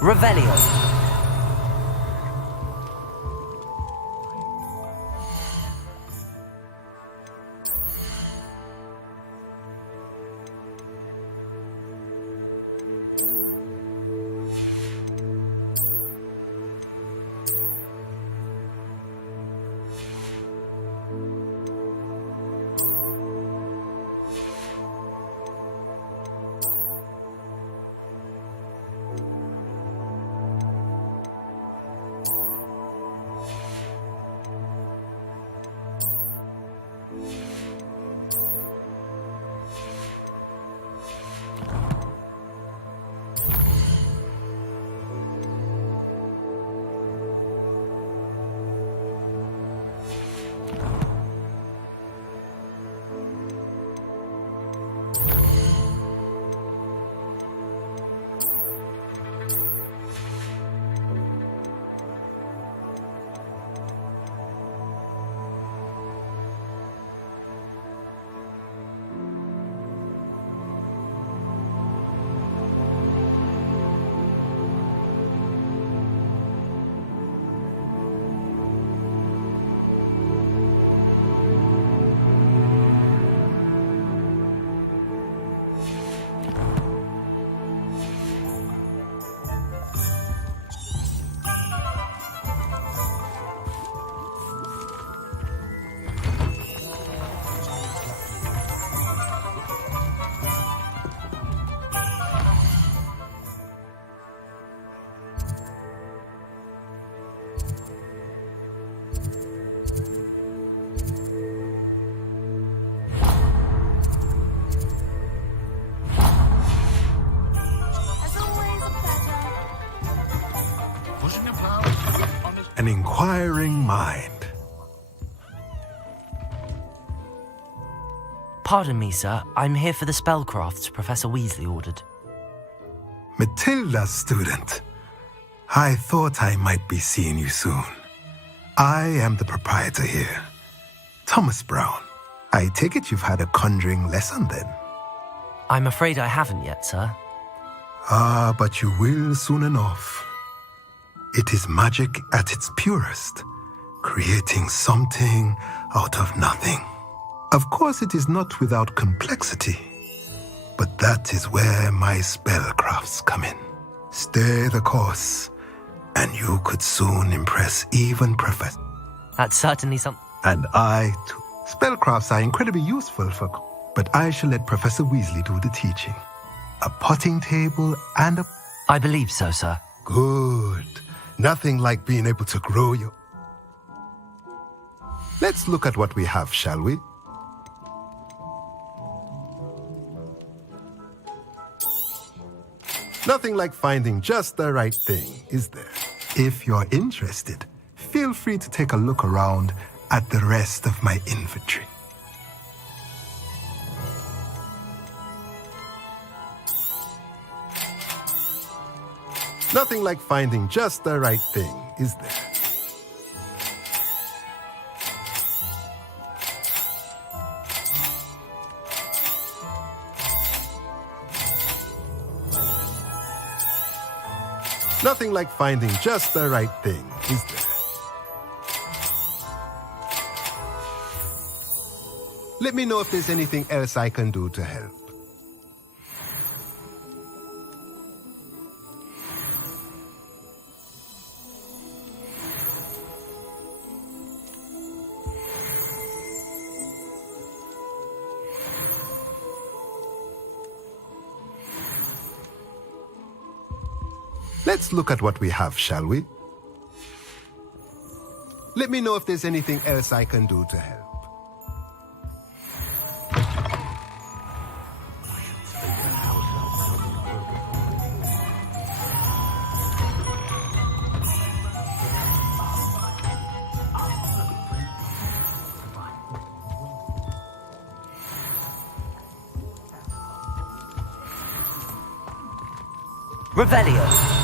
Revelio. An inquiring mind. Pardon me, sir. I'm here for the spellcrafts Professor Weasley ordered. Matilda's student. I thought I might be seeing you soon. I am the proprietor here, Thomas Brown. I take it you've had a conjuring lesson then? I'm afraid I haven't yet, sir. Ah, but you will soon enough. It is magic at its purest, creating something out of nothing. Of course, it is not without complexity, but that is where my spellcrafts come in. Stay the course, and you could soon impress even Professor. That's certainly something. And I, too. Spellcrafts are incredibly useful but I shall let Professor Weasley do the teaching. A potting table and a... I believe so, sir. Good. Nothing like being able to grow your... Let's look at what we have, shall we? Nothing like finding just the right thing, is there? If you're interested, feel free to take a look around at the rest of my inventory. Nothing like finding just the right thing, is there? Nothing like finding just the right thing, is there? Let me know if there's anything else I can do to help. Let's look at what we have, shall we? Let me know if there's anything else I can do to help. Revelio.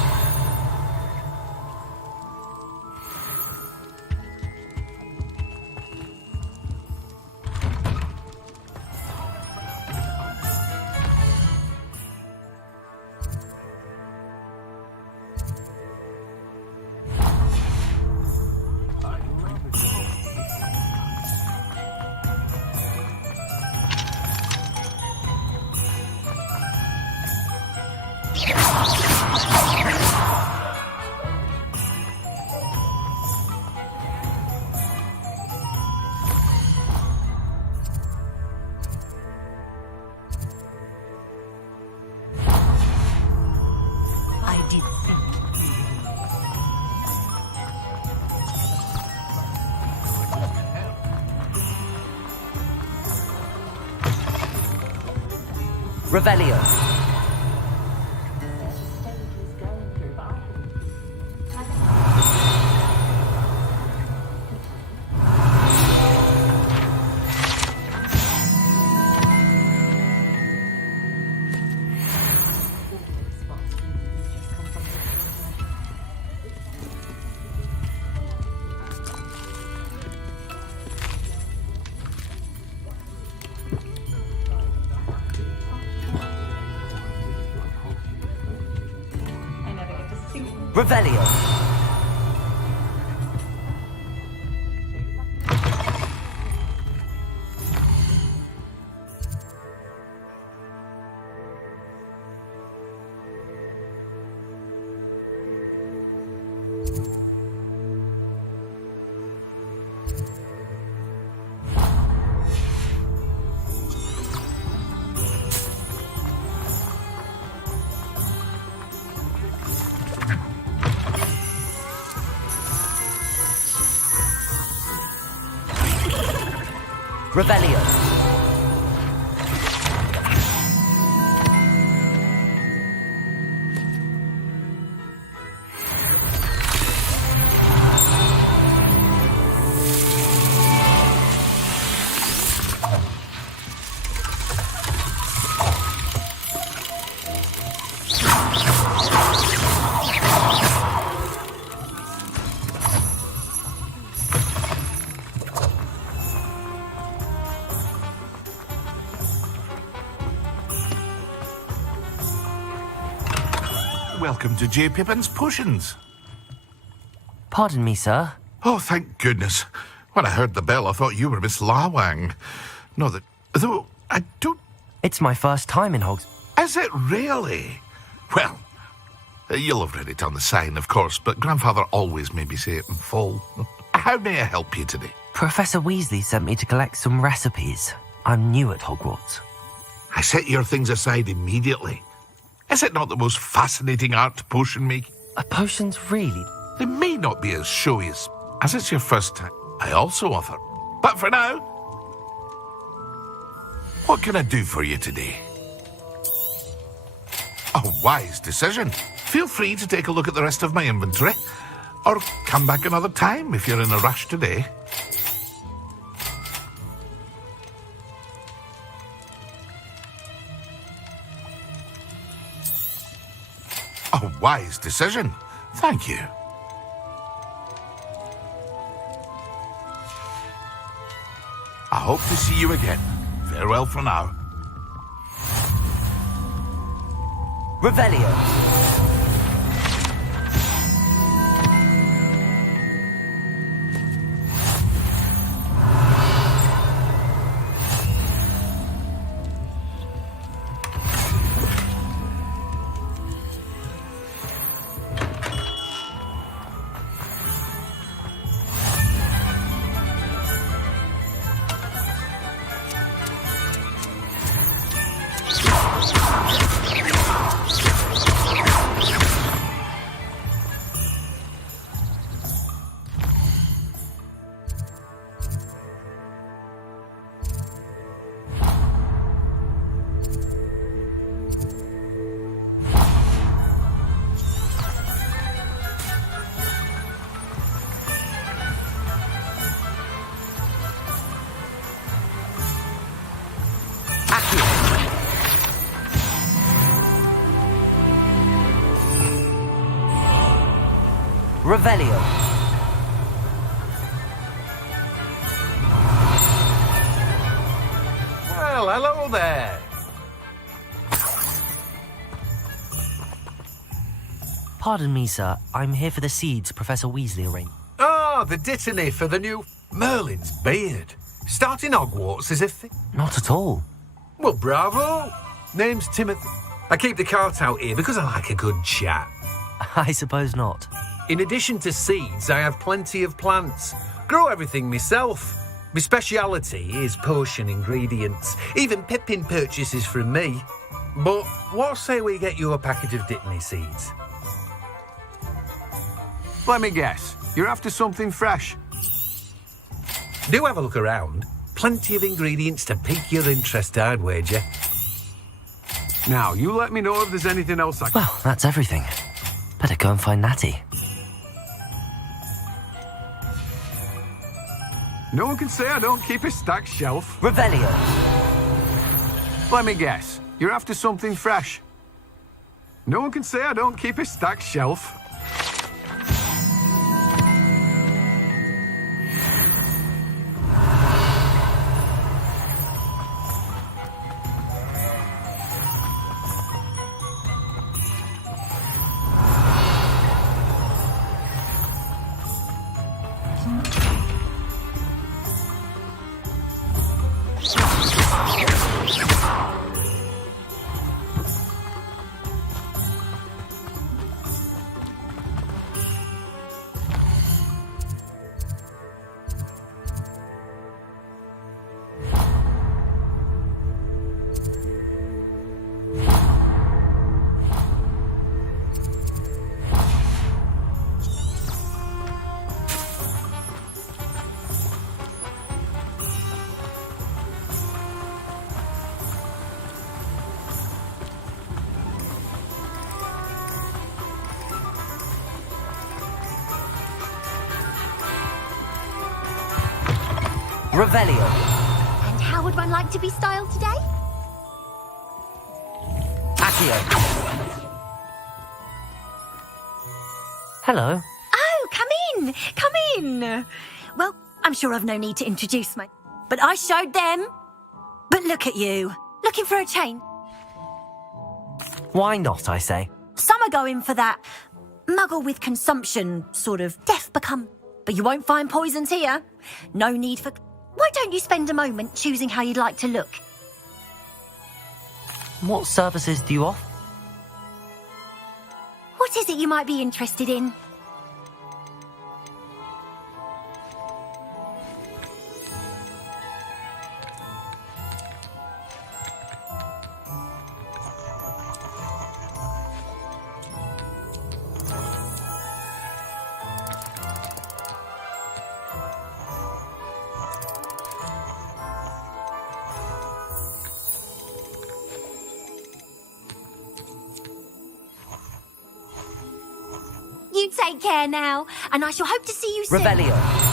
Revelio. Revelio. Revelio. Welcome to J. Pippin's Potions. Pardon me, sir. Oh, thank goodness. When I heard the bell, I thought you were Miss Lawang. No, that... Though, I don't... It's my first time in Hogs... Is it really? Well, you'll have read it on the sign, of course, but Grandfather always made me say it in full. How may I help you today? Professor Weasley sent me to collect some recipes. I'm new at Hogwarts. I set your things aside immediately. Is it not the most fascinating art potion making? Potions, really? They may not be as showy as it's your first time. I also offer. But for now, what can I do for you today? A wise decision. Feel free to take a look at the rest of my inventory, or come back another time if you're in a rush today. A wise decision. Thank you. I hope to see you again. Farewell for now. Revelio. Revelio. Well, hello there. Pardon me, sir. I'm here for the seeds Professor Weasley arranged. Ah, the dittany for the new Merlin's beard. Starting Hogwarts as a thing. Not at all. Well, bravo. Name's Timothy. I keep the cart out here because I like a good chat. I suppose not. In addition to seeds, I have plenty of plants. Grow everything myself. My speciality is potion ingredients. Even Pippin purchases from me. But what say we get you a packet of Dittany seeds? Let me guess. You're after something fresh. Do have a look around. Plenty of ingredients to pique your interest, I'd wager. Now, you let me know if there's anything else I can... Well, that's everything. Better go and find Natty. No one can say I don't keep a stacked shelf. Revelio. Let me guess. You're after something fresh. No one can say I don't keep a stacked shelf. Revelio. And how would one like to be styled today? Accio. Hello. Oh, come in. Come in. Well, I'm sure I've no need to introduce my... But I showed them. But look at you. Looking for a change. Why not, I say? Some are going for that muggle with consumption, sort of deaf become. But you won't find poisons here. No need for... Why don't you spend a moment choosing how you'd like to look? What services do you offer? What is it you might be interested in? You take care now, and I shall hope to see you soon. Revelio.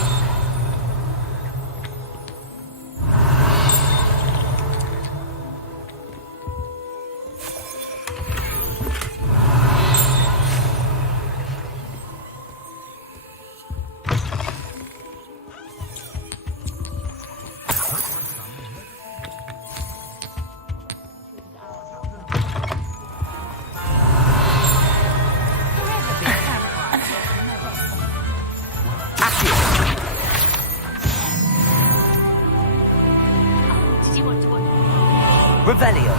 Revelio.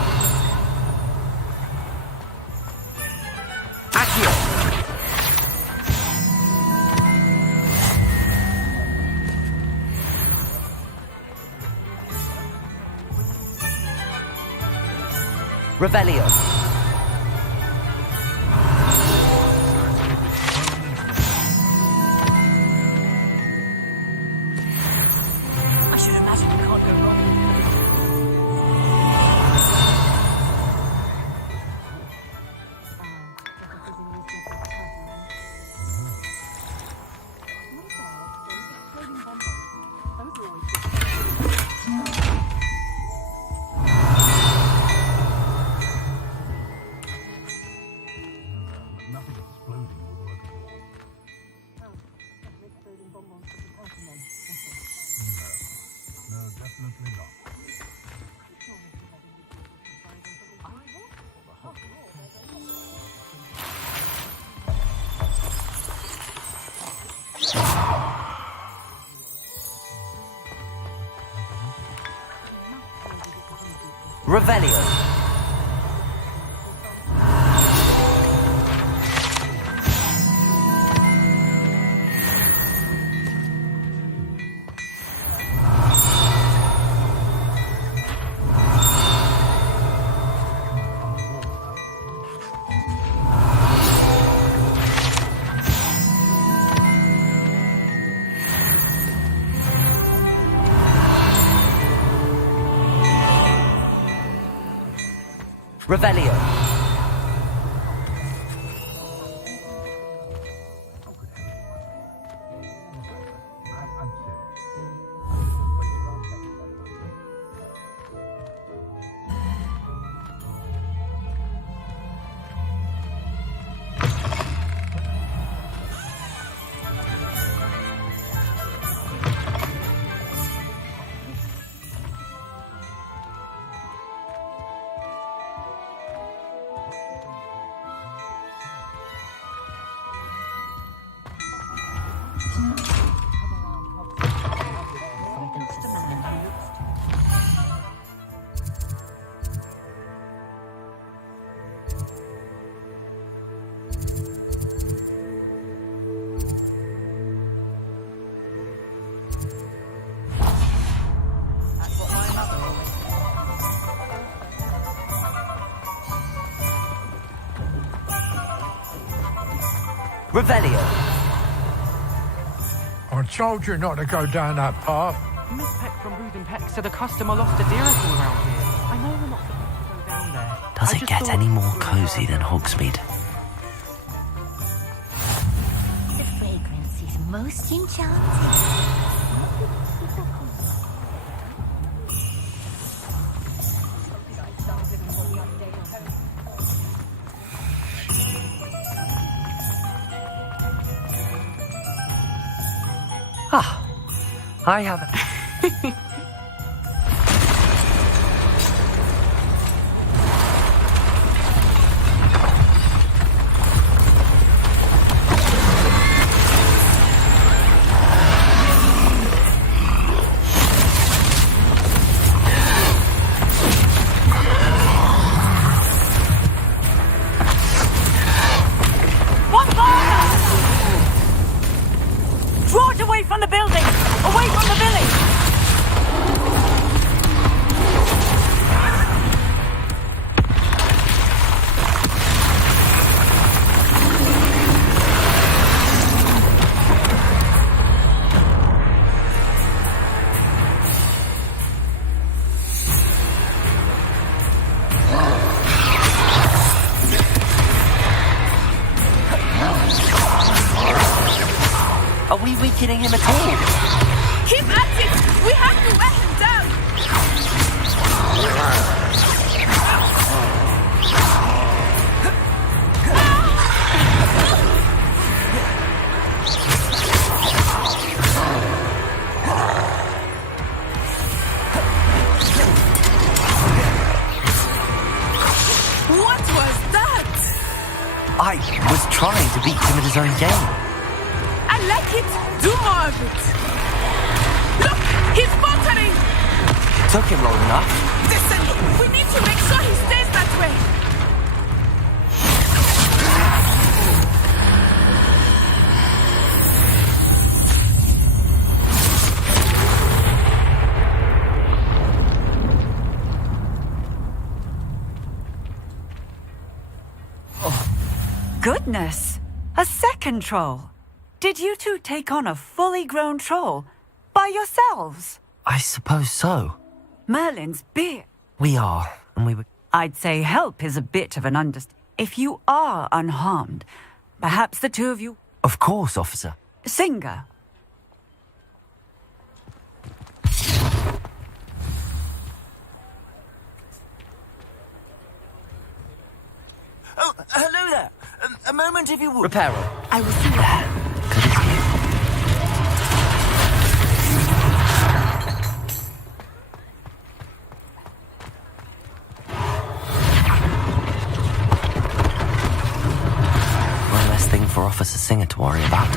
Accio. Revelio. I should imagine you can't go wrong. Revelio. Revelio. Revelio. I told you not to go down that path. Miss Peck from Rude and Peck said a customer lost a deer or two around here. I know we're not supposed to go down there. Does it get any more cozy than Hogsmeade? The fragrance is most enchanting. Ah, I have... One fire! Draw it away from the building! Away from the village! Are we weakening him at all? Keep at it! We have to wear him down! What was that? I was trying to beat him at his own game. I like it! Do more of it! Look! He's faltering! Took him long enough. Listen! We need to make sure he stays that way! Goodness! A second troll! Did you two take on a fully grown troll? By yourselves? I suppose so. Merlin's big. We are, and we were... I'd say help is a bit of an understatement. If you are unharmed, perhaps the two of you... Of course, officer. Singer. Oh, hello there. A moment if you would. Reparo. I will see that. Good as you. One less thing for Officer Singer to worry about.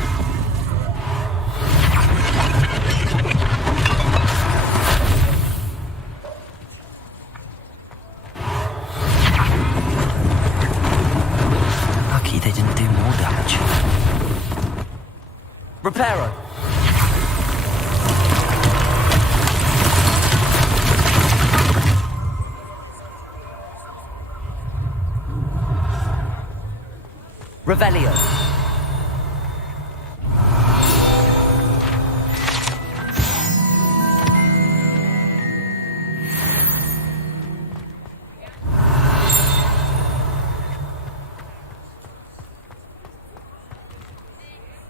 Lucky they didn't do more damage. Reparo. Revelio.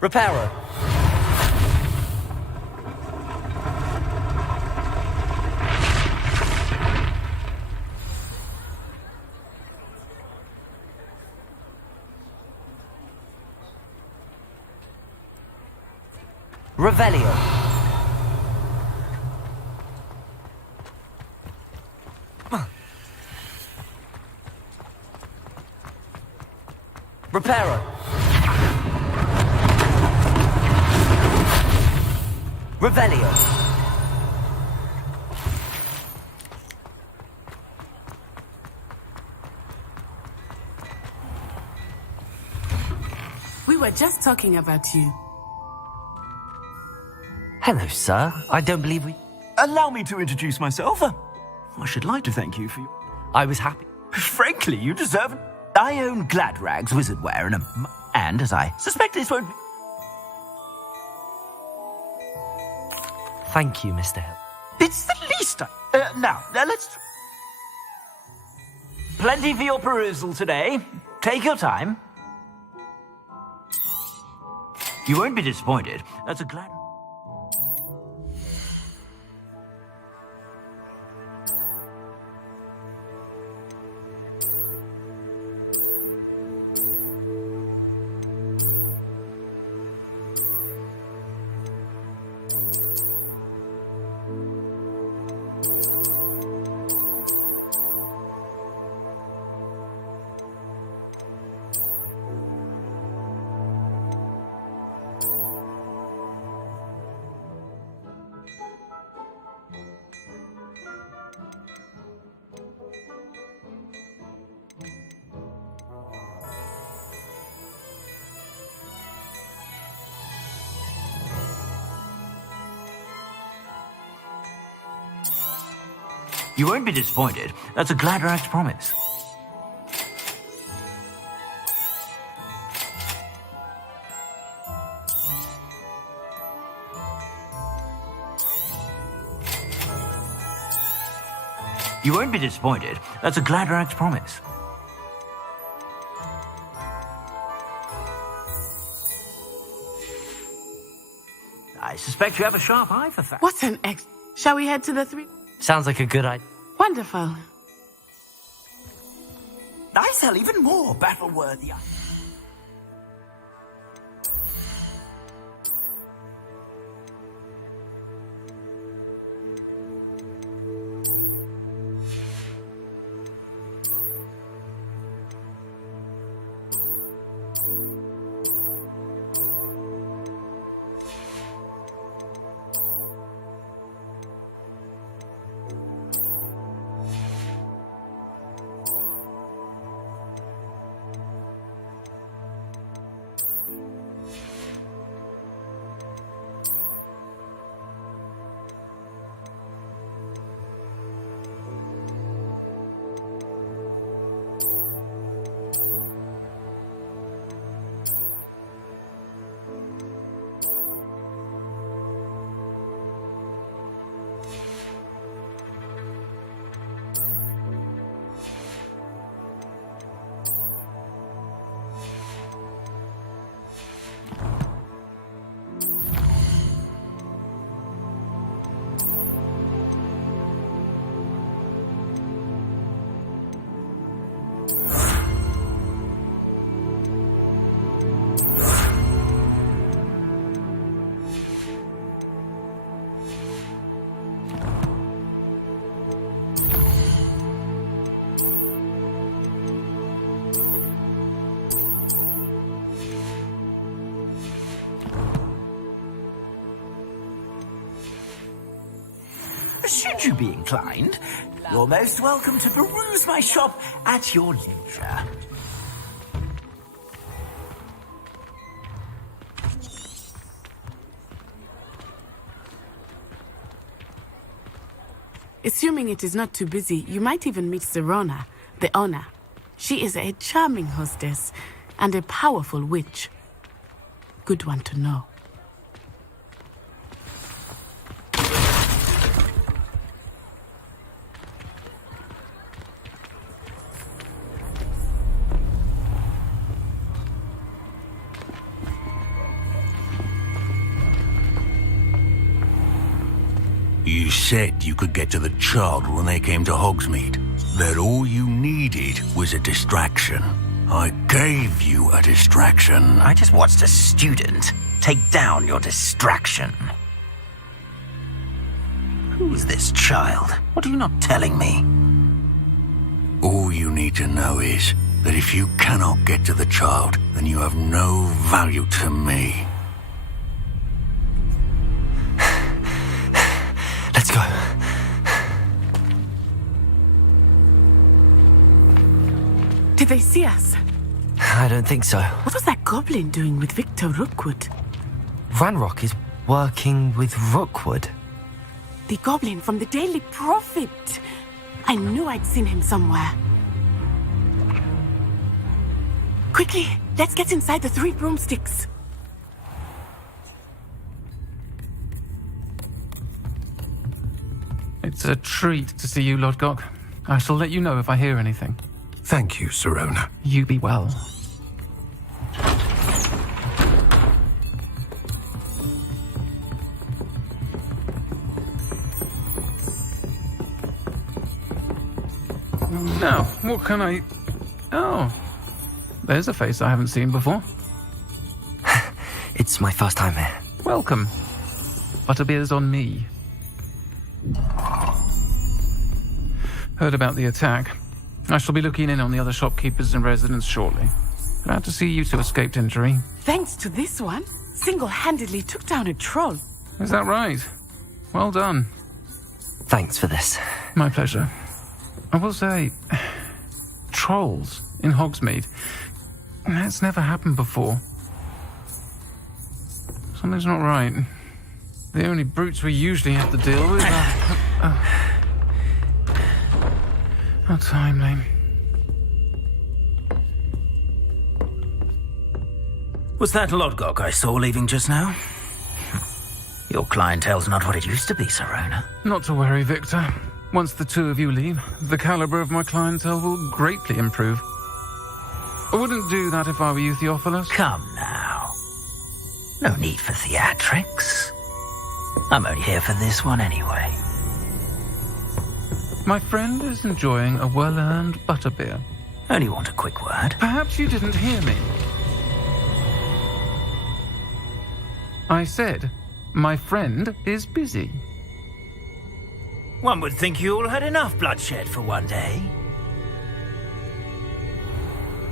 Reparo. Revelio. Reparo. Revelio. We were just talking about you. Hello, sir. I don't believe we... Allow me to introduce myself. I should like to thank you for your... I was happy. Frankly, you deserve it. I own Gladrag's Wizardwear and as I suspect this won't... Thank you, Mr. Hill. It's the least I... now, let's... Plenty for your perusal today. Take your time. You won't be disappointed. That's a glad... You won't be disappointed. That's a Gladrag's promise. You won't be disappointed. That's a Gladrag's promise. I suspect you have a sharp eye for facts. What an ex... Shall we head to the three... Sounds like a good idea. Wonderful. I sell even more battle-worthy... Should you be inclined, you're most welcome to peruse my shop at your leisure. Assuming it is not too busy, you might even meet Serona, the owner. She is a charming hostess and a powerful witch. Good one to know. You said you could get to the child when they came to Hogsmeade. That all you needed was a distraction. I gave you a distraction. I just watched a student take down your distraction. Who's this child? What are you not telling me? All you need to know is that if you cannot get to the child, then you have no value to me. Let's go. Did they see us? I don't think so. What was that goblin doing with Victor Rookwood? Ranrock is working with Rookwood. The goblin from the Daily Prophet. I knew I'd seen him somewhere. Quickly, let's get inside the 3 broomsticks. It's a treat to see you, Lodgok. I shall let you know if I hear anything. Thank you, Sirona. You be well. Now, what can I... Oh, there's a face I haven't seen before. It's my first time here. Welcome. Butterbeer's on me. Heard about the attack. I shall be looking in on the other shopkeepers and residents shortly. Glad to see you two escaped injury. Thanks to this one, single-handedly took down a troll. Is that right? Well done. Thanks for this. My pleasure. I will say, trolls in Hogsmeade. That's never happened before. Something's not right. The only brutes we usually have to deal with are... How timely. Was that Lodgok I saw leaving just now? Your clientele's not what it used to be, Sirona. Not to worry, Victor. Once the two of you leave, the caliber of my clientele will greatly improve. I wouldn't do that if I were you, Theophilus. Come now. No need for theatrics. I'm only here for this one anyway. My friend is enjoying a well-earned butterbeer. Only want a quick word. Perhaps you didn't hear me. I said, my friend is busy. One would think you all had enough bloodshed for one day.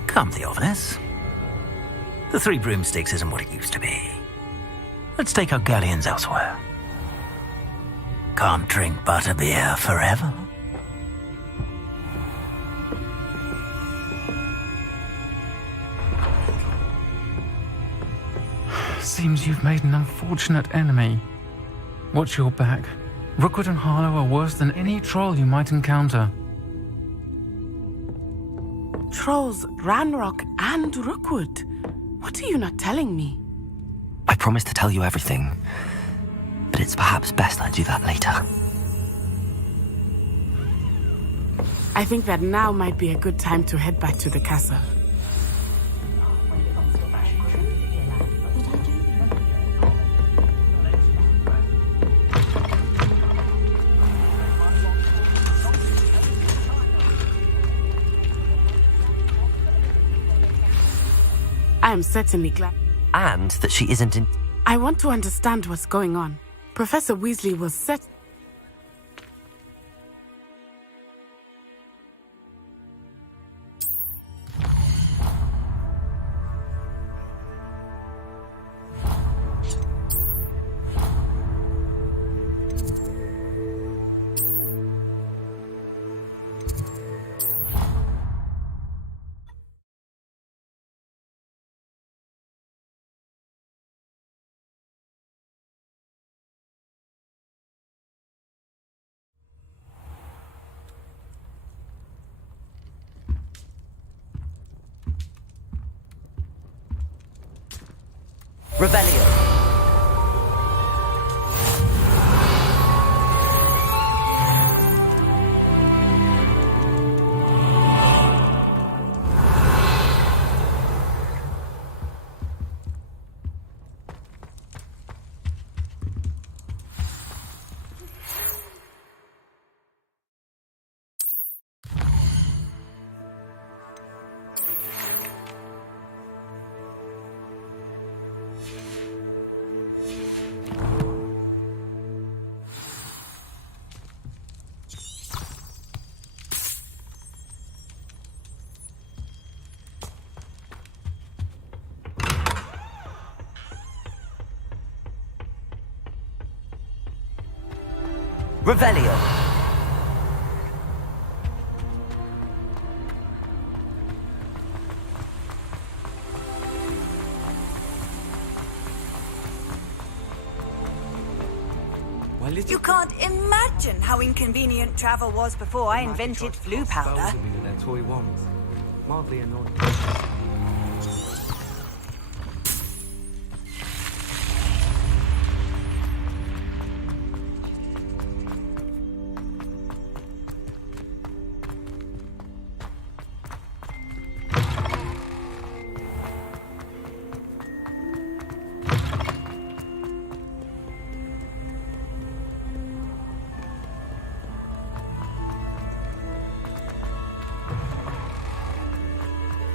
Come, Theophilus. The 3 broomsticks isn't what it used to be. Let's take our galleons elsewhere. Can't drink butterbeer forever. Seems you've made an unfortunate enemy. Watch your back. Rookwood and Harlow are worse than any troll you might encounter. Trolls, Ranrock, and Rookwood. What are you not telling me? I promised to tell you everything, but it's perhaps best I do that later. I think that now might be a good time to head back to the castle. I am certainly glad. And that she isn't in... I want to understand what's going on. Professor Weasley was set... Rebellion. Revelio. You can't imagine how inconvenient travel was before I invented flu powder. Mildly annoying.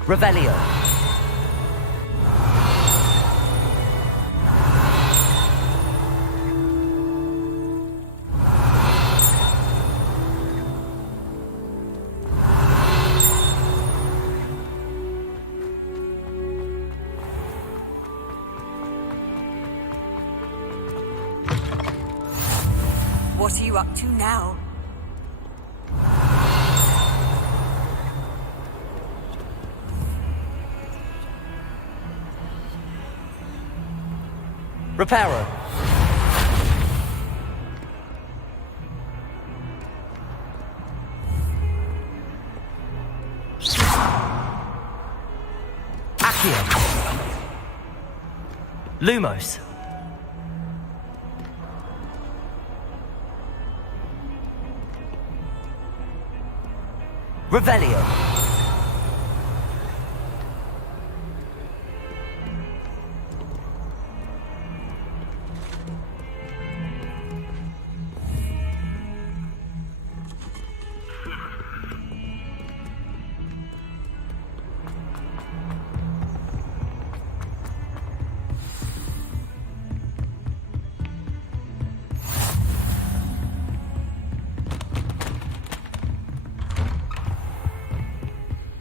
Revelio. What are you up to now? Reparo. Accio. Lumos. Revelio.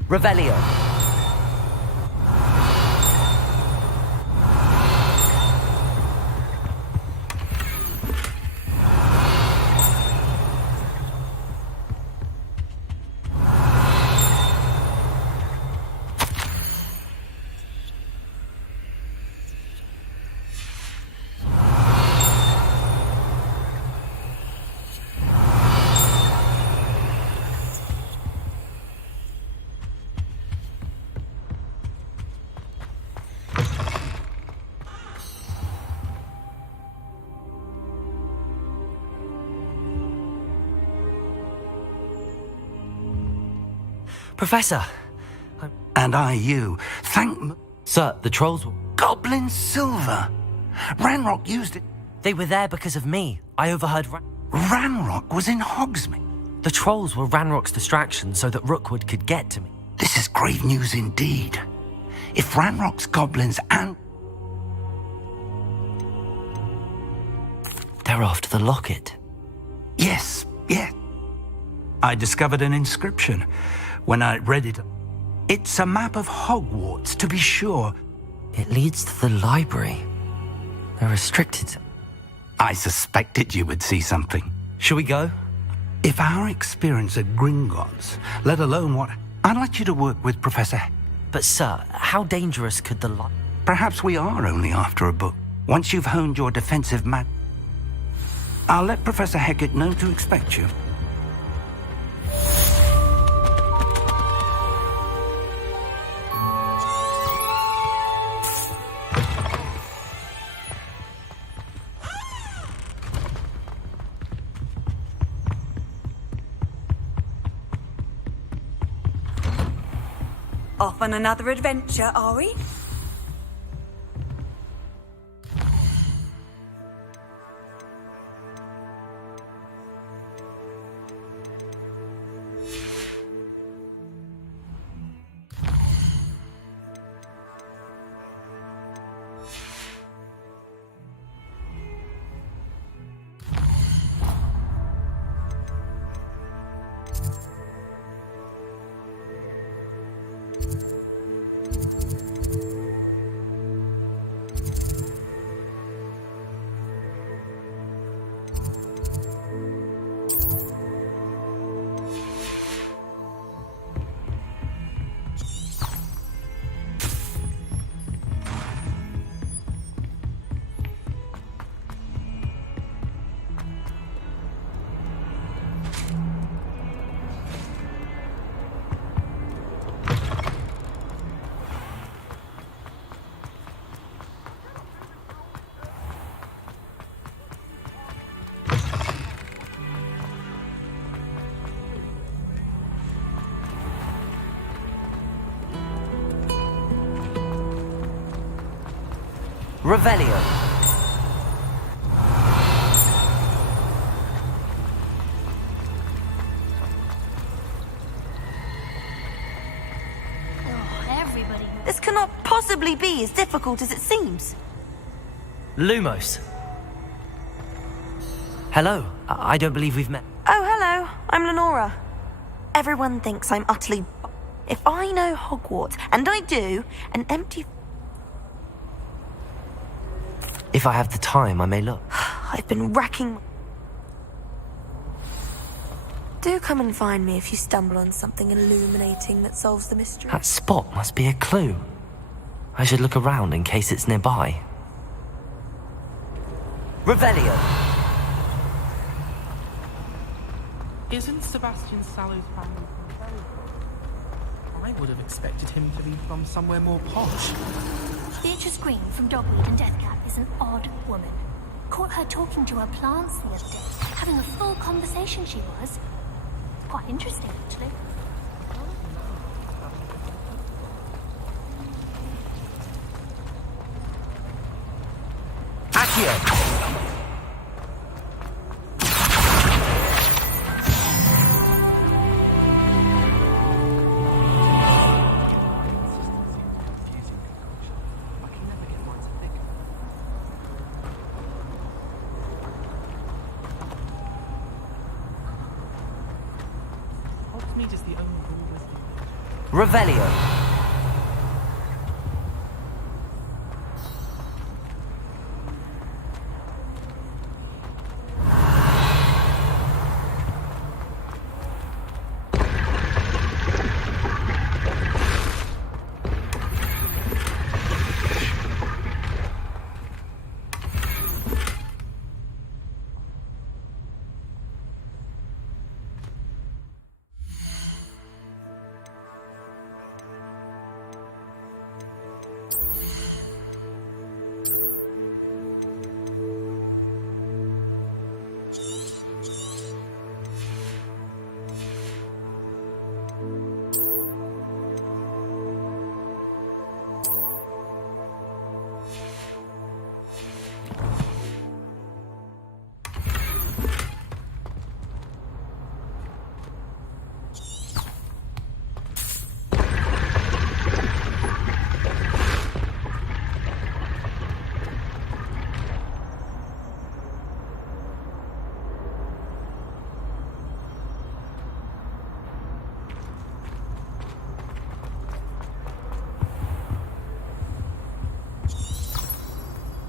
Revelio. Professor! And I you. Sir, the trolls were... Goblin silver! Ranrock used it. They were there because of me. I overheard Ranrock was in Hogsmeade. The trolls were Ranrock's distraction so that Rookwood could get to me. This is grave news indeed. If Ranrock's goblins and... They're after the locket. Yes. I discovered an inscription. When I read it, it's a map of Hogwarts, to be sure. It leads to the library. They're restricted. I suspected you would see something. Shall we go? If our experience at Gringotts, let alone what... I'd like you to work with Professor... But sir, how dangerous could the Perhaps we are only after a book. Once you've honed your defensive I'll let Professor Hecat know to expect you. Off on another adventure, are we? Revelio. Everybody. This cannot possibly be as difficult as it seems. Lumos. Hello. I don't believe we've met. Oh, hello. I'm Lenora. Everyone thinks I'm utterly... If I know Hogwarts, and I do, an empty... If I have the time, I may look. I've been racking... Do come and find me if you stumble on something illuminating that solves the mystery. That spot must be a clue. I should look around in case it's nearby. Revelio. Isn't Sebastian Sallow's family from Belgium? I would have expected him to be from somewhere more posh. Beatrice Green from Dogweed and Deathcap is an odd woman. Caught her talking to her plants the other day. Having a full conversation she was. Quite interesting, actually. Accio! Revelio.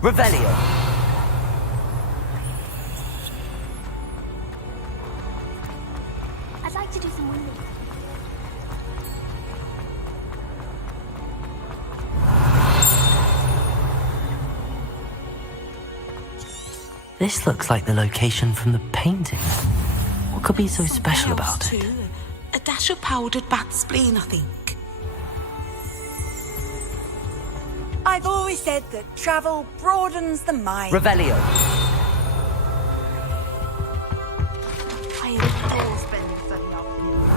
Revelio. I'd like to do some winding. This looks like the location from the painting. What could be so special about it? A dash of powdered bat spleen, I think. I've always said that travel broadens the mind. Revelio. I adore spending Sunday afternoon.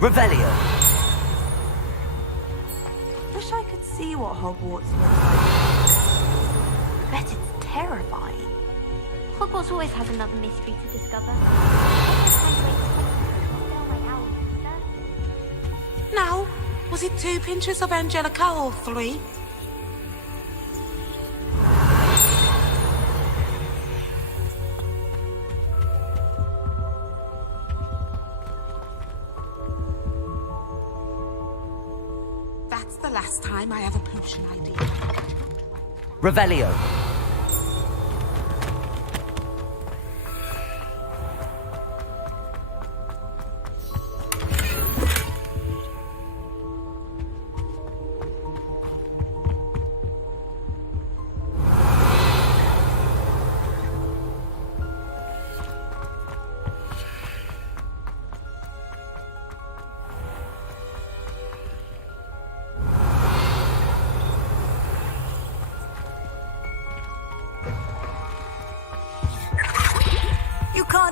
Revelio. Wish I could see what Hogwarts looks like. Bet it's terrifying. Hogwarts always has another mystery to discover. Now, was it 2 pinches of Angelica or 3? That's the last time I have a potion idea. Revelio.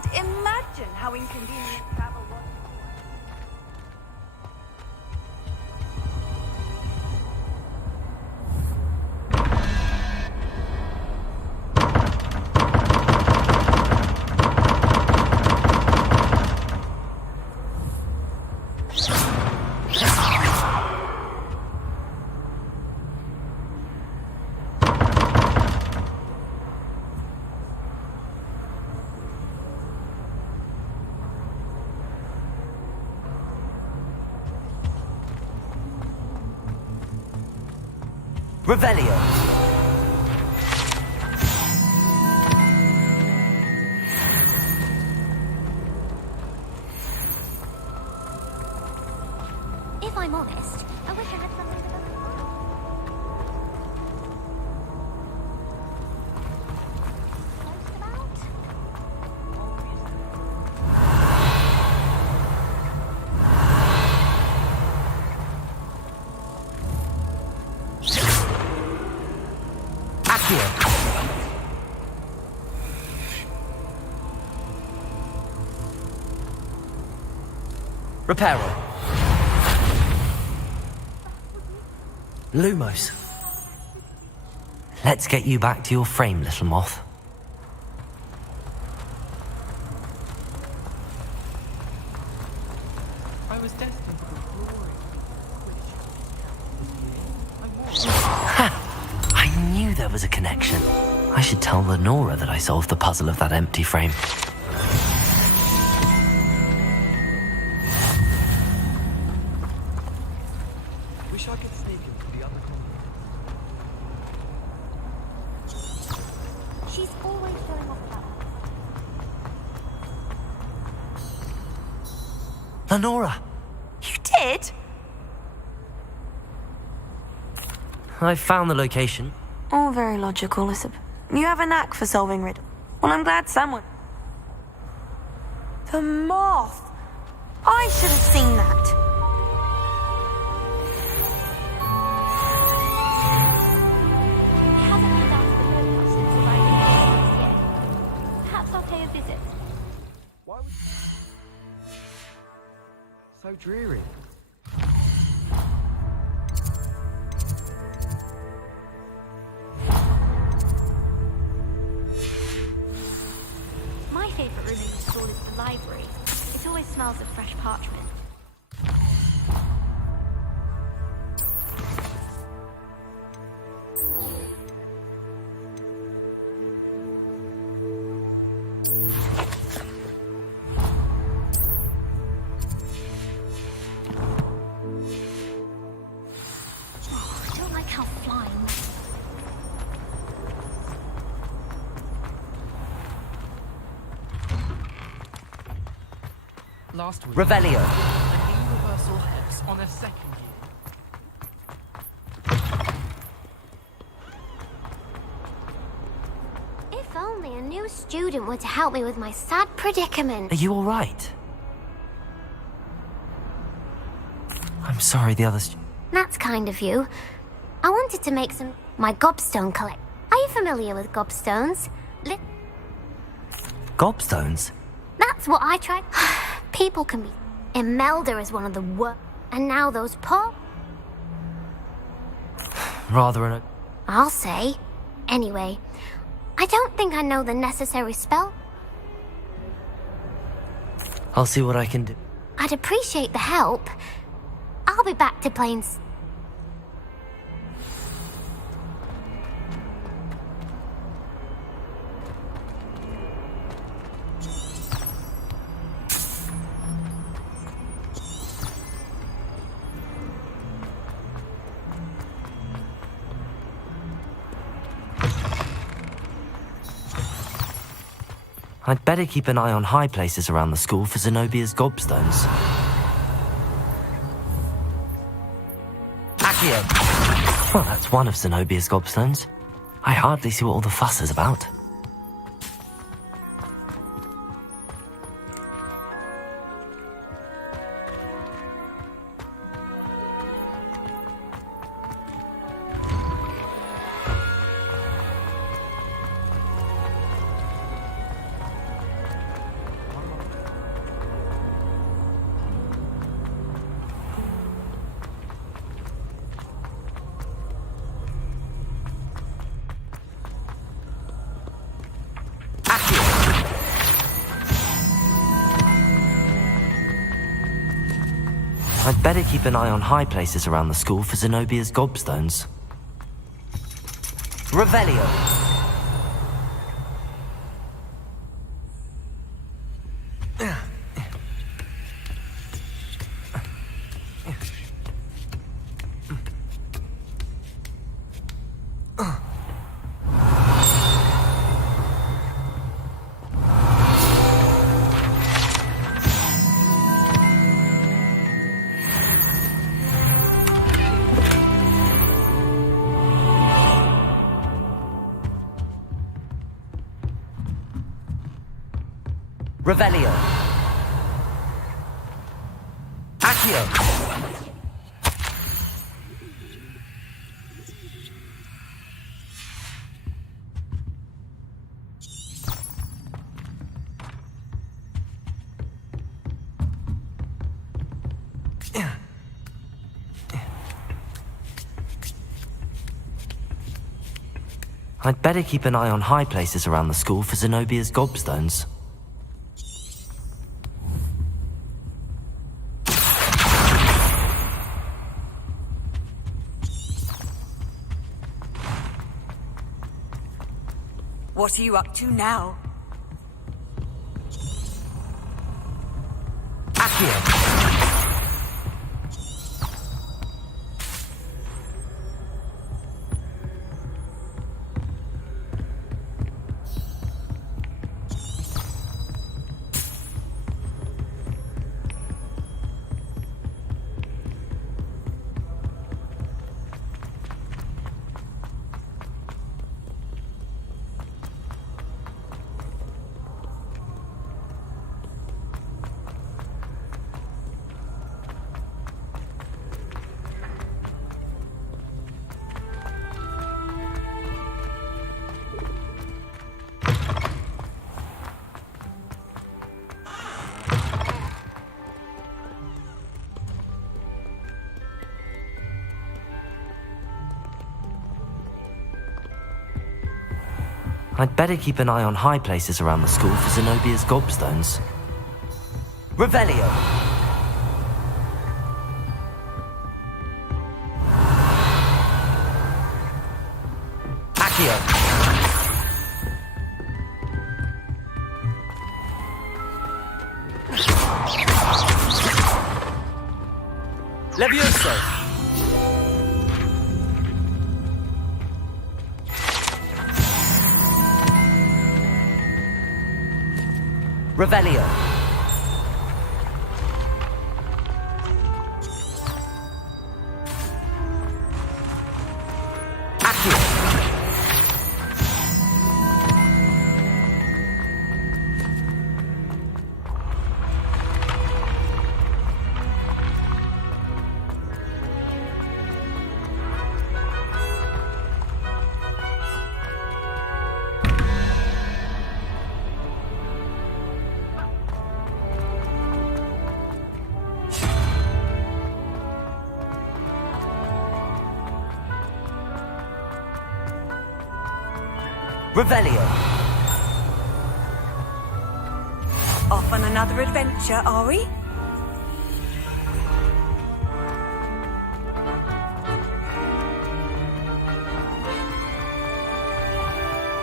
can't imagine how inconvenient travel was. Revelio. If I'm honest, I wish I had something to look Reparo. Lumos. Let's get you back to your frame, little moth. I was destined for glory. Ha! I knew there was a connection. I should tell Lenora that I solved the puzzle of that empty frame. Wish I could sneak into the other corner. She's always showing off about Lenora! You did? I found the location. All very logical, Elizabeth. You have a knack for solving riddles. Well, I'm glad someone... The moth! I should have seen that. It hasn't been down to the boathouse since arriving yet. Perhaps I'll pay a visit. Why was so dreary? My favourite room in the school is the library. It always smells of fresh parchment. Oh, I don't like how flying. Last week, Revelio. a new reversal hex on a second year. If only a new student were to help me with my sad predicament. Are you all right? I'm sorry, the others... That's kind of you. I wanted to make my gobstone collect. Are you familiar with gobstones? Gobstones? That's what I tried. People can be. Imelda is one of the worst. And now those poor. Rather an... I'll say. Anyway, I don't think I know the necessary spell. I'll see what I can do. I'd appreciate the help. I'll be back to playing. I'd better keep an eye on high places around the school for Zenobia's gobstones. Accio! Well, that's one of Zenobia's gobstones. I hardly see what all the fuss is about. I'd better keep an eye on high places around the school for Zenobia's gobstones. Revelio. Revelio. Accio. I'd better keep an eye on high places around the school for Zenobia's gobstones. What are you up to now? Accio. I'd better keep an eye on high places around the school for Zenobia's gobstones. Revelio. Accio. Levioso. Revelio. Accio. Revelio. Off on another adventure, are we?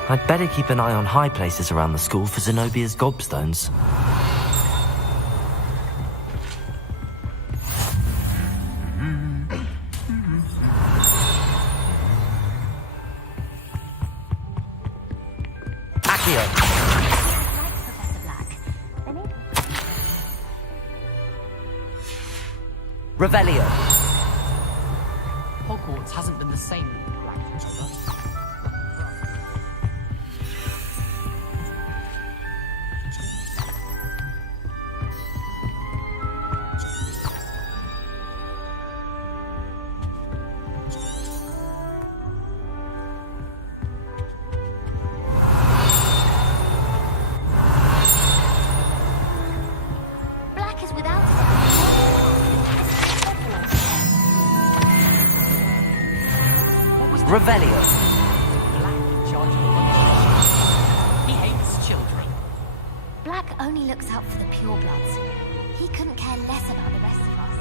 I'd better keep an eye on high places around the school for Zenobia's gobstones. Revelio. Hogwarts hasn't been the same with Black forever. Black is without Revelio. Black in charge of the bunch. He hates children. Black only looks out for the purebloods. He couldn't care less about the rest of us.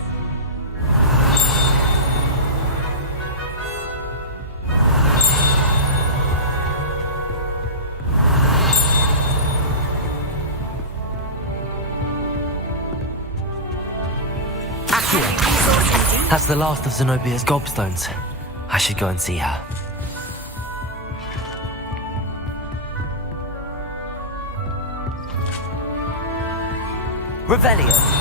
That's the last of Zenobia's gobstones. I should go and see her. Revelio.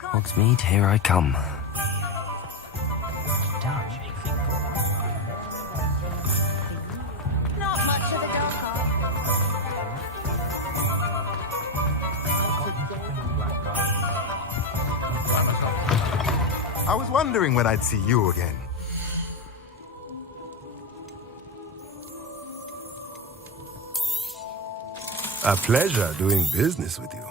Hogsmeade, here I come. Not much of a dark I was wondering when I'd see you again. A pleasure doing business with you.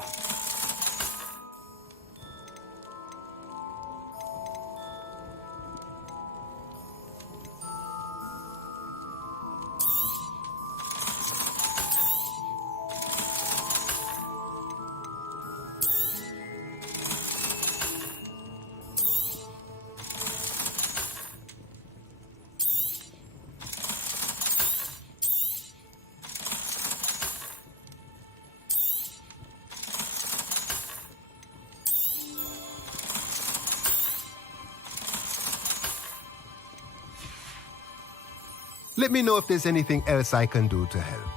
Let me know if there's anything else I can do to help.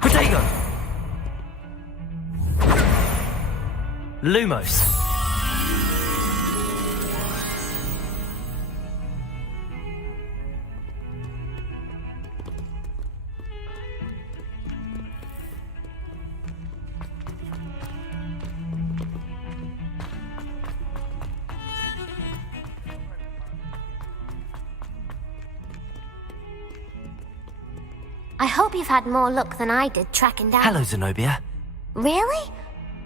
Protego! Lumos. I hope you've had more luck than I did tracking down... Hello, Zenobia. Really?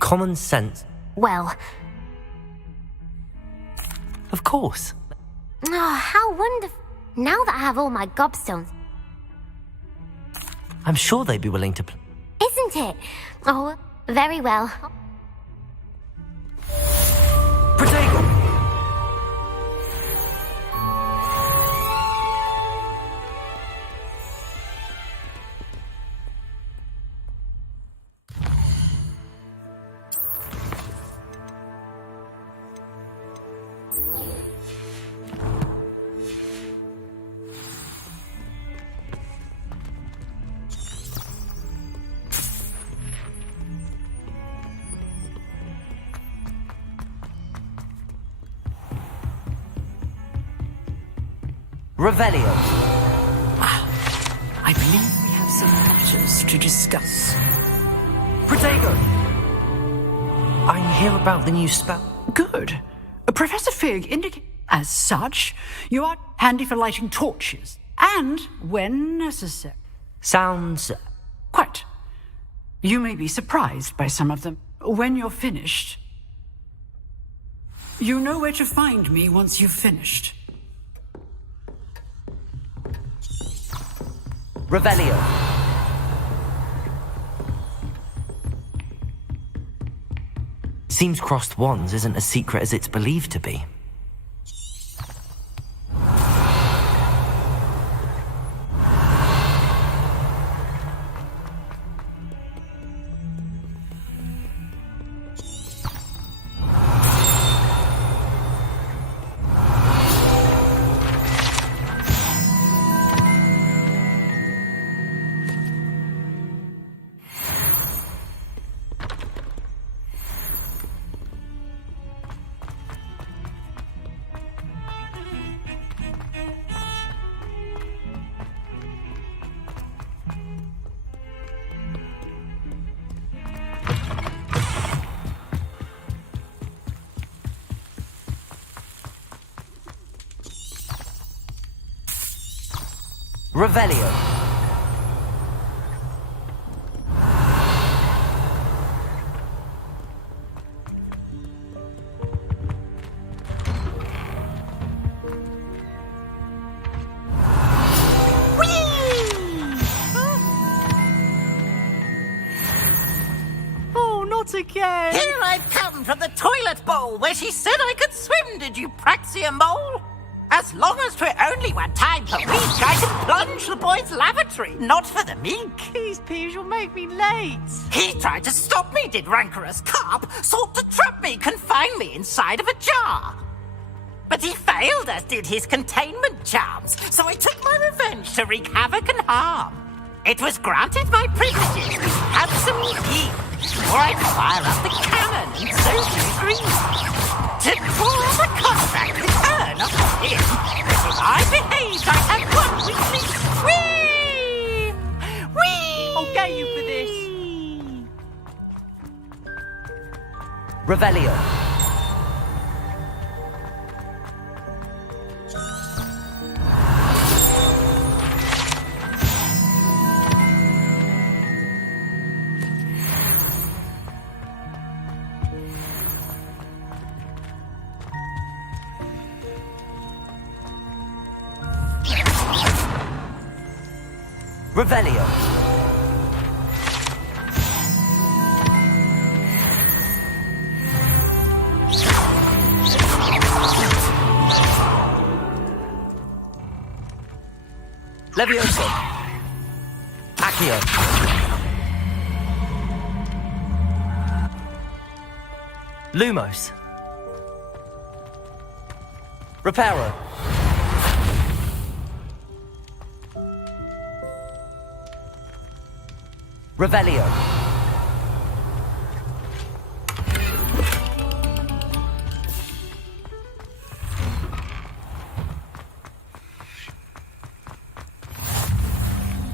Common sense. Well... Of course. Oh, how wonderful. Now that I have all my gobstones... I'm sure they'd be willing to... Isn't it? Oh, very well. Protego! Revelio. I believe we have some matters to discuss. Protego. I hear about the new spell. Good. Professor Fig indicates... As such, you are handy for lighting torches, and when necessary. Sounds... Quite. You may be surprised by some of them. When you're finished... You know where to find me once you've finished. Revelio. Seems crossed wands isn't as secret as it's believed to be. Revelio. Oh, not again! Here I've come from the toilet bowl where she said I could swim, did you praxia mole? As long as 'twere only one time per week, I can plunge the boy's lavatory, not for the meek. Please, Piers, you'll make me late. He tried to stop me, did rancorous carp, sought to trap me, confine me inside of a jar. But he failed, as did his containment charms, so I took my revenge to wreak havoc and harm. It was granted my privileges with handsome yield, or I'd fire up the cannon and so be agreed. To pull the contract with her, not with him, but if I behaved, I'd have one weekly swim! Whee! I'll get you for this. Revelio. Revelio. Levioso. Accio. Lumos. Reparo. Revelio.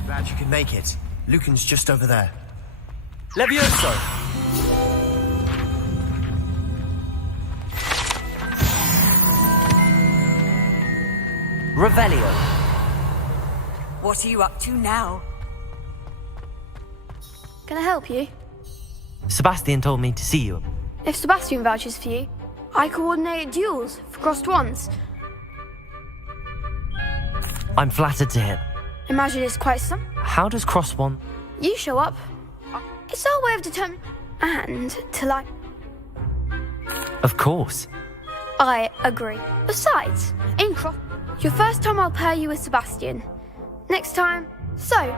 Glad you can make it. Lucan's just over there. Levioso. Revelio. What are you up to now? Can I help you? Sebastian told me to see you. If Sebastian vouches for you, I coordinate duels for crossed wands. I'm flattered to hear. Imagine it's quite some. How does cross one? You show up. It's our way of determining. And to like. Of course. I agree. Besides, in cross, your first time I'll pair you with Sebastian. Next time, so.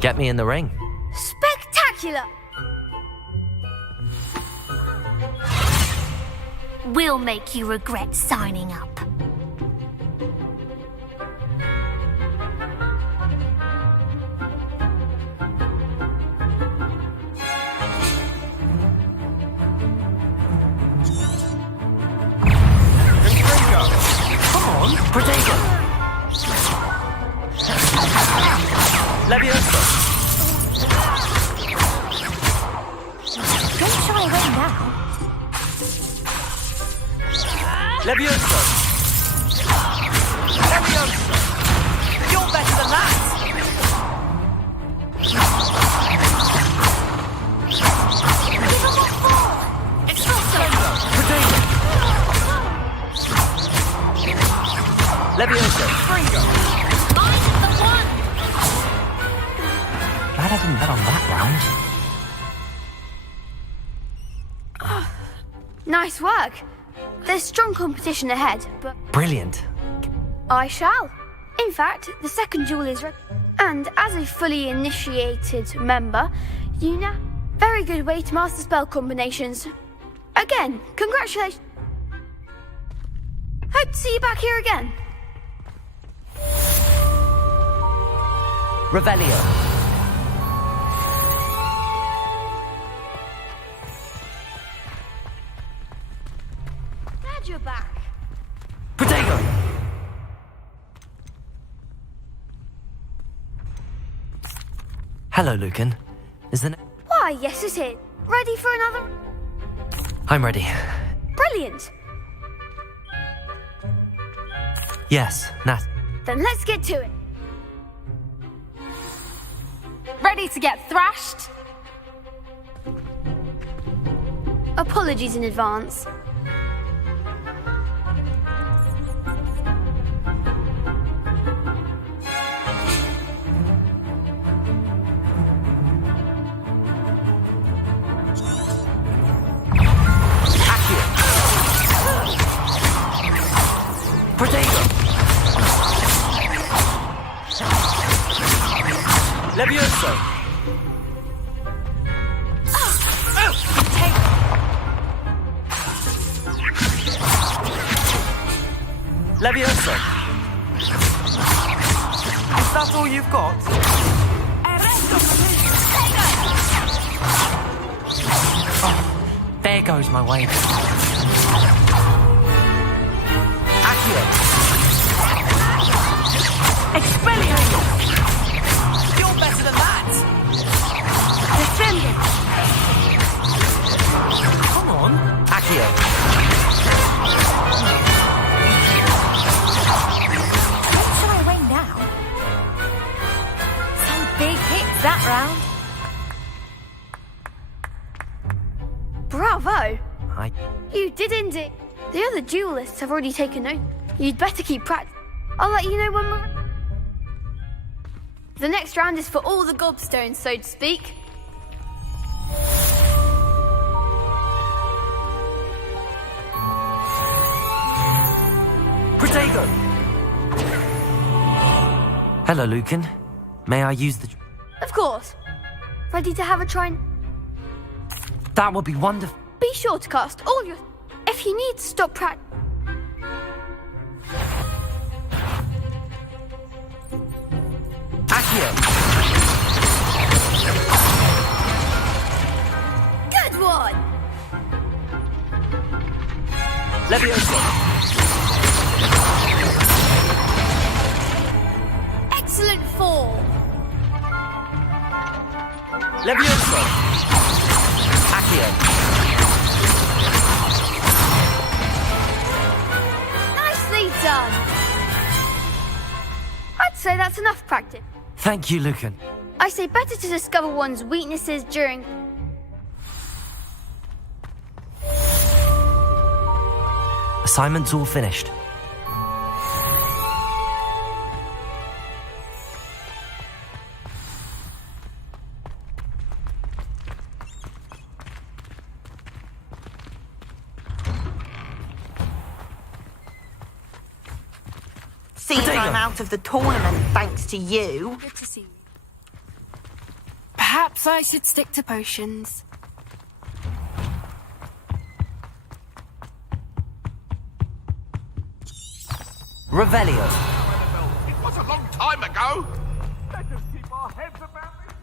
Get me in the ring. Spectacular! We'll make you regret signing up. Come on! Protego! Levioso! Don't shy away now. Levioso! Levioso! You're better than that! Levioso! Fringo! I'm the one! Glad I didn't bet on that round. Nice work. There's strong competition ahead, but Brilliant. I shall. In fact, the second duel is ready. And as a fully initiated member, you now very good way to master spell combinations. Again, congratulations. Hope to see you back here again. Revelio. Glad you're back. Protego! Hello, Lucan. Is the... Why, yes it is. Ready for another? I'm ready. Brilliant. Yes, Nat. Then let's get to it. Ready to get thrashed? Apologies in advance. Protego! Levioso! Levioso! Is that all you've got? Oh, there goes my wave. Accio! Expelliarmus! You're better than that! Defend it! Come on! Accio! Don't shy away now. Some big hits that round. Bravo! I... You did indeed. The other duelists have already taken note. You'd better keep practice. I'll let you know when we're... The next round is for all the gobstones, so to speak. Protego! Hello, Lucan. May I use the... Of course. Ready to have a try? That would be wonderful. Be sure to cast all your... If you need to stop practice... Accio! Good one! Levioso! Excellent fall! Levioso! Accio! Nicely done! I'd say that's enough practice. Thank you, Lucan. I say better to discover one's weaknesses during... Assignment's all finished. Seems I'm out of the tournament thanks to you. Good to see you. Perhaps I should stick to potions. Revelio. It was a long time ago. Let us keep our heads about it.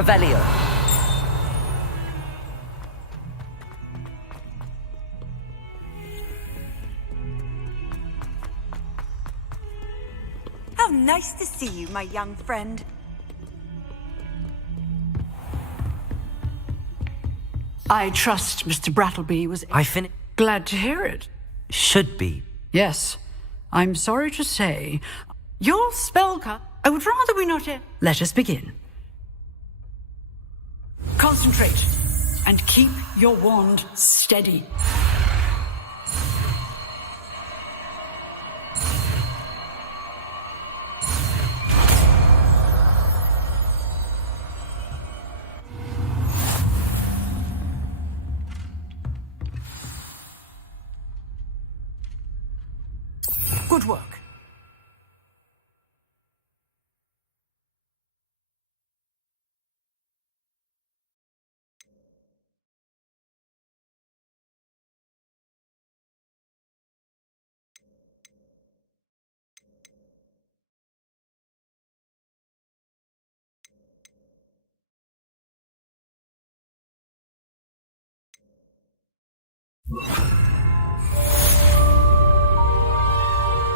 Revelio. How nice to see you, my young friend. I trust Mr. Brattleby was... Glad to hear it. Should be. Yes. I'm sorry to say... Your spellcast... I would rather we not... Let us begin. Concentrate. And keep your wand steady. Good work.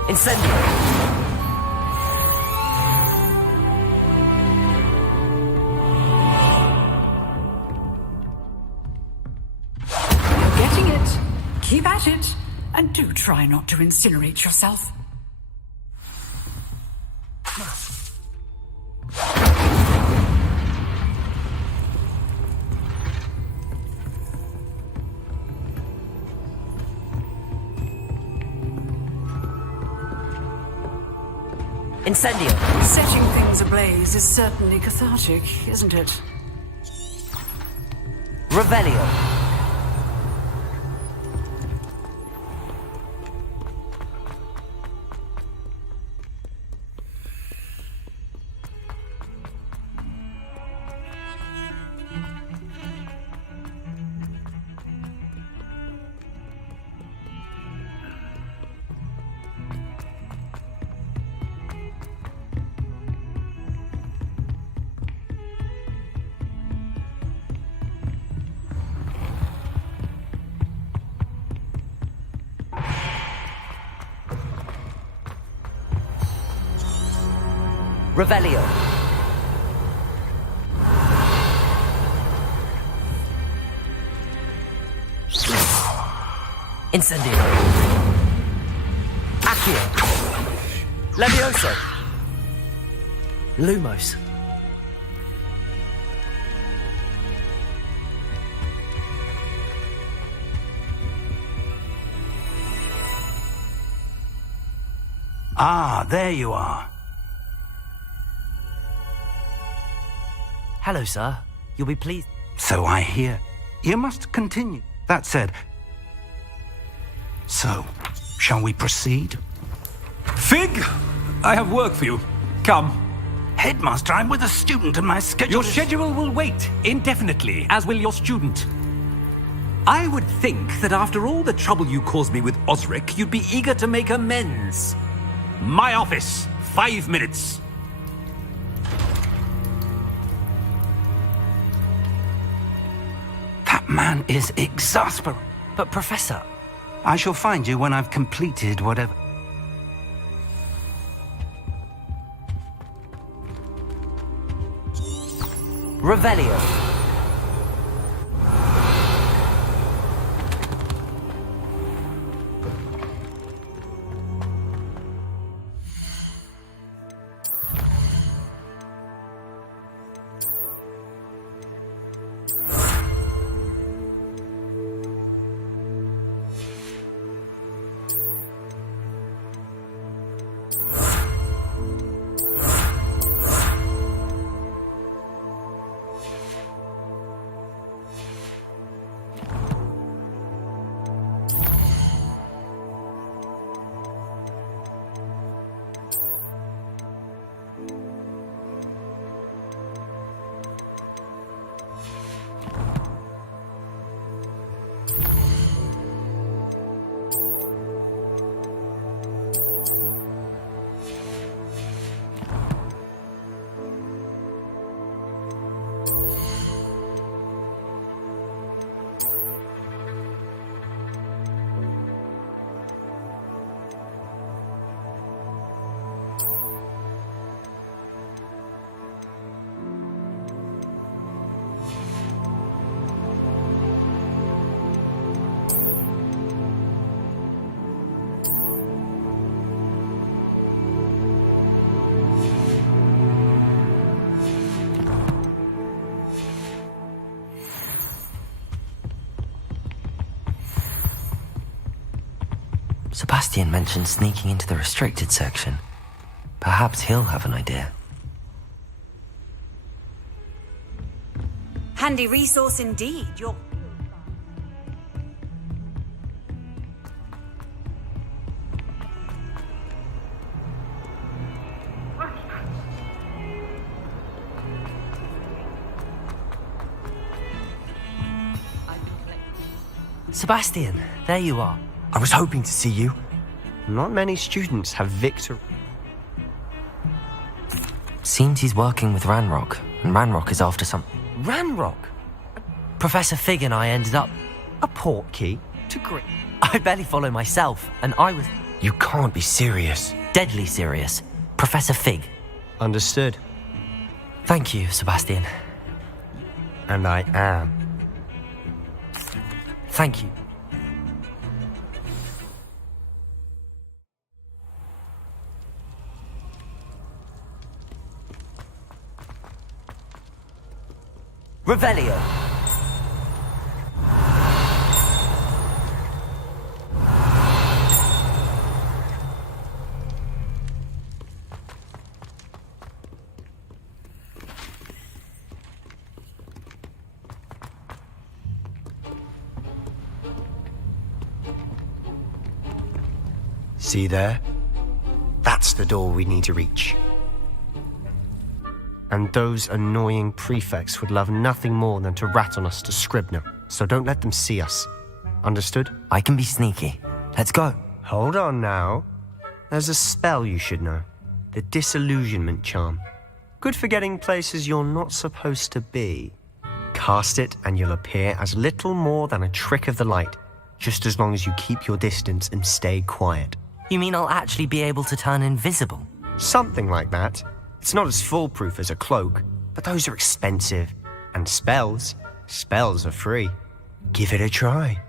Incendio. You're getting it. Keep at it. And do try not to incinerate yourself. Incendio. Setting things ablaze is certainly cathartic, isn't it? Revelio. Revelio. Incendio. Accio. Levioso. Lumos. Ah, there you are. Hello, sir. You'll be pleased. So I hear. You must continue. That said... So, shall we proceed? Fig! I have work for you. Come. Headmaster, I'm with a student and my schedule Your schedule will wait indefinitely, as will your student. I would think that after all the trouble you caused me with Osric, you'd be eager to make amends. My office. 5 minutes. That man is exasperating. But, Professor... I shall find you when I've completed whatever... Revelio. Sebastian mentioned sneaking into the restricted section. Perhaps he'll have an idea. Handy resource indeed. You're... Sebastian, there you are. I was hoping to see you. Not many students have Victor. Seems he's working with Ranrock, and Ranrock is after some... Ranrock? Professor Fig and I ended up... A port key? To Greek? I barely follow myself, and I was... You can't be serious. Deadly serious. Professor Fig. Understood. Thank you, Sebastian. And I am. Thank you. Revelio. See there? That's the door we need to reach. And those annoying prefects would love nothing more than to rat on us to Scribner, so don't let them see us. Understood? I can be sneaky. Let's go. Hold on now. There's a spell you should know. The Disillusionment Charm. Good for getting places you're not supposed to be. Cast it and you'll appear as little more than a trick of the light, just as long as you keep your distance and stay quiet. You mean I'll actually be able to turn invisible? Something like that. It's not as foolproof as a cloak, but those are expensive. And spells are free. Give it a try.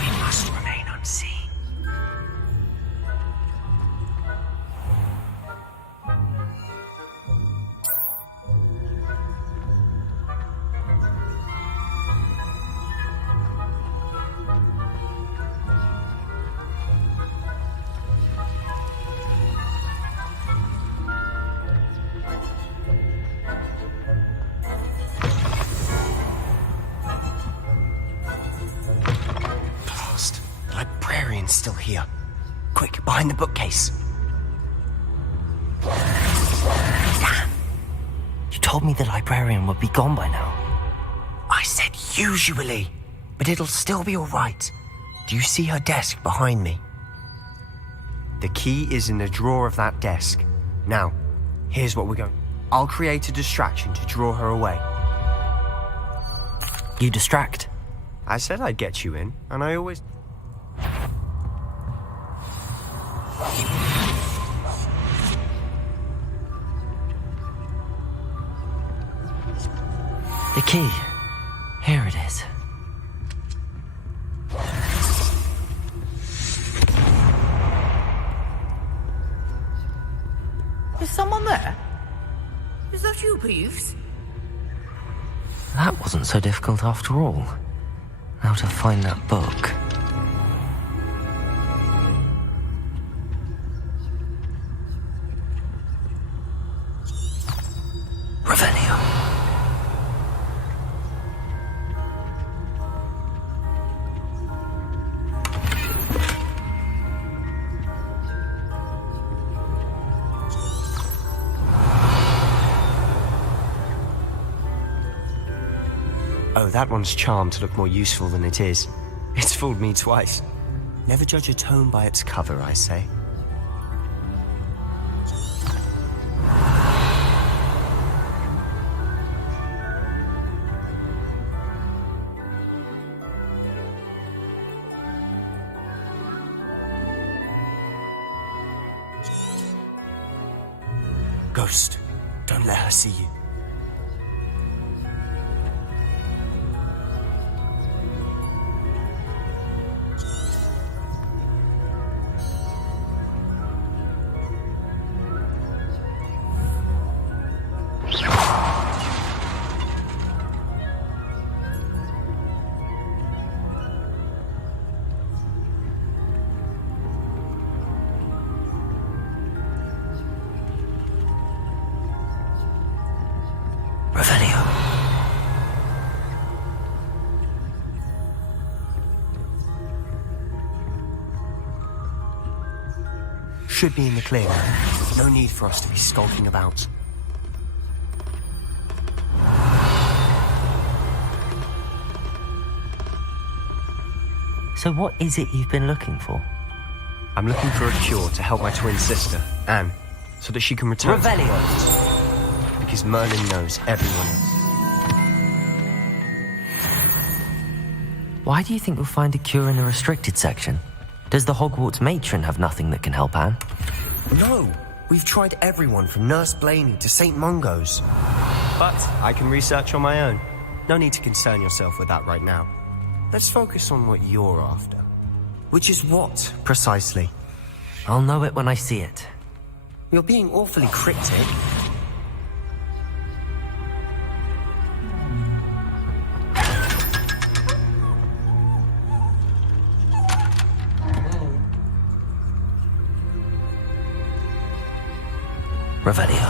We must remain unseen. Still here. Quick, behind the bookcase. Damn. You told me the librarian would be gone by now. I said usually, but it'll still be all right. Do you see her desk behind me? The key is in the drawer of that desk. Now, here's what we're going. I'll create a distraction to draw her away. You distract? I said I'd get you in, and I always... The key. Here it is. Is someone there? Is that you, Peeves? That wasn't so difficult after all. How to find that book. Revelio. Oh, that one's charmed to look more useful than it is. It's fooled me twice. Never judge a tome by its cover, I say. Ghost, don't let her see you. Should be in the clear now. No need for us to be skulking about. So what is it you've been looking for? I'm looking for a cure to help my twin sister, Anne, so that she can return to Revelio! Because Merlin knows everyone else. Why do you think we'll find a cure in the restricted section? Does the Hogwarts matron have nothing that can help Anne? No! We've tried everyone from Nurse Blaney to St. Mungo's. But I can research on my own. No need to concern yourself with that right now. Let's focus on what you're after. Which is what, precisely? I'll know it when I see it. You're being awfully cryptic. Revelio.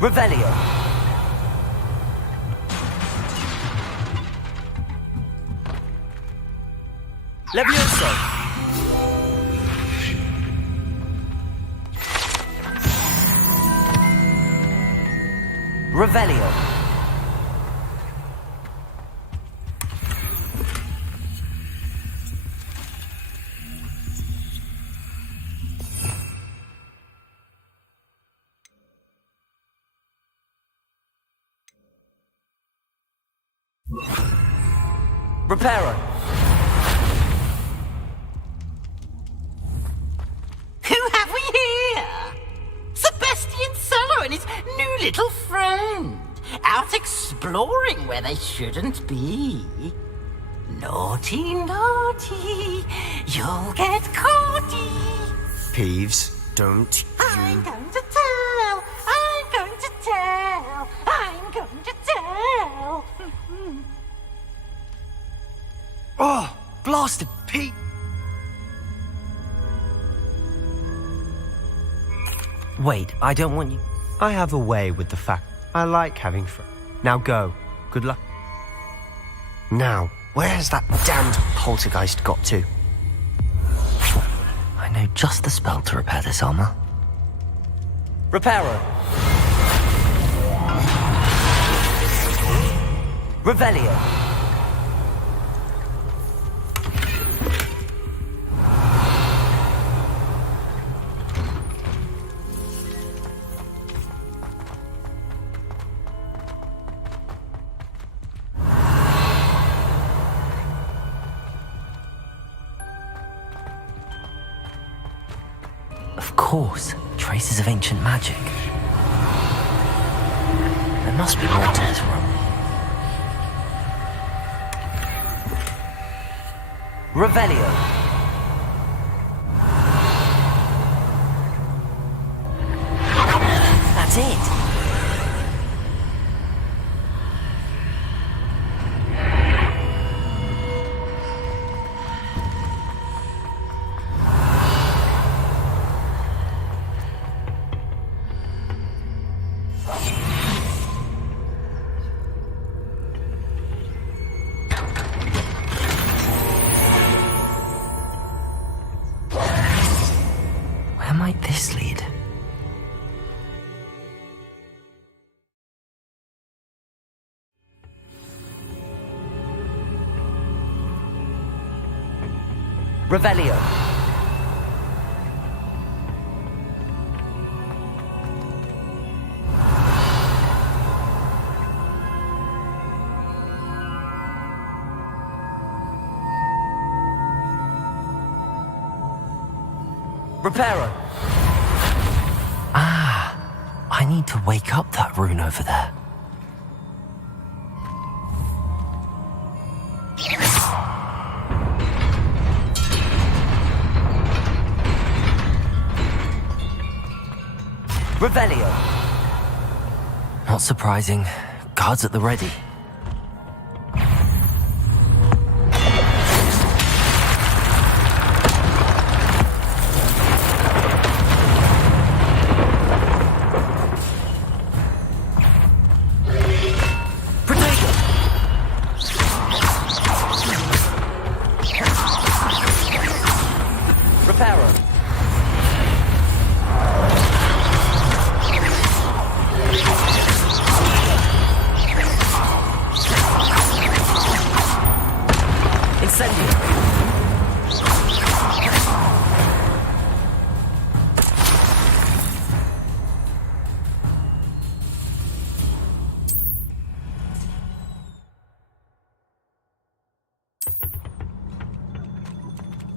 Revelio. Levioso. Revelio. Reparo. Who have we here? Sebastian Sallow and his new little friend, out exploring where they shouldn't be. Naughty, naughty, you'll get caughty. Peeves, don't I'm going to tell, I'm going to tell, I'm going to tell. Oh, blasted Pete! Wait, I don't want you... I have a way with the fact. I like having fun. Now go. Good luck. Now, where has that damned poltergeist got to? I know just the spell to repair this armor. Reparo. Revelio. Of course, traces of ancient magic. There must be more to this room. Revelio. That's it. Revelio. Reparo. Ah, I need to wake up that rune over there. Revelio. Not surprising. Guards at the ready.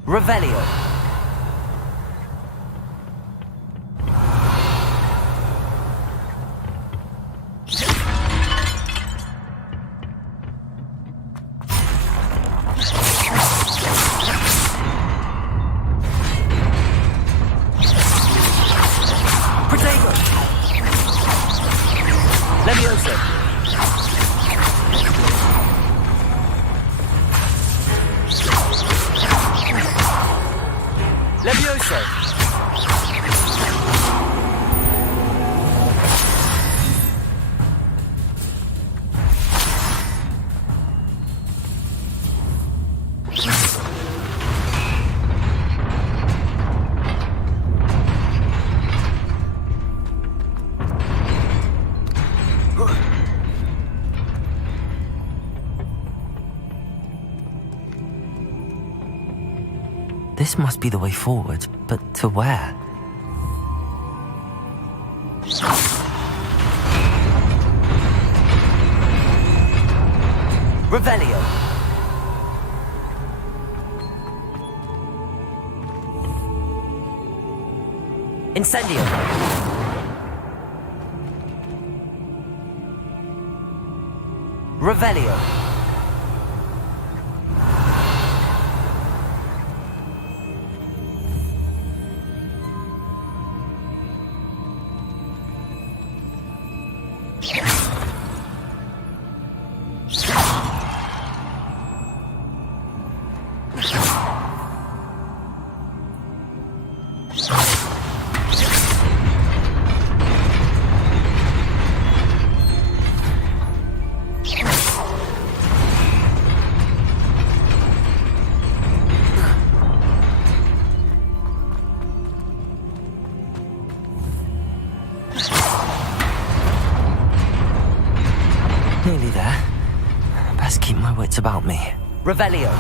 Revelio. Protego. Levioso. Levioso. This must be the way forward, but to where? Revelio. Incendio. Revelio. Nearly there. Best keep my wits about me. Revelio.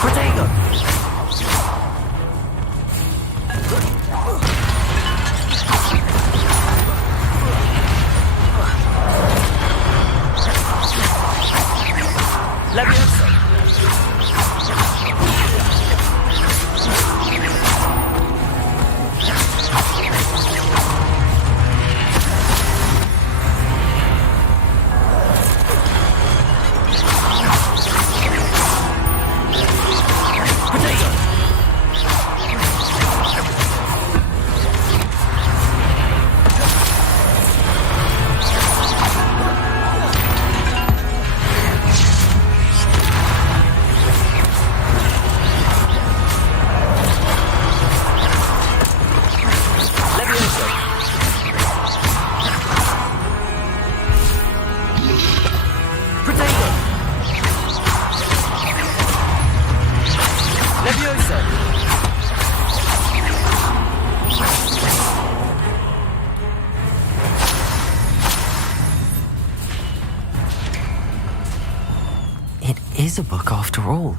Protego. is a book after all.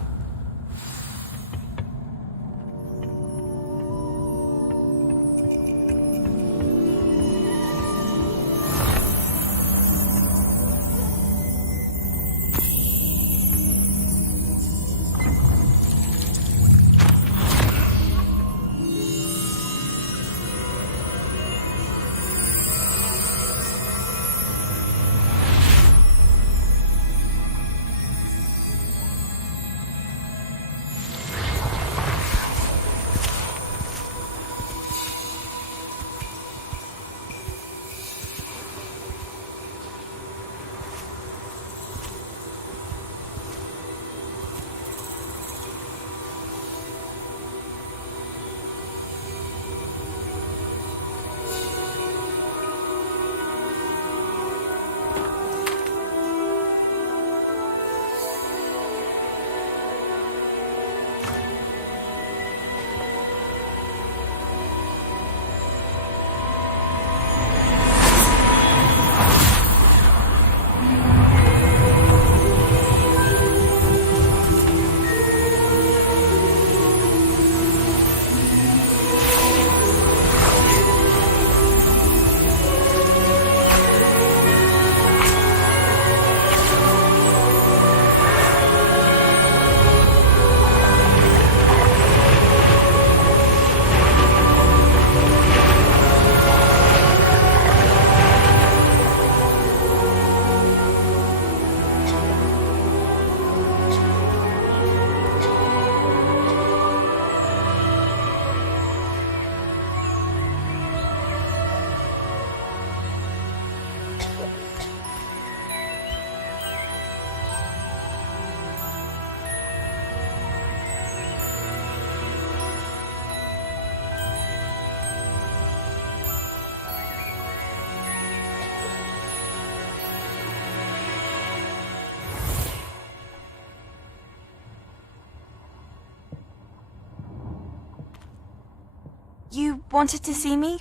You wanted to see me?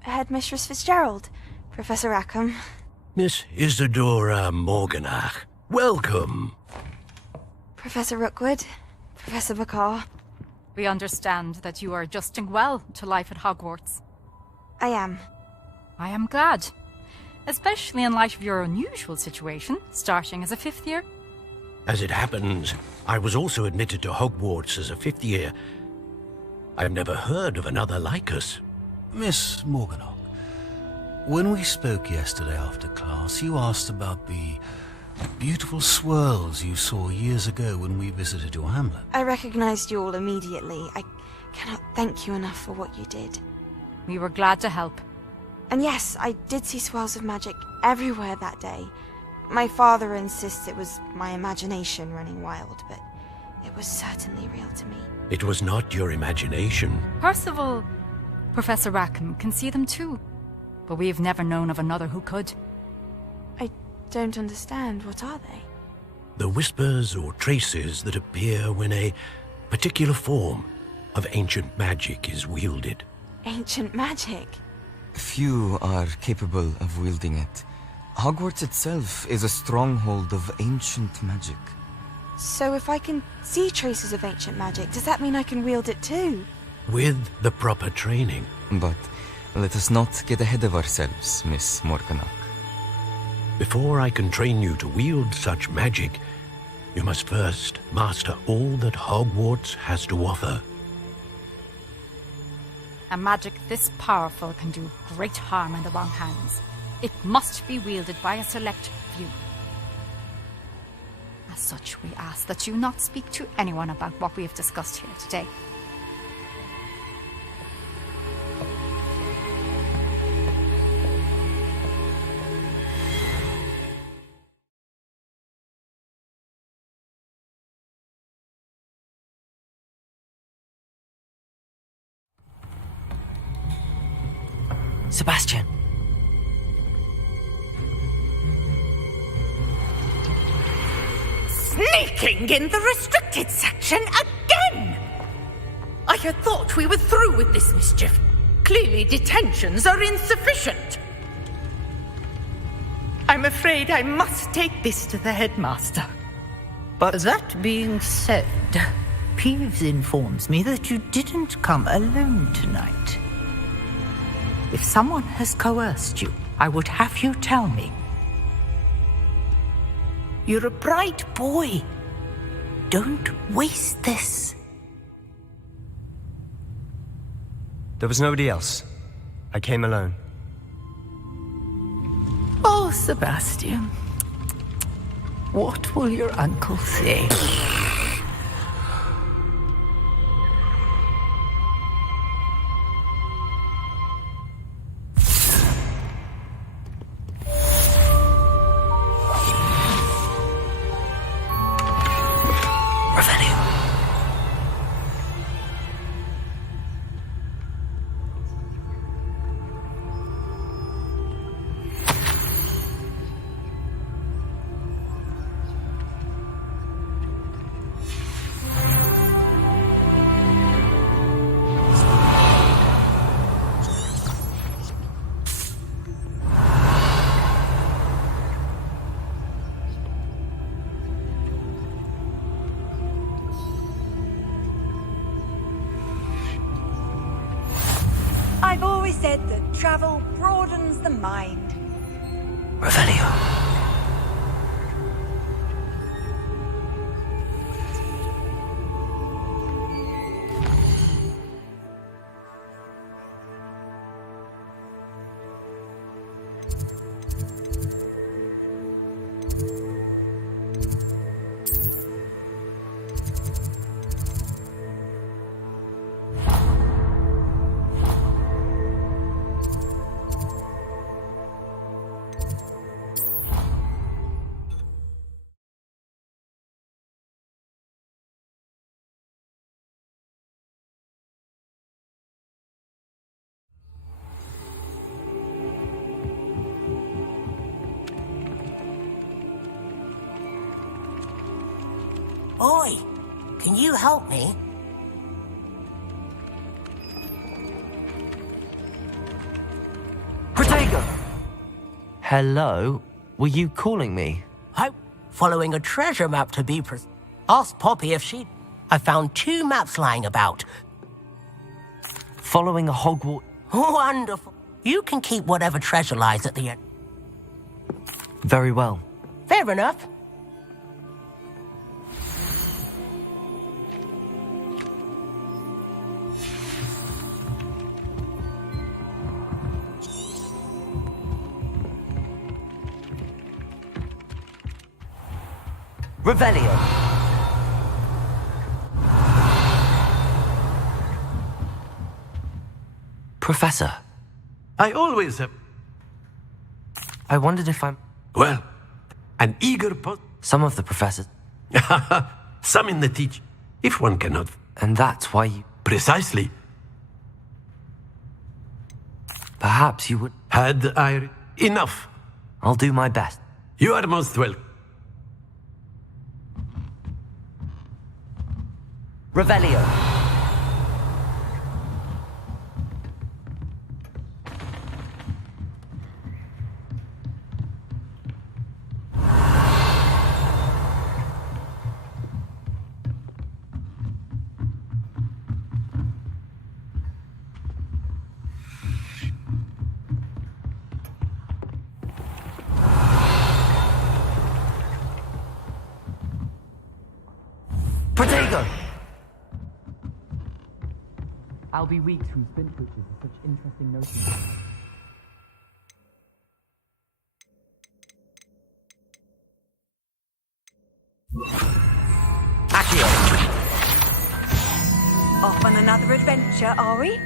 Headmistress Fitzgerald, Professor Rackham. Miss Isadora Morganach, welcome. Professor Rookwood, Professor Bakar. We understand that you are adjusting well to life at Hogwarts. I am. I am glad. Especially in light of your unusual situation, starting as a 5th year. As it happens, I was also admitted to Hogwarts as a 5th year. I've never heard of another like us. Miss Morganach, when we spoke yesterday after class, you asked about the beautiful swirls you saw years ago when we visited your hamlet. I recognized you all immediately. I cannot thank you enough for what you did. We were glad to help. And yes, I did see swirls of magic everywhere that day. My father insists it was my imagination running wild, but it was certainly real to me. It was not your imagination. Percival, Professor Rackham can see them too. But we've never known of another who could. I don't understand. What are they? The whispers or traces that appear when a particular form of ancient magic is wielded. Ancient magic? Few are capable of wielding it. Hogwarts itself is a stronghold of ancient magic. So if I can see traces of ancient magic, does that mean I can wield it too? With the proper training. But let us not get ahead of ourselves, Miss Morganach. Before I can train you to wield such magic, you must first master all that Hogwarts has to offer. A magic this powerful can do great harm in the wrong hands. It must be wielded by a select few. As such, we ask that you not speak to anyone about what we have discussed here today. Sebastian. Sneaking in the restricted section again! I had thought we were through with this mischief. Clearly detentions are insufficient. I'm afraid I must take this to the headmaster. But that being said, Peeves informs me that you didn't come alone tonight. If someone has coerced you, I would have you tell me. You're a bright boy. Don't waste this. There was nobody else. I came alone. Oh, Sebastian. What will your uncle say? I've always said that travel broadens the mind. Revelio. Boy, can you help me? Protego! Hello? Were you calling me? I'm following a treasure map to be precise. Ask Poppy if she... I found 2 maps lying about. Following a Hogwarts... Wonderful. You can keep whatever treasure lies at the end. Very well. Fair enough. Revelio. Professor. I always have... I wondered if I'm... Well, an eager Some of the professors... Some in the teach, if one cannot... And that's why you... Precisely. Perhaps you would... Had I... Enough. I'll do my best. You are most welcome. Revelio. Protego! I'll be weak from sprint coaches with such interesting notions. Off on another adventure, are we?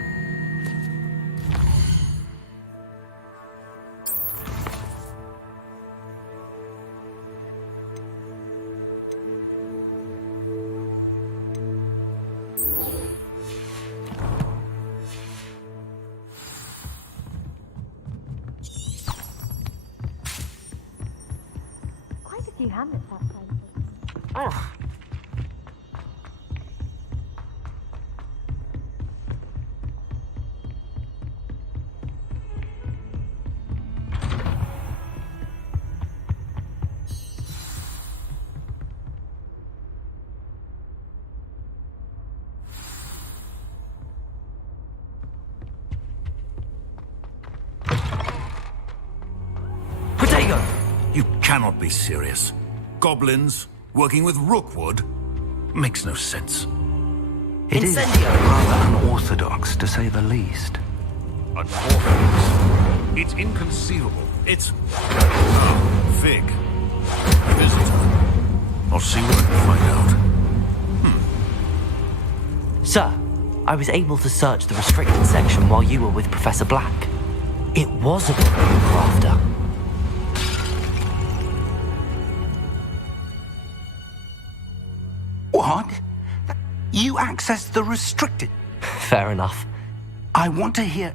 You Hamlet that time. Oh. Protego! You cannot be serious. Goblins working with Rookwood? Makes no sense. It is rather unorthodox, to say the least. Unorthodox? It's inconceivable. It's... Fig. Visitor. I'll see what I can find out. Sir, I was able to search the restricted section while you were with Professor Black. It was a book you were after. What? You accessed the restricted... Fair enough. I want to hear...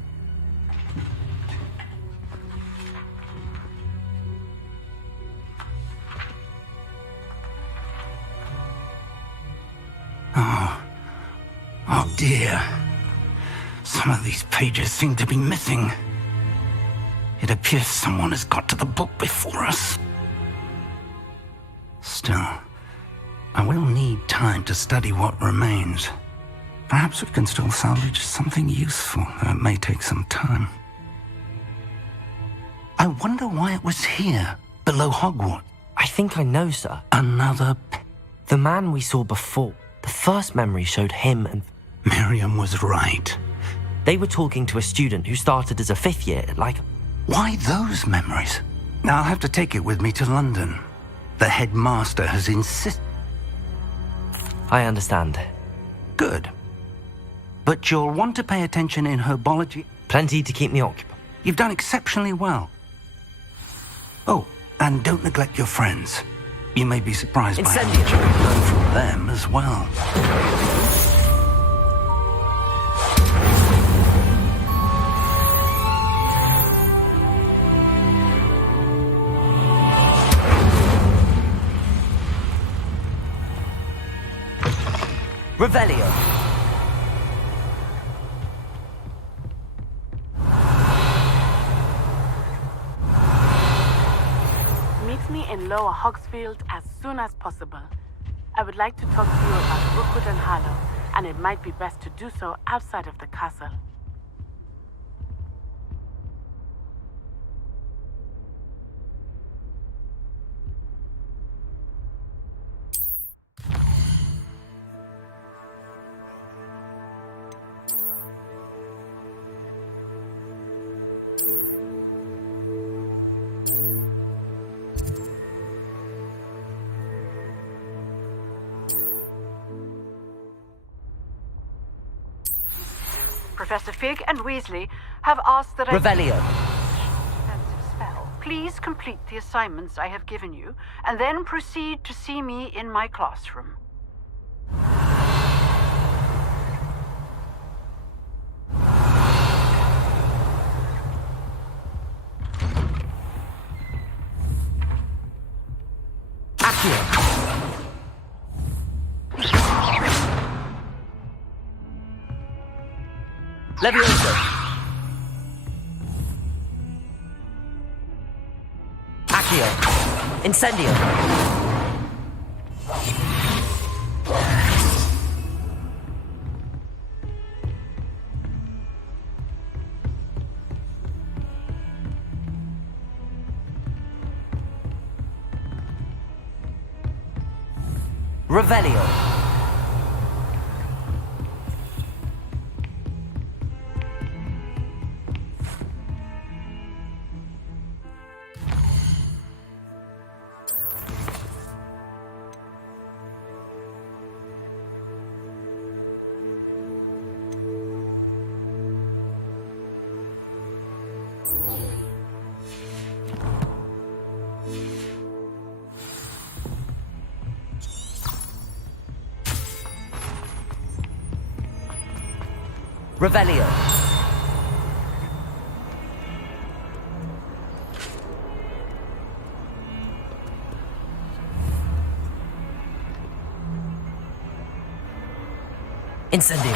Oh dear. Some of these pages seem to be missing. It appears someone has got to the book before us. Still, I will need time to study what remains. Perhaps we can still salvage something useful, though it may take some time. I wonder why it was here, below Hogwarts. I think I know, sir. Another... The man we saw before. The first memory showed him and... Miriam was right. They were talking to a student who started as a 5th year, like... Why those memories? Now I'll have to take it with me to London. The headmaster has insisted... I understand. Good. But you'll want to pay attention in herbology. Plenty to keep me occupied. You've done exceptionally well. Oh, and don't neglect your friends. You may be surprised by how much you can learn from them as well. Revelio. Meet me in Lower Hogsfield as soon as possible. I would like to talk to you about Rookwood and Harlow, and it might be best to do so outside of the castle. Professor Fig and Weasley have asked that Revelio. Expensive spell. Please complete the assignments I have given you, and then proceed to see me in my classroom. Accio. Levioso. Accio. Incendio. Revelio. Revelio. Incendio.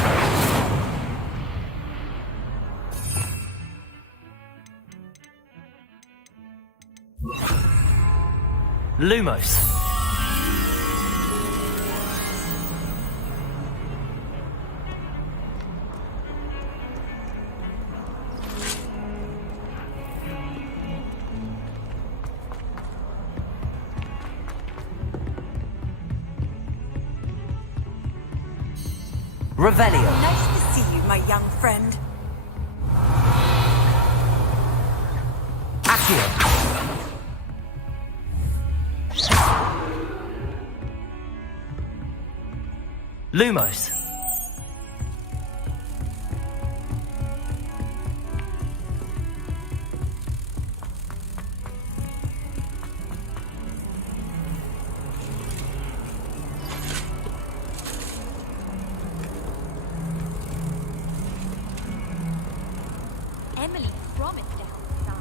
Lumos. Revelio. Nice to see you, my young friend. Accio. Lumos. Emily promised to help us out.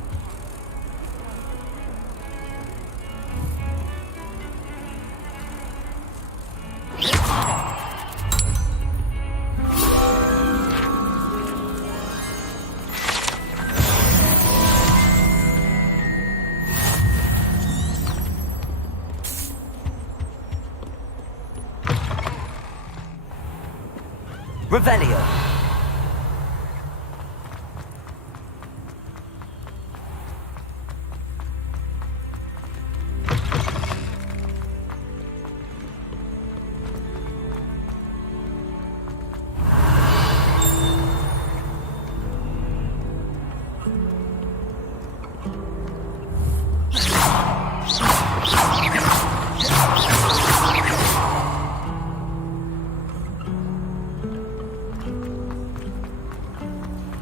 Revelio.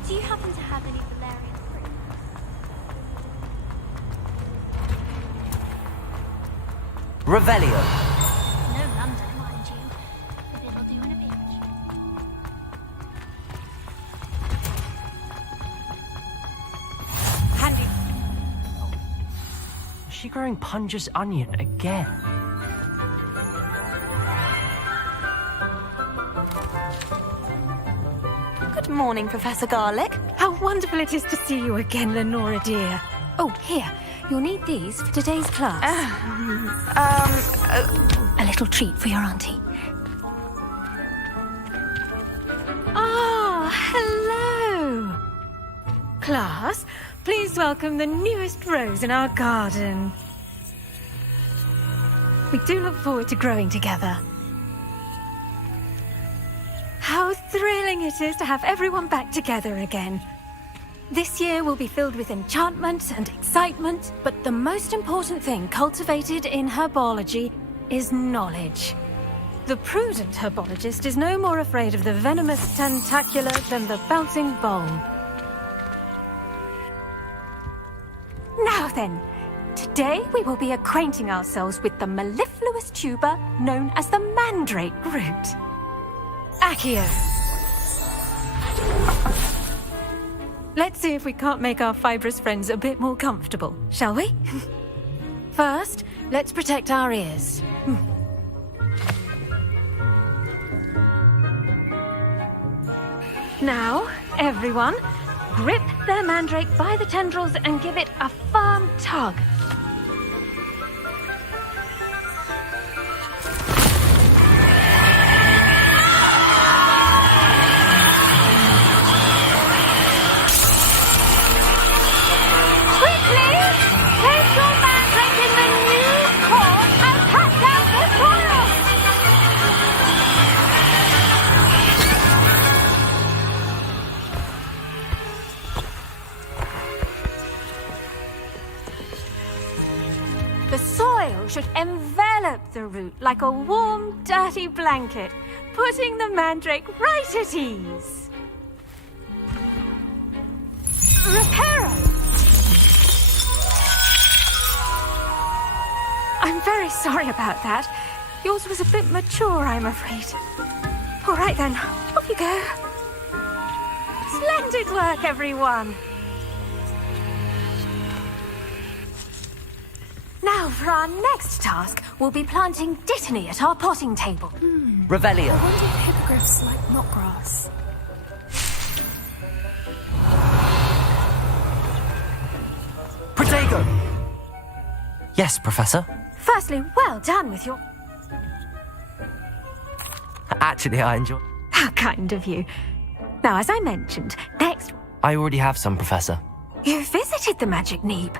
Do you happen to have any valerian fruit? Revelio. No London, mind you. But it'll do in a pinch. Handy. Is she growing Punja's onion again? Good morning, Professor Garlic. How wonderful it is to see you again, Lenora dear. Oh, here. You'll need these for today's class. A little treat for your auntie. Oh, hello. Class, please welcome the newest rose in our garden. We do look forward to growing together. How thrilling it is to have everyone back together again. This year will be filled with enchantment and excitement, but the most important thing cultivated in herbology is knowledge. The prudent herbologist is no more afraid of the venomous tentacula than the bouncing bulb. Now then, today we will be acquainting ourselves with the mellifluous tuber known as the mandrake root. Accio. Let's see if we can't make our fibrous friends a bit more comfortable, shall we? First, let's protect our ears. Now, everyone, grip their mandrake by the tendrils and give it a firm tug. The soil should envelop the root like a warm, dirty blanket, putting the mandrake right at ease. Reparo! I'm very sorry about that. Yours was a bit mature, I'm afraid. All right then, off you go. Splendid work, everyone. Now, for our next task, we'll be planting Dittany at our potting table. Revelio. I wonder if hippogriffs like knotgrass. Protego. Yes, Professor. Firstly, well done with your... Actually, I enjoy... How kind of you. Now, as I mentioned, next... I already have some, Professor. You visited the Magic Neep.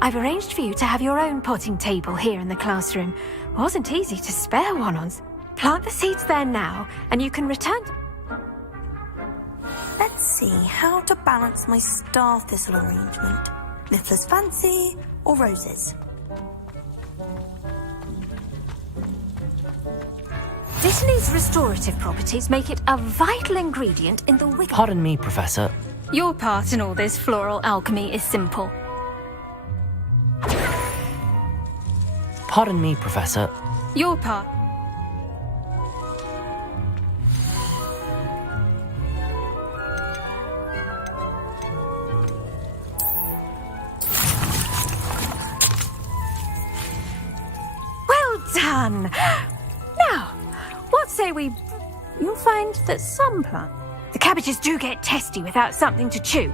I've arranged for you to have your own potting table here in the classroom. Wasn't easy to spare one on. Plant the seeds there now, and you can return... Let's see how to balance my star thistle arrangement. Niffler's fancy or roses? Dittany's restorative properties make it a vital ingredient in the wick. Pardon me, Professor. Your part in all this floral alchemy is simple. Pardon me, Professor. Your part. Well done! Now, what say we... You'll find that some plants... The cabbages do get testy without something to chew.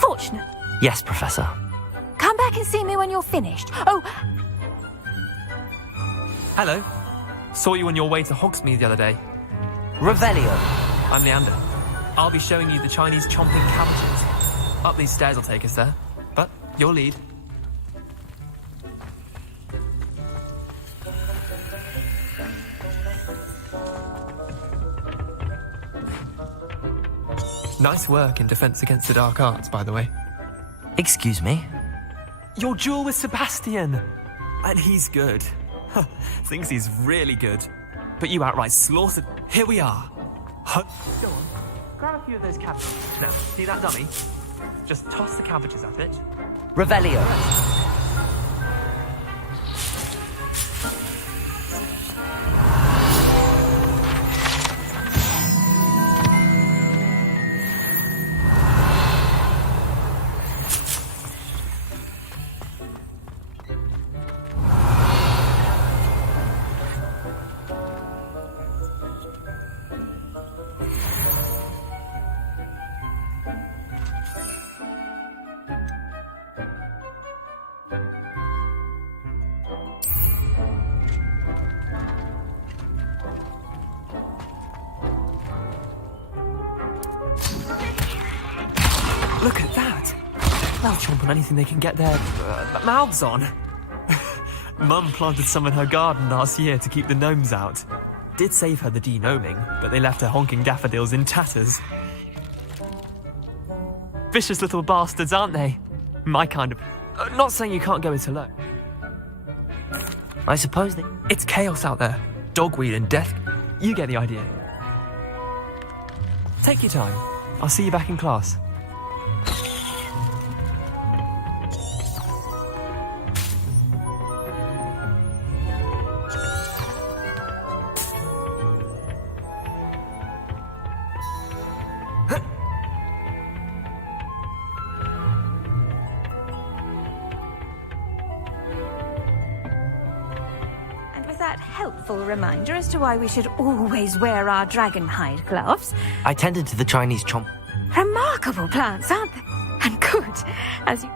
Fortunate. Yes, Professor. Come back and see me when you're finished. Oh... Hello. Saw you on your way to Hogsmeade the other day. Revelio. I'm Leander. I'll be showing you the Chinese chomping cabbages. Up these stairs will take us there. But your lead. Nice work in Defense Against the Dark Arts, by the way. Excuse me? Your duel with Sebastian! And he's good. Thinks he's really good. But you outright slaughtered... Here we are. Go on. Grab a few of those cabbages. Now, see that dummy? Just toss the cabbages at it. Revelio. Look at that! They'll chomp on anything they can get their mouths on. Mum planted some in her garden last year to keep the gnomes out. Did save her the de-gnoming, but they left her honking daffodils in tatters. Vicious little bastards, aren't they? My kind of... not saying you can't go it alone. I suppose they... It's chaos out there. Dogweed and death... You get the idea. Take your time. I'll see you back in class. Helpful reminder as to why we should always wear our dragon hide gloves. I tended to the Chinese chomp. Remarkable plants, aren't they? And good, as you...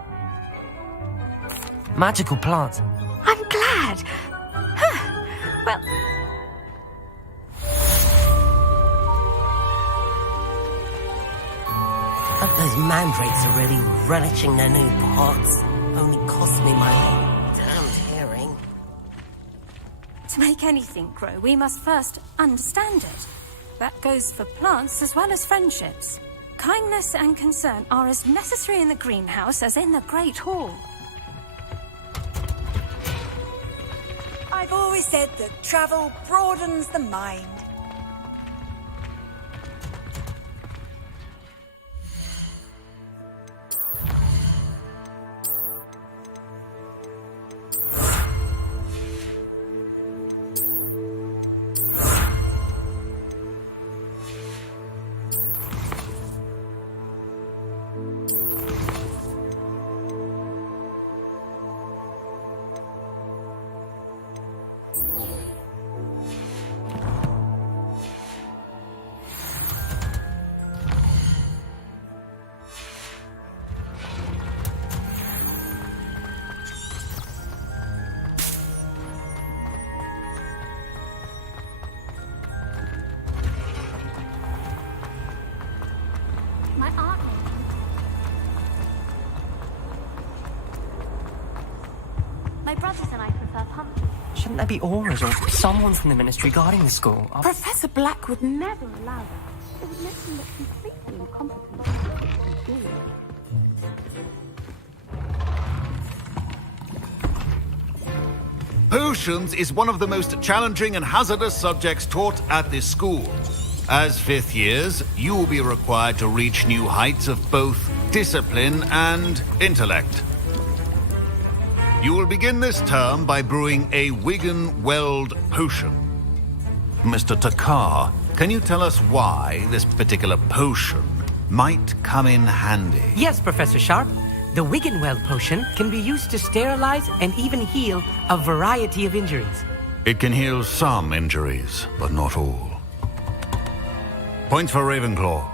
Magical plants. I'm glad. Well... Hope those mandrakes are really relishing their new pots. Only cost me my damned hearing. To make anything grow, we must first understand it. That goes for plants as well as friendships. Kindness and concern are as necessary in the greenhouse as in the Great Hall. I've always said that travel broadens the mind. My art making. My brothers and I prefer pumpkin. Shouldn't there be auras or someone from the ministry guarding the school? Professor Black would never allow that. It would make him look completely incompetent. Potions is one of the most challenging and hazardous subjects taught at this school. As fifth years, you will be required to reach new heights of both discipline and intellect. You will begin this term by brewing a Wigan-Weld potion. Mr. Takar, can you tell us why this particular potion might come in handy? Yes, Professor Sharp. The Wigan-Weld potion can be used to sterilize and even heal a variety of injuries. It can heal some injuries, but not all. Points for Ravenclaw.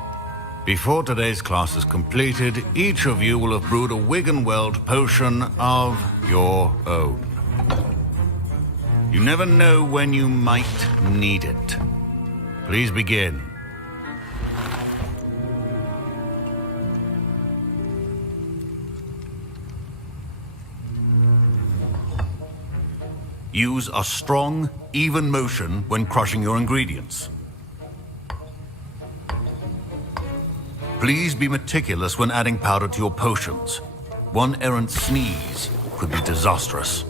Before today's class is completed, each of you will have brewed a Wigan-Weld potion of your own. You never know when you might need it. Please begin. Use a strong, even motion when crushing your ingredients. Please be meticulous when adding powder to your potions. One errant sneeze could be disastrous.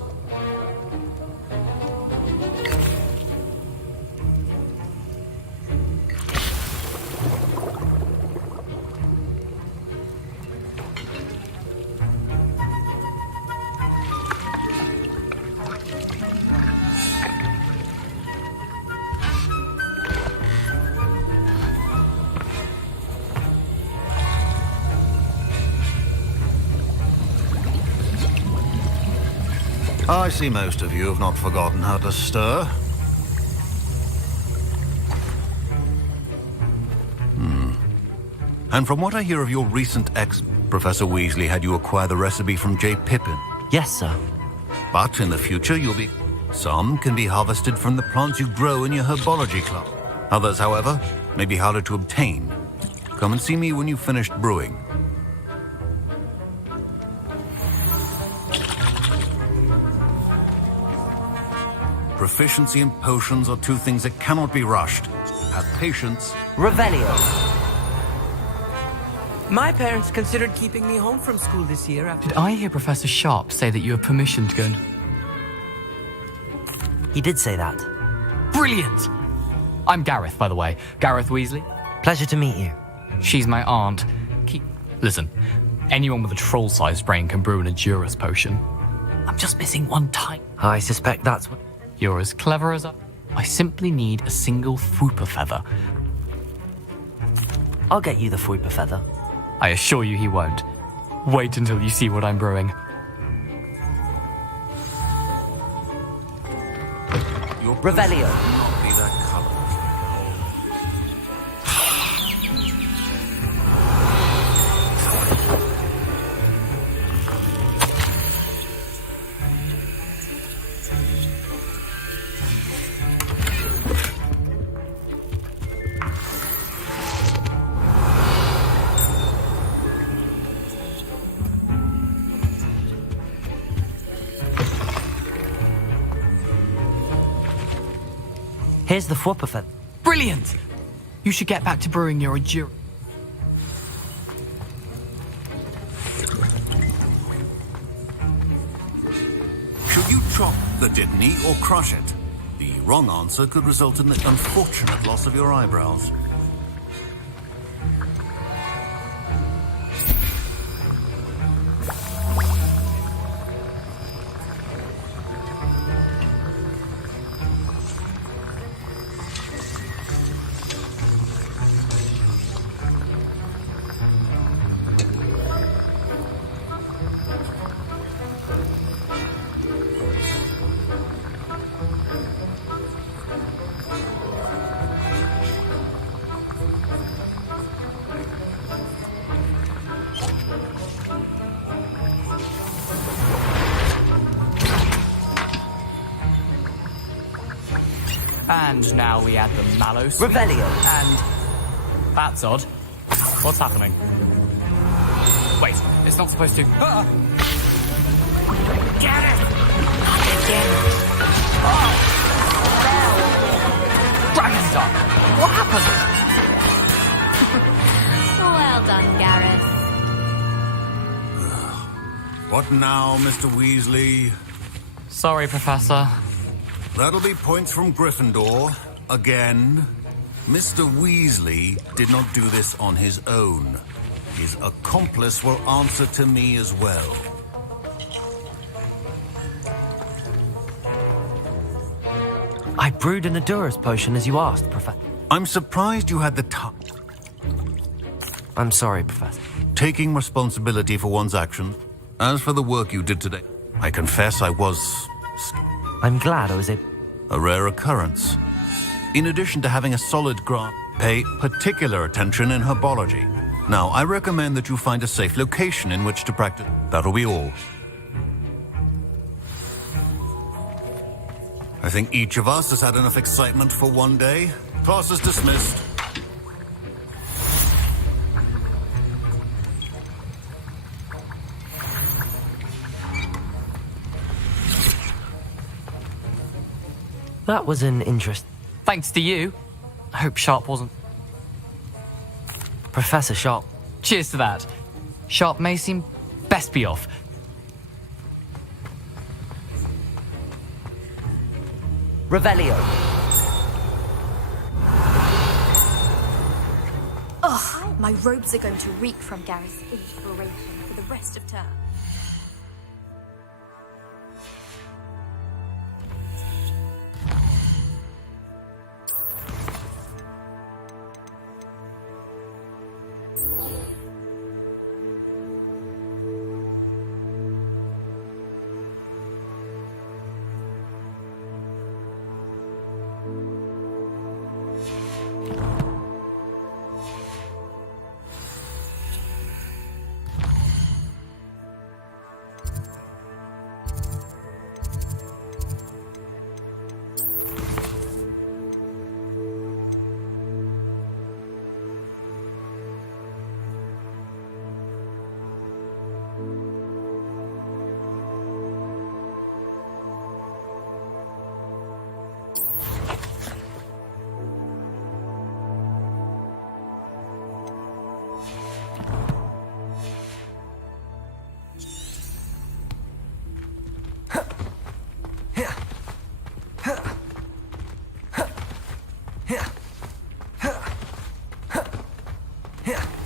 I see most of you have not forgotten how to stir. And from what I hear of your recent ex, Professor Weasley had you acquire the recipe from J. Pippin. Yes, sir. But in the future, some can be harvested from the plants you grow in your herbology club. Others, however, may be harder to obtain. Come and see me when you've finished brewing. Proficiency and potions are two things that cannot be rushed. Have patience. Revelio. My parents considered keeping me home from school this year after... Did I hear Professor Sharp say that you have permission to go and... He did say that. Brilliant! I'm Gareth, by the way. Gareth Weasley. Pleasure to meet you. She's my aunt. Listen, anyone with a troll-sized brain can brew an Edurus potion. I'm just missing one type. I suspect that's what... You're as clever as I simply need a single Fwooper feather. I'll get you the Fwooper feather. I assure you he won't. Wait until you see what I'm brewing. Revelio. Not be that color. Here's the Fwooper feather. Brilliant! You should get back to brewing your Edurus. Should you chop the Dittany or crush it? The wrong answer could result in the unfortunate loss of your eyebrows. And now we add the mallow sweet. Revelio. And... That's odd. What's happening? Wait, it's not supposed to... Ah! Get it! Oh! Dragon's Dog! What happened? Well now, Mr. Weasley. Sorry, Professor. That'll be points from Gryffindor. Again. Mr. Weasley did not do this on his own. His accomplice will answer to me as well. I brewed an Adurus potion as you asked, Professor. I'm surprised you had the time. I'm sorry, Professor. Taking responsibility for one's actions. As for the work you did today, I confess I was... I'm glad I was able... A rare occurrence. In addition to having a solid grasp, pay particular attention in herbology. Now, I recommend that you find a safe location in which to practice. That'll be all. I think each of us has had enough excitement for one day. Class is dismissed. That was an interest. Thanks to you. I hope Sharp wasn't. Professor Sharp. Cheers to that. Sharp may seem best be off. Revelio. Ugh, my robes are going to reek from Gary's inspiration for the rest of term.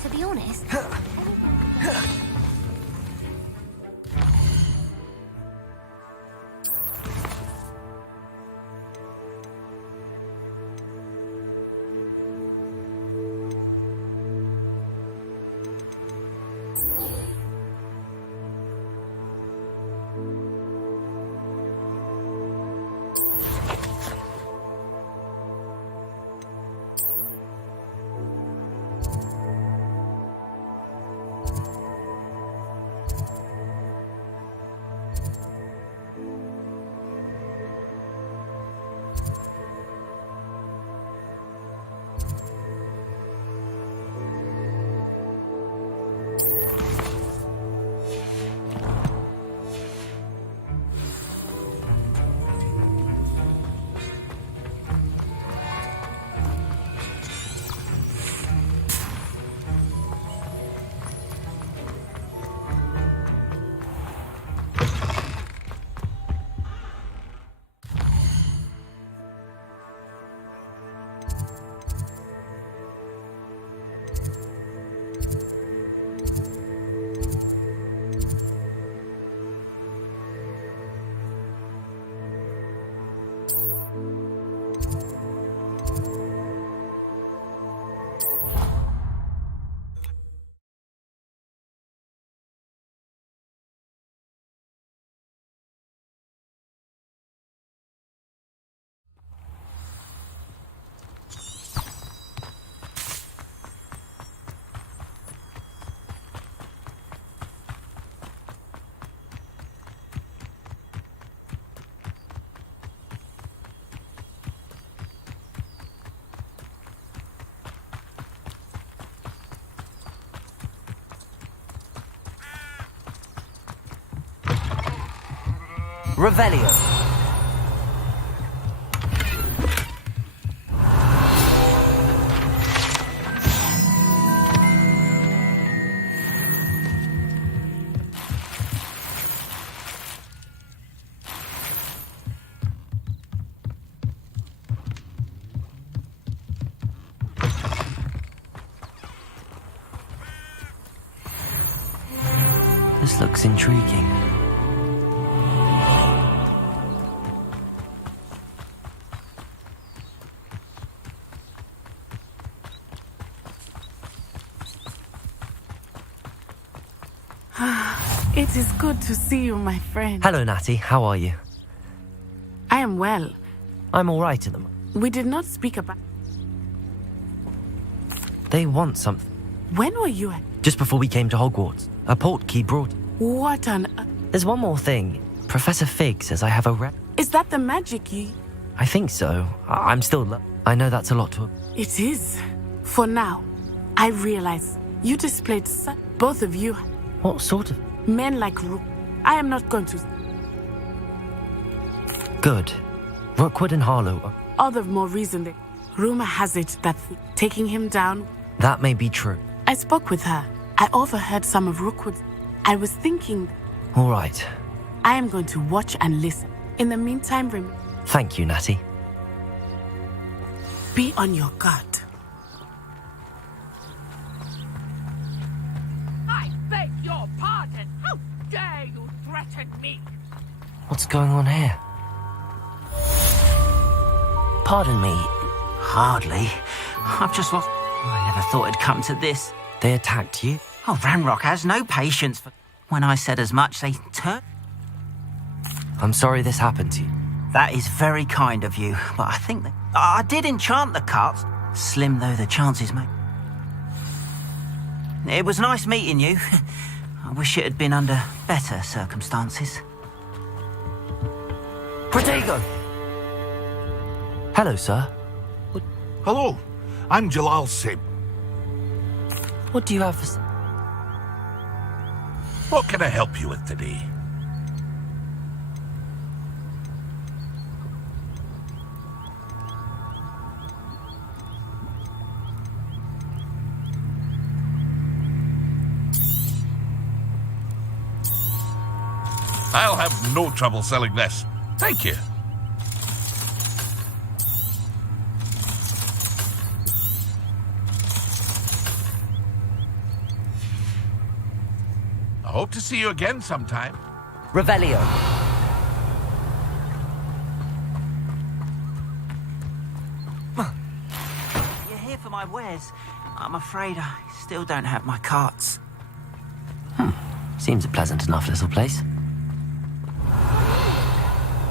To be honest, Revelio. This looks intriguing. It is good to see you, my friend. Hello, Natty. How are you? I am well. I'm all right at the moment. We did not speak about... They want something. When were you at... Just before we came to Hogwarts. A portkey brought... What on... There's one more thing. Professor Fig says I have a Is that the magic key? I think so. I'm still... I know that's a lot to... It is. For now, I realize you displayed both of you. What sort of... Men like Rook. I am not going to... Good. Rookwood and Harlow... All the more reason that... Rumor has it that taking him down... That may be true. I spoke with her. I overheard some of Rookwood's... I was thinking... All right. I am going to watch and listen. In the meantime, Thank you, Natty. Be on your guard. I beg your pardon. How dare you threaten me? What's going on here? Pardon me. Hardly. I've just lost... I never thought it'd come to this. They attacked you? Oh, Ranrock has no patience for... When I said as much, they turned... I'm sorry this happened to you. That is very kind of you, but I think that... I did enchant the carts, slim though the chances may... It was nice meeting you. I wish it had been under better circumstances. Protego! Hello, sir. Hello, I'm Jalal Sib. What do you have for... What can I help you with today? I'll have no trouble selling this. Thank you. I hope to see you again sometime. Revelio. You're here for my wares. I'm afraid I still don't have my carts. Seems a pleasant enough little place.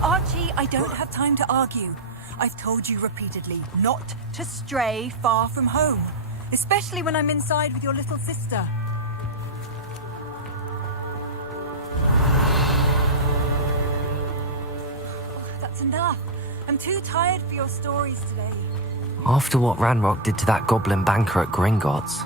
Archie, I don't have time to argue. I've told you repeatedly not to stray far from home, especially when I'm inside with your little sister. That's enough. I'm too tired for your stories today. After what Ranrock did to that goblin banker at Gringotts.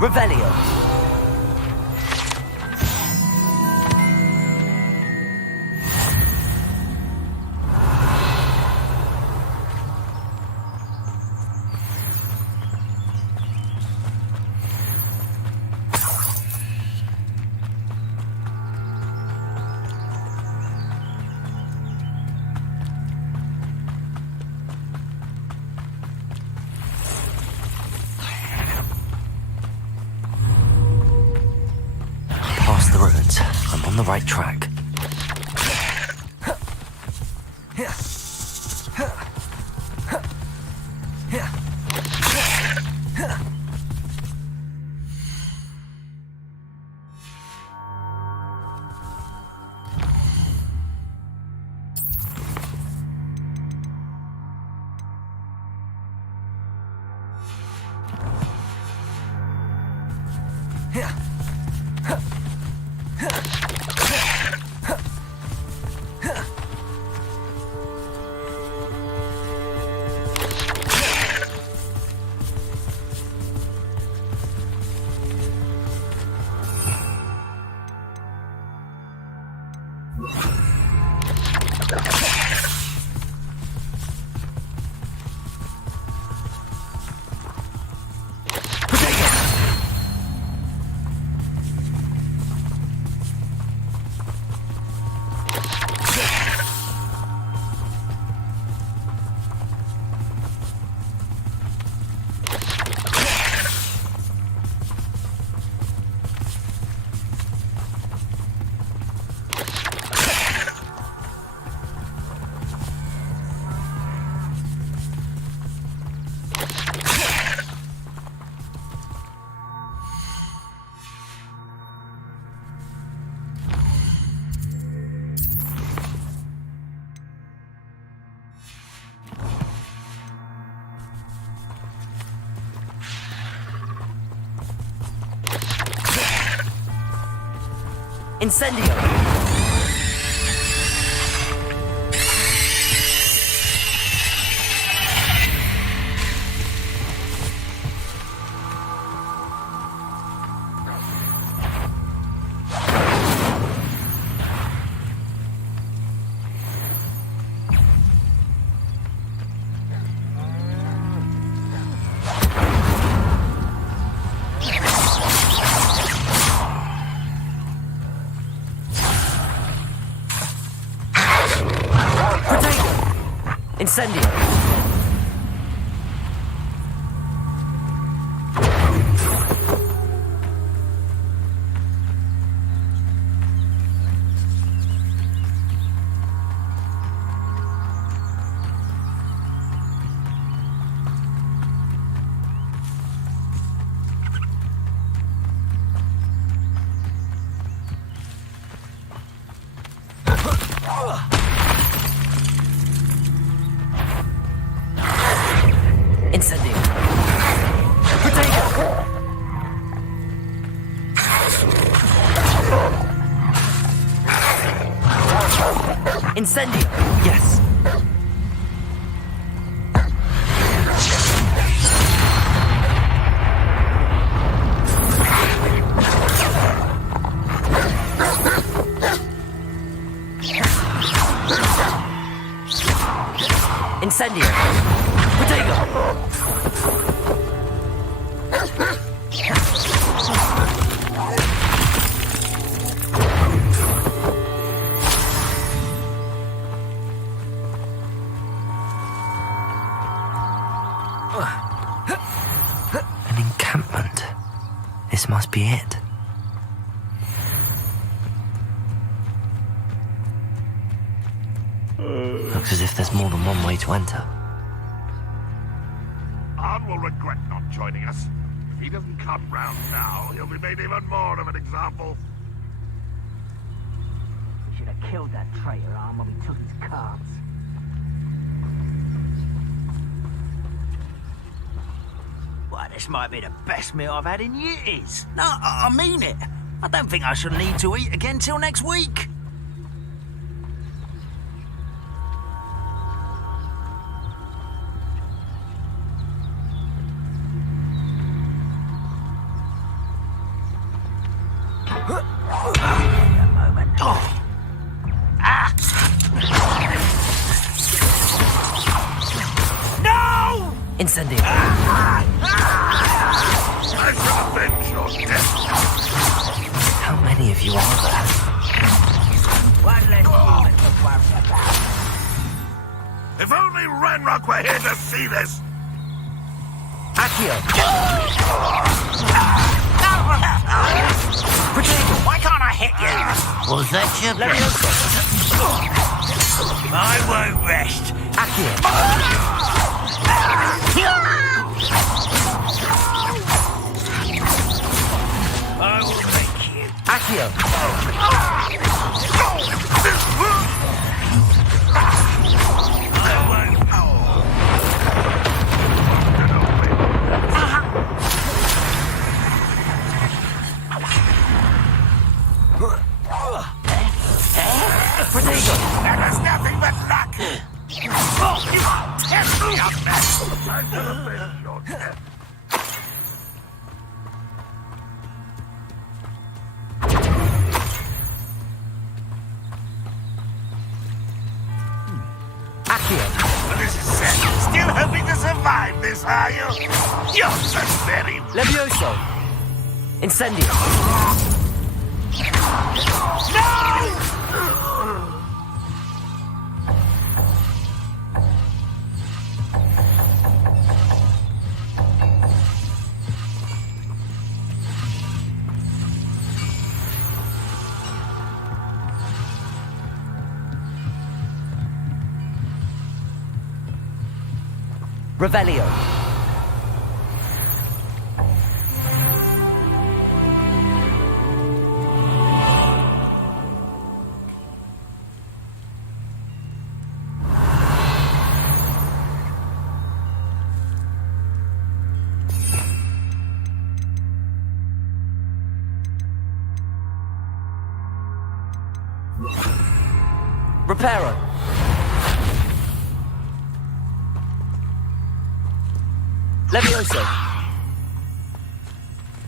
Revelio. on the right track. Incendio! Incendio! Incendio! Potato! Incendio! Yes! Incendio! Potato! An encampment. This must be it. Looks as if there's more than one way to enter. Arn will regret not joining us. If he doesn't come round now, he'll be made even more of an example. We should have killed that traitor, Arn, when we took his cards. Why, this might be the best meal I've had in years. No, I mean it. I don't think I shall need to eat again till next week. Incendio! How many of you are there? One less demon to worry about. If only Ranrock were here to see this! Accio! Why can't I hit you? Was that your I won't rest. Accio. I will make you. Accio. That was nothing but luck. Oh, you test me up, man. I'm gonna finish your death. Accio. This is set. Still hoping to survive this, are you? You're such very... Levioso. Incendio. No! Revelio. Reparo. Levioso.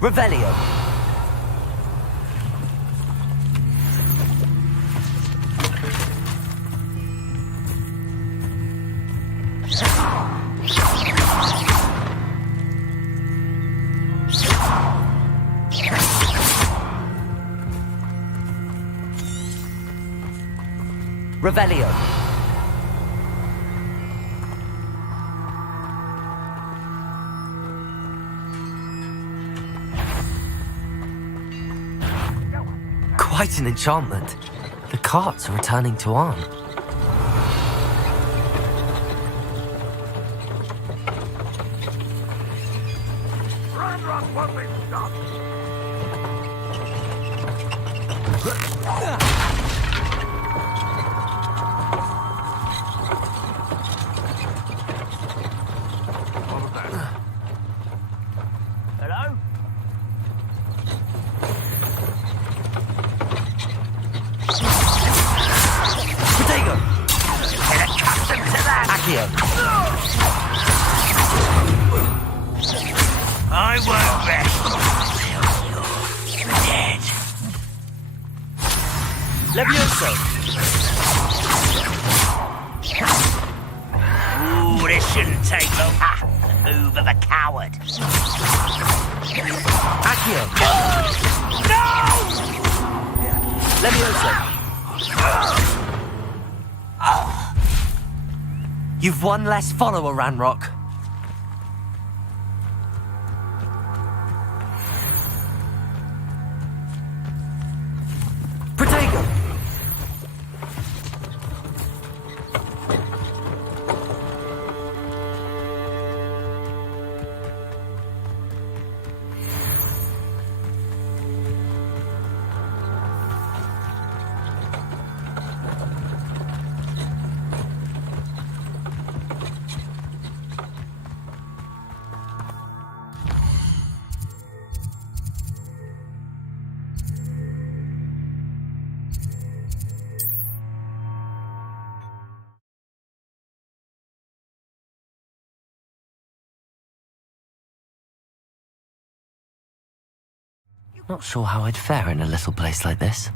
Revelio. Revelio. Quite an enchantment. The carts are returning to Arn. Run, what we stop. Hello? Protego. Get accustomed to that. Accio. I won't rest. You're dead. Levioso. Ooh, this shouldn't take long. Ah, the move of a coward. Accio. No! Levioso. You've one less follower, Ranrock. Protego. Not sure how I'd fare in a little place like this.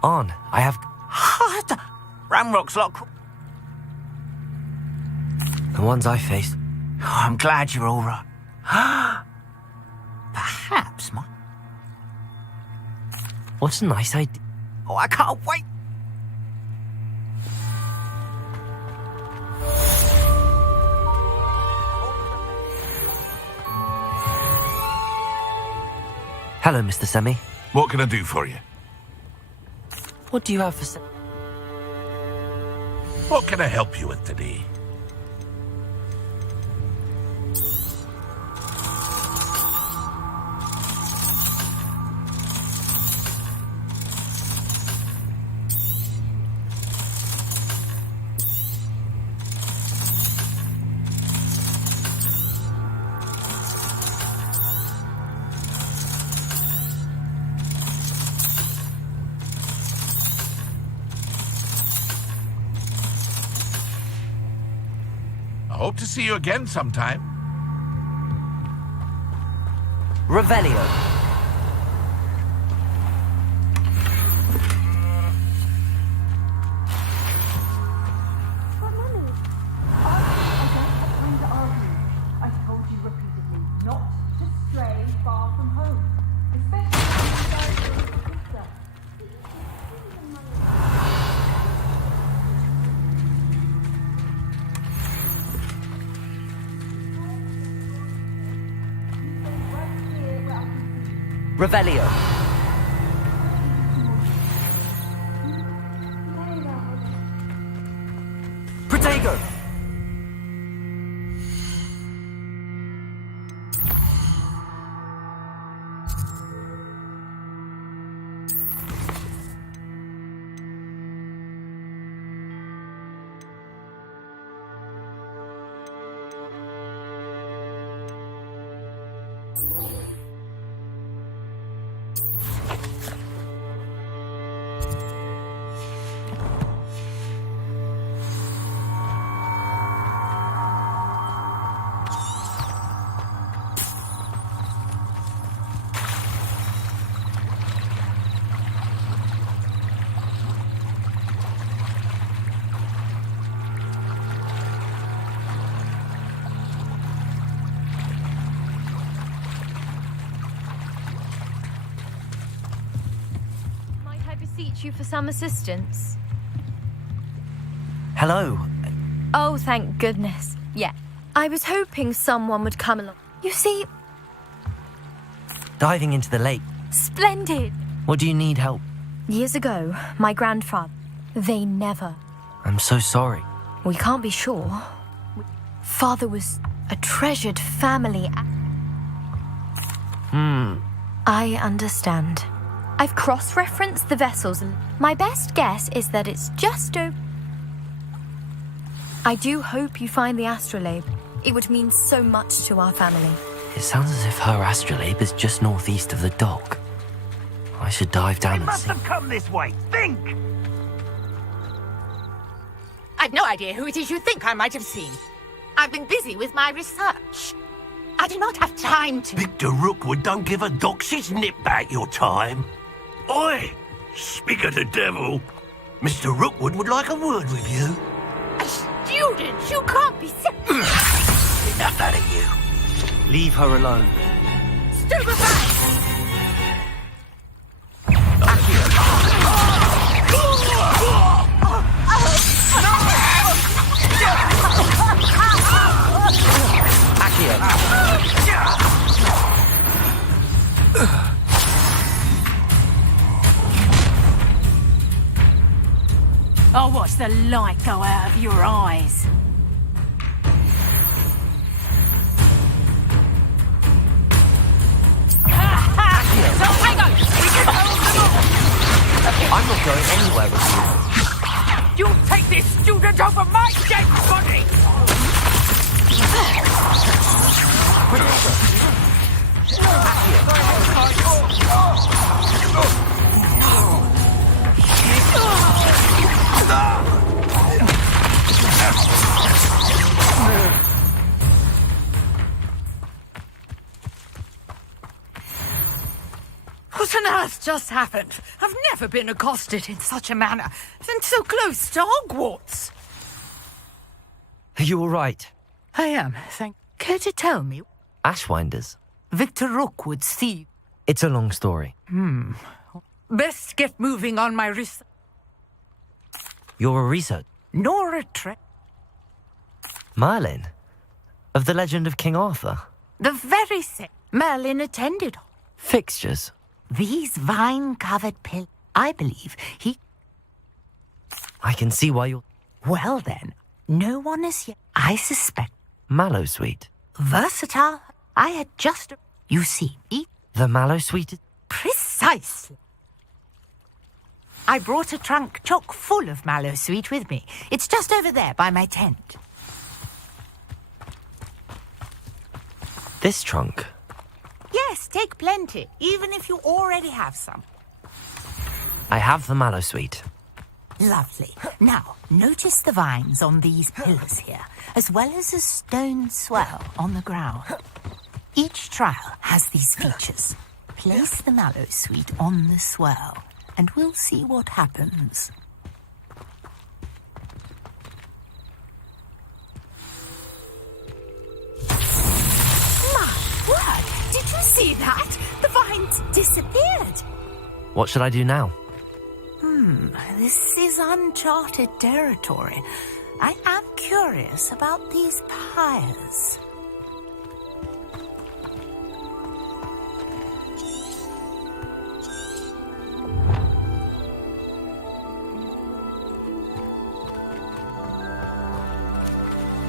On, I have... Ramrock's lock. The ones I faced. Oh, I'm glad you're all right. Perhaps my... What a nice idea. Oh, I can't wait Hello, Mr. Semi. What can I do for you? What do you have for... What can I help you with today? I hope to see you again sometime. Revelio. I told you repeatedly not to stray far from home, especially Revelio. Protego. You for some assistance? Hello. Oh, thank goodness. Yeah. I was hoping someone would come along. You see... Diving into the lake. Splendid! What do you need help? Years ago, my grandfather... They never... I'm so sorry. We can't be sure. Father was a treasured family... I understand. I've cross-referenced the vessels and my best guess is that it's just I do hope you find the astrolabe. It would mean so much to our family. It sounds as if her astrolabe is just northeast of the dock. I should dive down and Must see. have come this way. Think! I've no idea who it is you think I might have seen. I've been busy with my research. I do not have time to... Victor Rookwood don't give a doxy's nip back your time. Oi! Speak of the devil. Mr. Rookwood would like a word with you. A student? You can't be... Enough out of you. Leave her alone. Stupefy! I'll watch the light go out of your eyes. I'm not going anywhere with you. You'll take this student over my dead body! What on earth just happened? I've never been accosted in such a manner, and so close to Hogwarts. Are you all right? I am, thank... Care to tell me? Ashwinders. Victor Rookwood, see... It's a long story. Best get moving on my research. You're a researcher. Nor a trick. Merlin? Of the legend of King Arthur? The very same. Merlin attended. Fixtures? These vine-covered pillars, I believe he... I can see why you're... Well then, no one is yet. I suspect... Mallow Sweet. Versatile. I had just... You see, The Mallow Sweet is... Precisely. I brought a trunk chock full of mallow sweet with me. It's just over there by my tent. This trunk? Yes, take plenty, even if you already have some. I have the Mallow Sweet. Lovely. Now, notice the vines on these pillars here, as well as a stone swell on the ground. Each trial has these features. Place the mallow sweet on the swell, and we'll see what happens. My word! Did you see that? The vines disappeared. What should I do now? This is uncharted territory. I am curious about these pyres.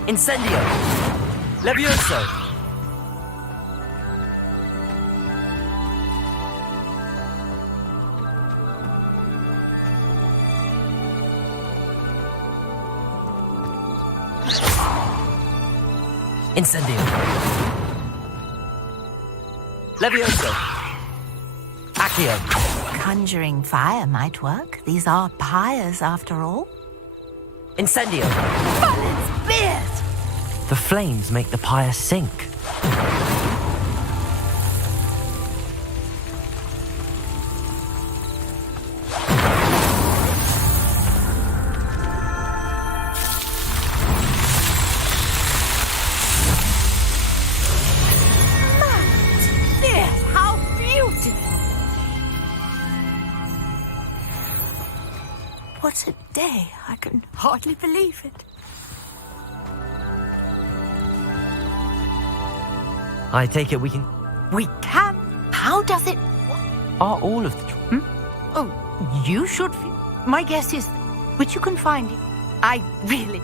Incendio! Levioso! Incendio! Levioso! Accio! Conjuring fire might work. These are pyres after all. Incendio! But it's beard! The flames make the pyre sink. How beautiful! What a day. I can hardly believe it. I take it we can... We can? How does it... Are all of the... Oh, you should... My guess is... Which you can find it. I really...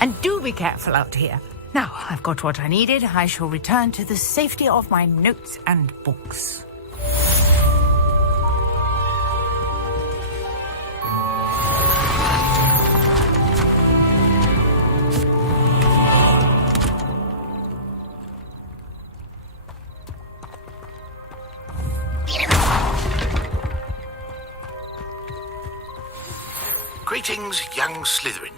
And do be careful out here. Now, I've got what I needed. I shall return to the safety of my notes and books. Greetings, young Slytherin.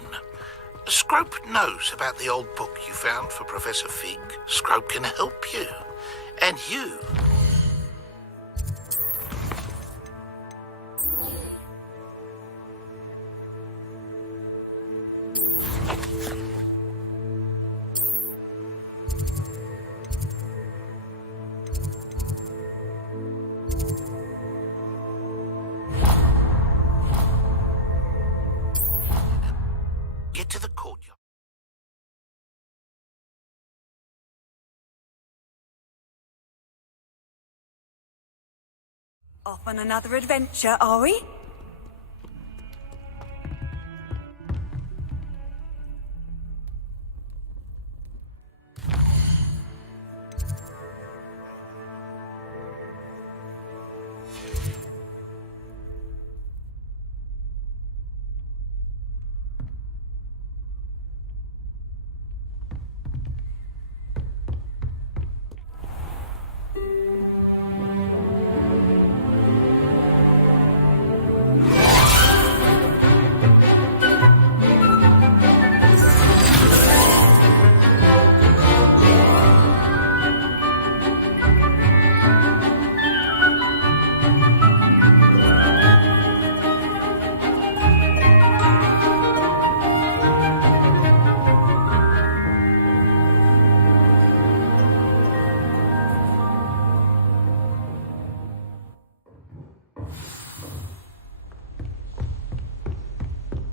Scrope knows about the old book you found for Professor Fig. Scrope can help you. And you. Get to the courtyard. Off on another adventure, are we?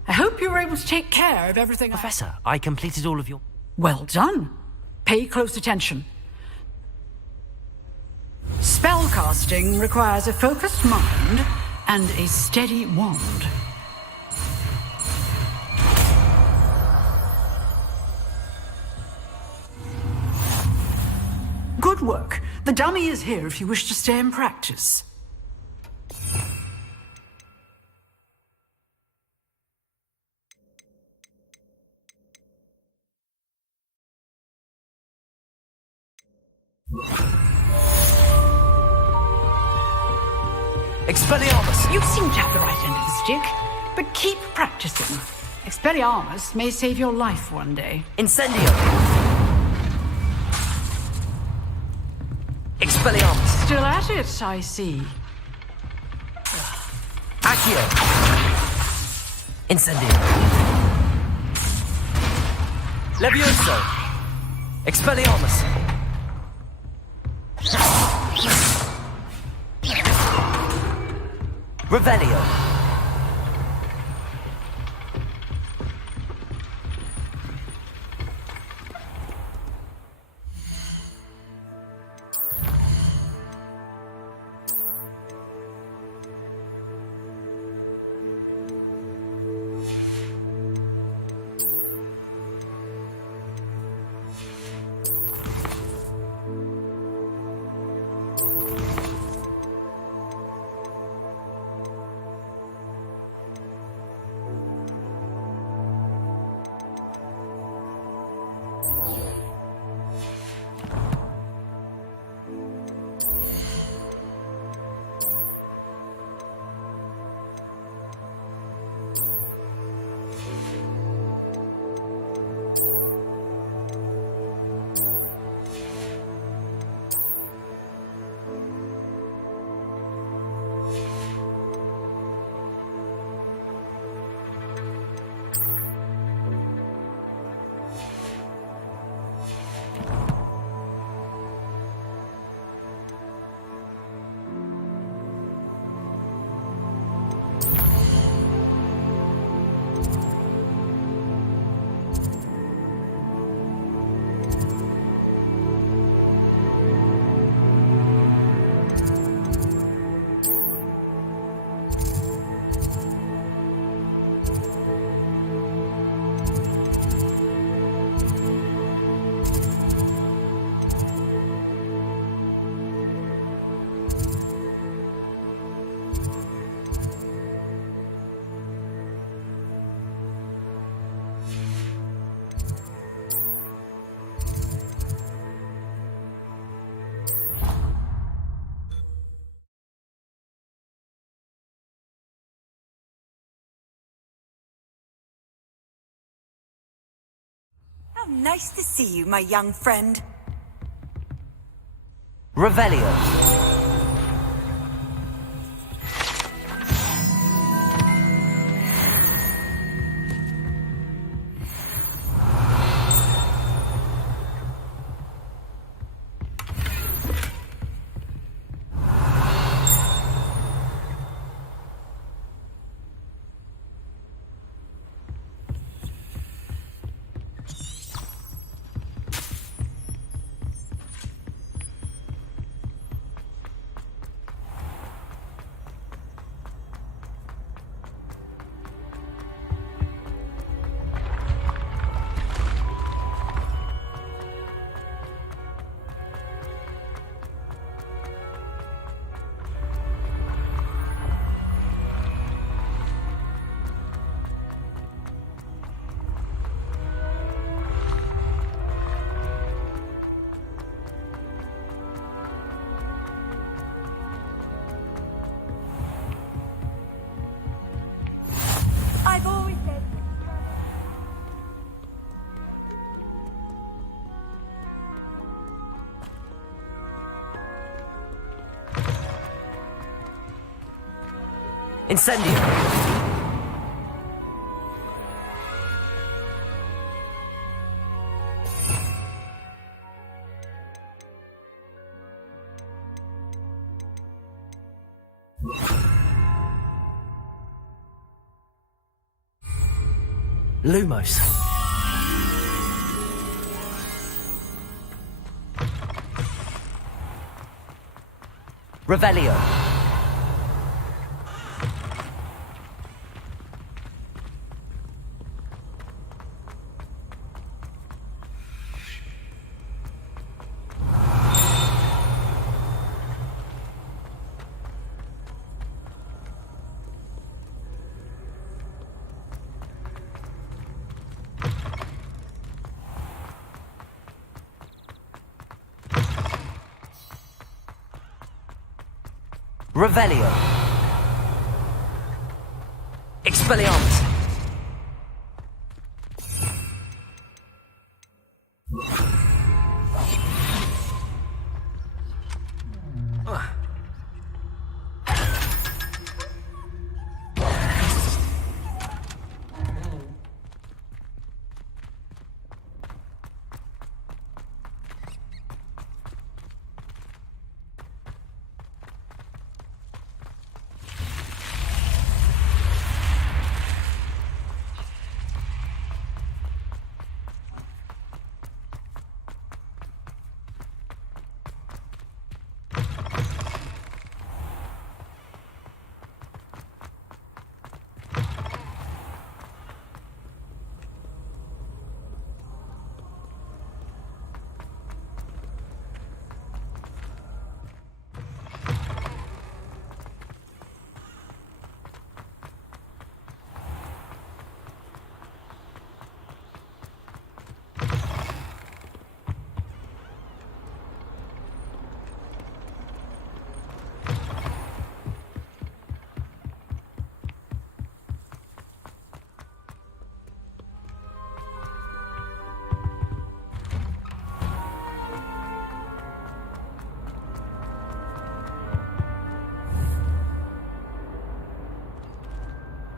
I hope you were able to take care of everything. Professor, I completed all of your... Well done. Pay close attention. Spellcasting requires a focused mind and a steady wand. Good work. The dummy is here if you wish to stay and practice. Expelliarmus! You seem to have the right end of the stick, but keep practicing. Expelliarmus may save your life one day. Incendio! Expelliarmus! Still at it, I see. Accio! Incendio! Levioso! Expelliarmus! Revelio! How nice to see you, my young friend. Revelio. I've always said Incendio. Lumos. Revelio. Revelio. Expelliarmus.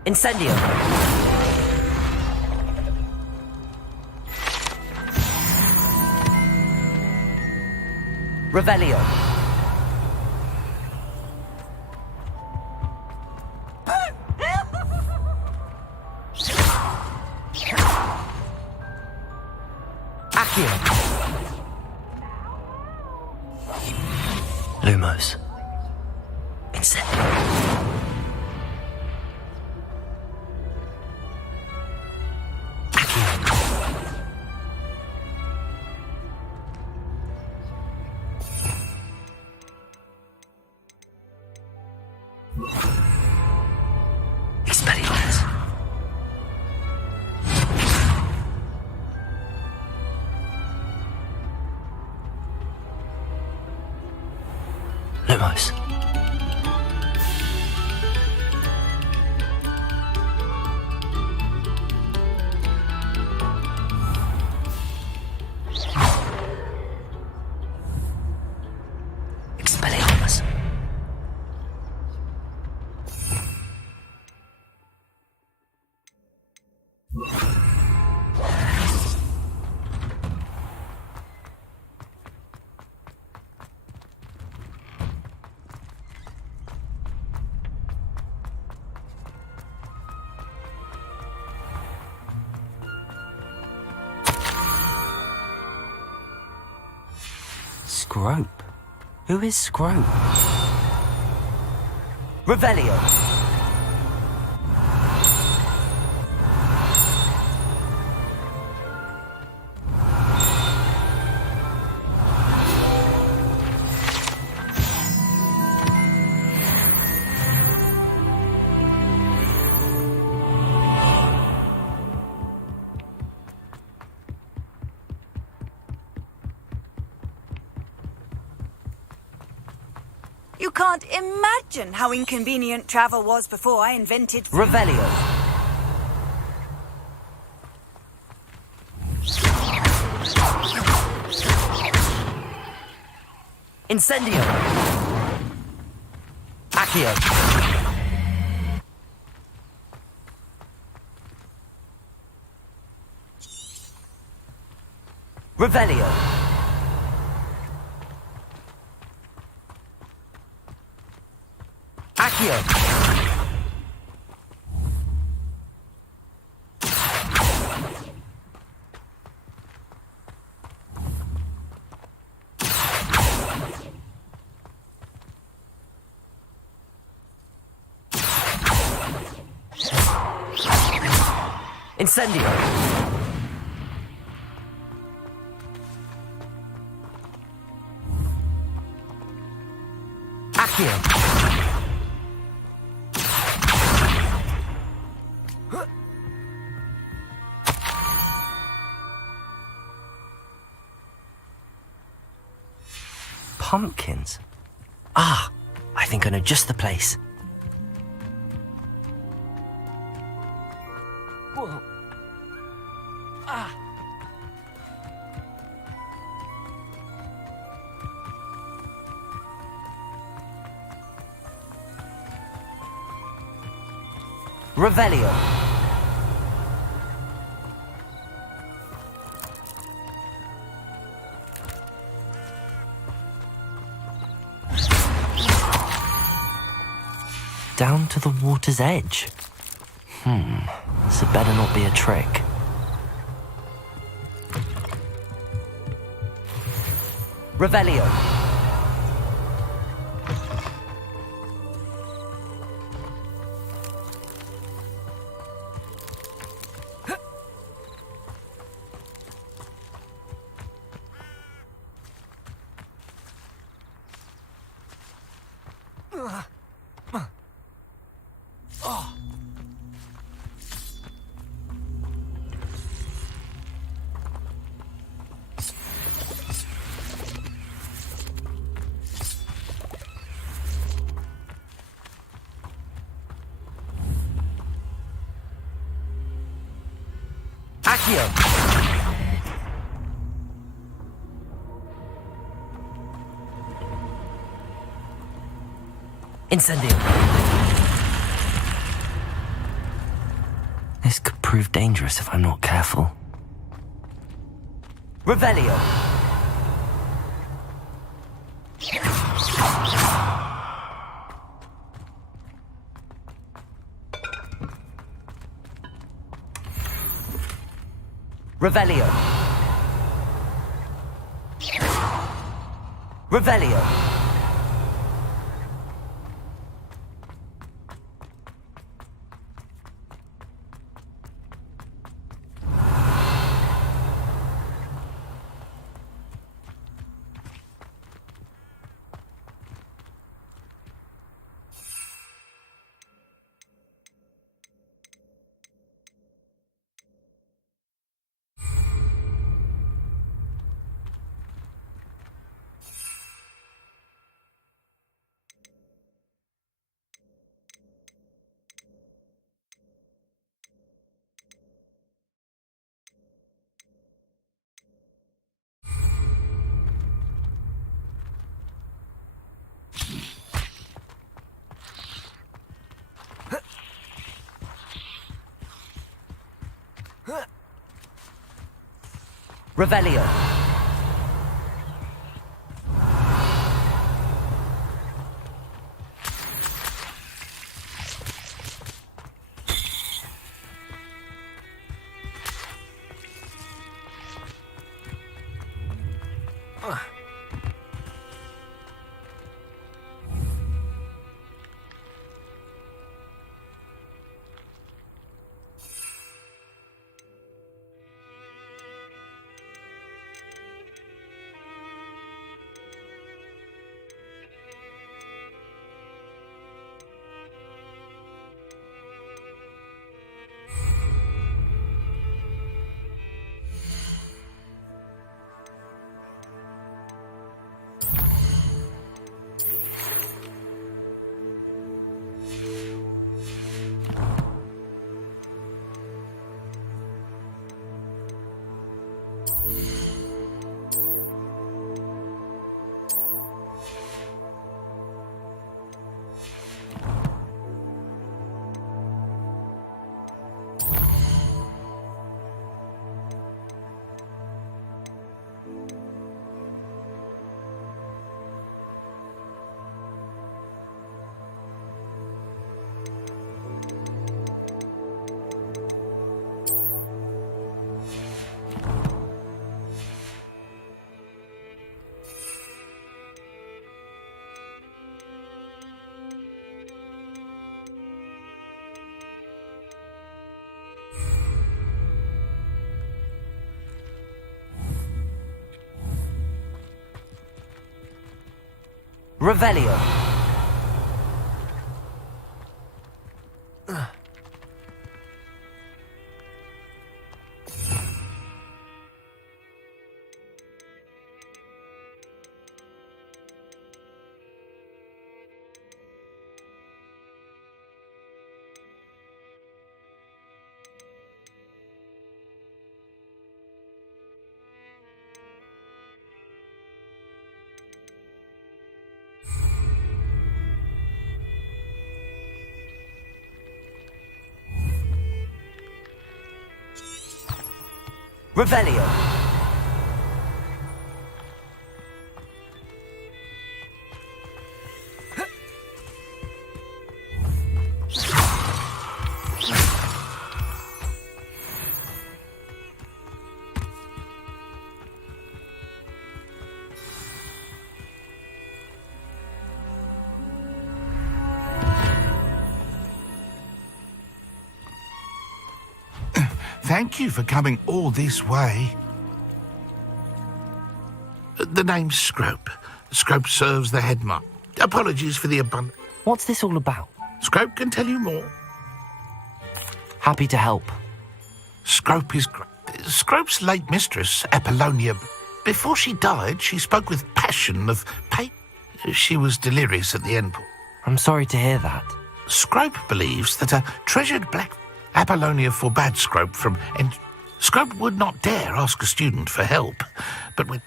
Incendio. Revelio. Accio. Lumos. Incendio. Expelliarmus. Lumos. Expelliarmus. Scrope? Who is Scrope? Revelio. You can't imagine how inconvenient travel was before I invented... Revelio. Incendio. Accio. Revelio. Accio. Incendio! Accio! Pumpkins? Ah, I think I know just the place. Whoa. Ah. Revelio. Down to the water's edge. This had better not be a trick. Revelio. Accio! Incendio! This could prove dangerous if I'm not careful. Revelio! Revelio! Revelio! Revelio! Revelio. Revelio. Thank you for coming all this way. The name's Scrope. Scrope serves the headmaster. Apologies for the abundance. What's this all about? Scrope can tell you more. Happy to help. Scrope is great. Scrope's late mistress, Apollonia, before she died, she spoke with passion of pain. She was delirious at the end. I'm sorry to hear that. Scrope believes that a treasured black... Apollonia forbade Scrope from... Scrope would not dare ask a student for help, but when...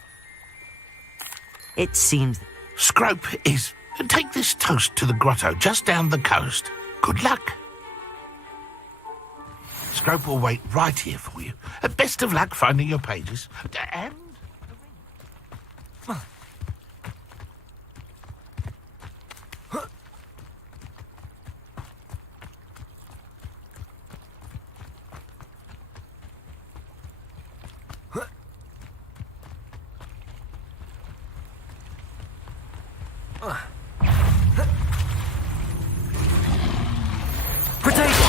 It seems... Scrope is... Take this toast to the grotto just down the coast. Good luck. Scrope will wait right here for you. Best of luck finding your pages. And... Potato!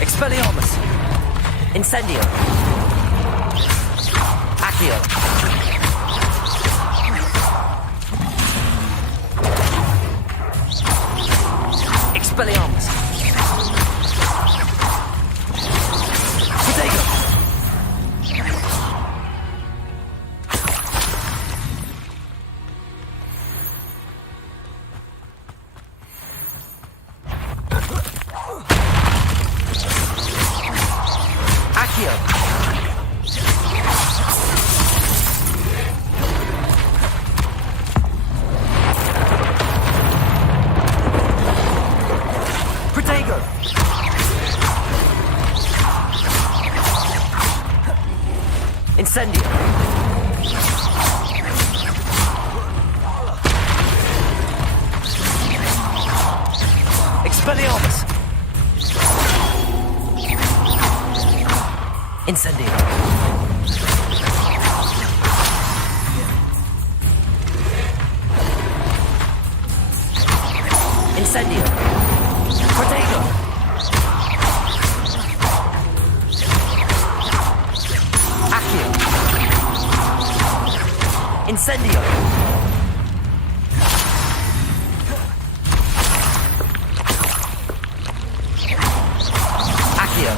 Expelliarmus! Incendio! Accio! Expelliarmus! Potato! Accio! Protego! Incendio! Expelliarmus! Incendio! Incendio! Protego! Accio! Incendio! Accio!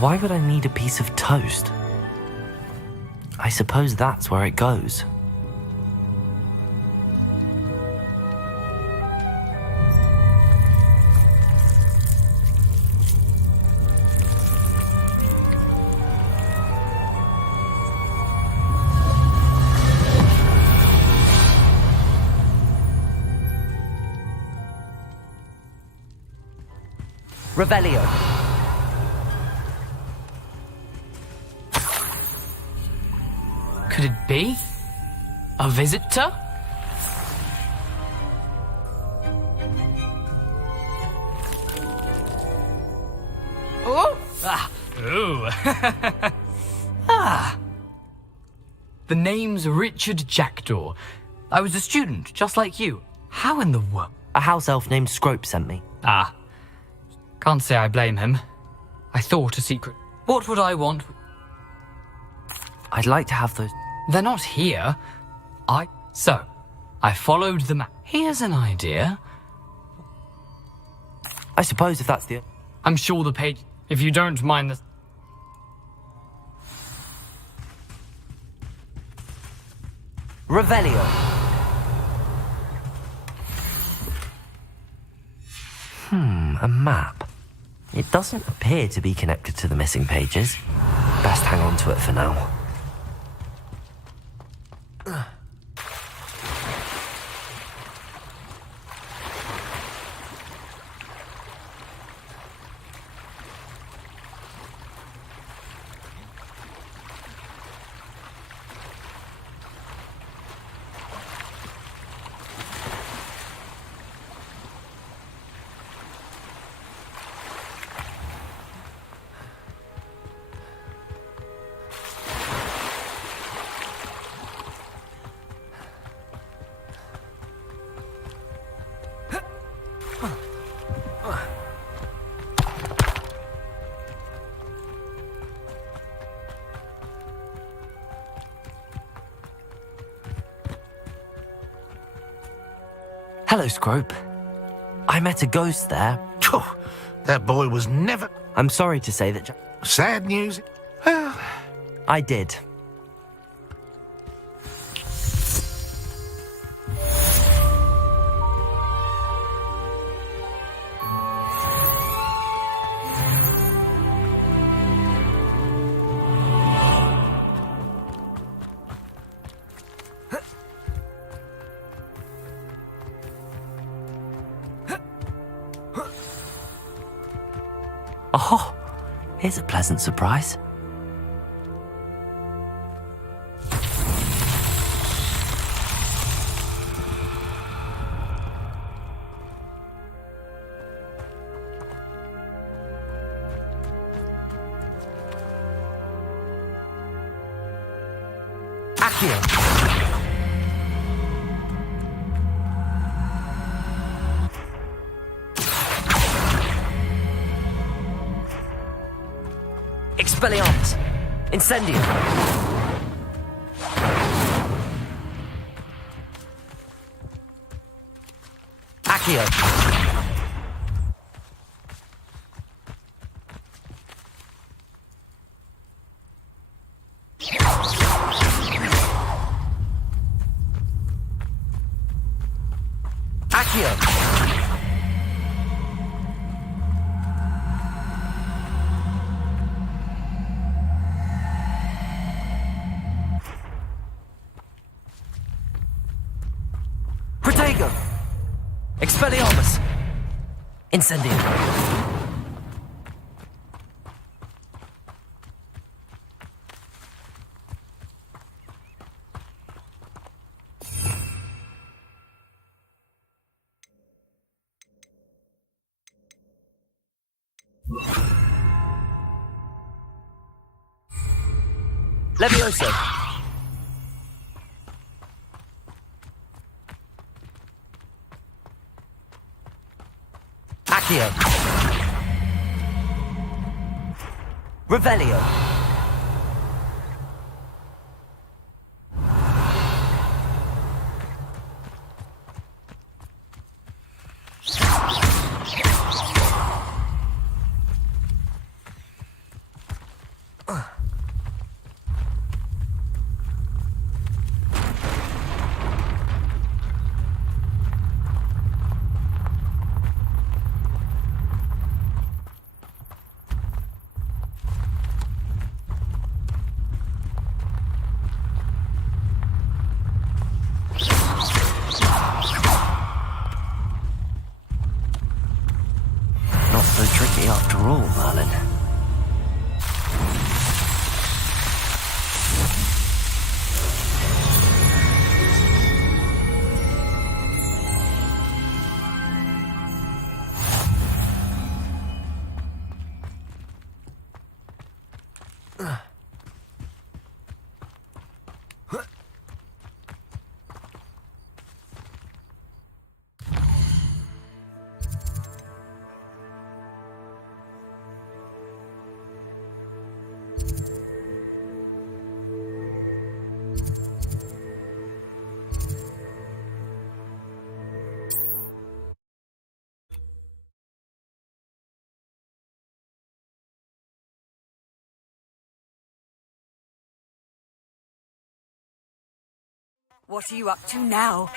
Why would I need a piece of toast? I suppose that's where it goes. Revelio. Could it be? A visitor? Oh! Ah! Ooh! Ah! The name's Richard Jackdaw. I was a student, just like you. How in the world? A house elf named Scrope sent me. Ah. Can't say I blame him. I thought a secret. What would I want? I'd like to have those. They're not here. So, I followed the map. Here's an idea. I suppose if that's the... I'm sure the page... If you don't mind the... Revelio. A map. It doesn't appear to be connected to the missing pages. Best hang on to it for now. Hello, Scrope. I met a ghost there. That boy was never... I'm sorry to say that... Sad news? Well... I did. Oh, here's a pleasant surprise. Accio. Expelliarmus! Incendium! Accio! Accio! Expelliarmus! Incendium! Levioso! Accio. Revelio. What are you up to now?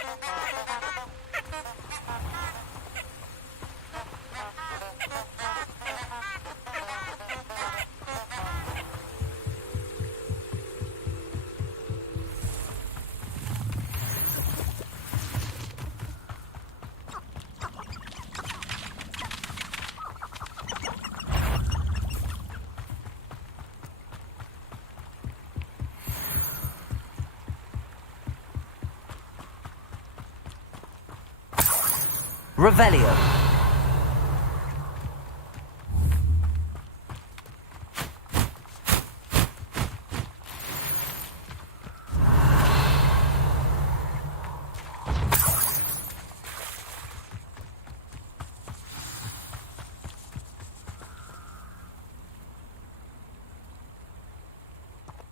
Revelio.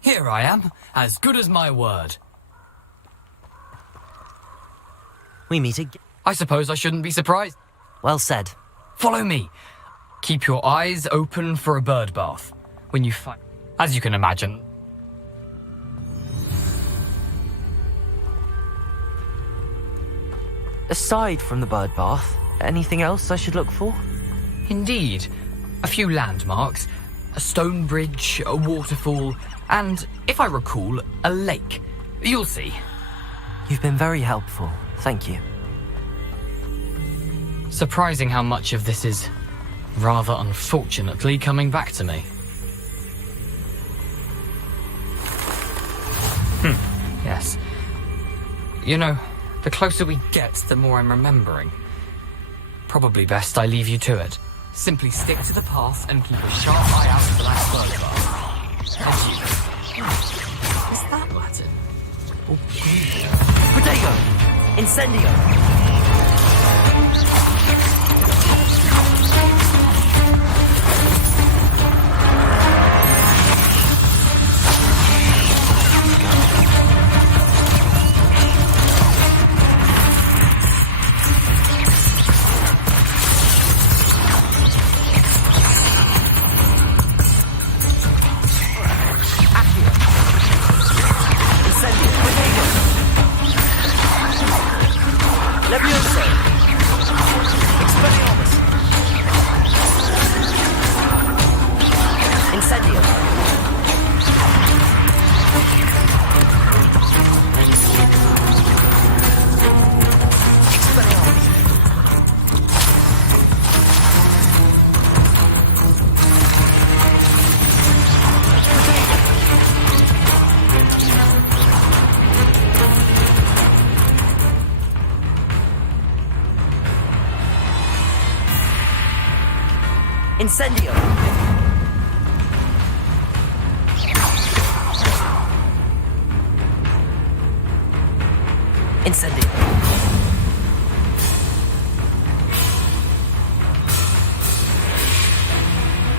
Here I am, as good as my word. We meet again. I suppose I shouldn't be surprised. Well said. Follow me. Keep your eyes open for a bird bath. When you find... As you can imagine. Aside from the bird bath, anything else I should look for? Indeed. A few landmarks, a stone bridge, a waterfall, and, if I recall, a lake. You'll see. You've been very helpful. Thank you. Surprising how much of this is, rather unfortunately, coming back to me. Yes. You know, the closer we get, the more I'm remembering. Probably best I leave you to it. Simply stick to the path and keep a sharp eye out for that bird bath. Adieu. Is that Latin? Protego! Incendio! Incendio! Incendio!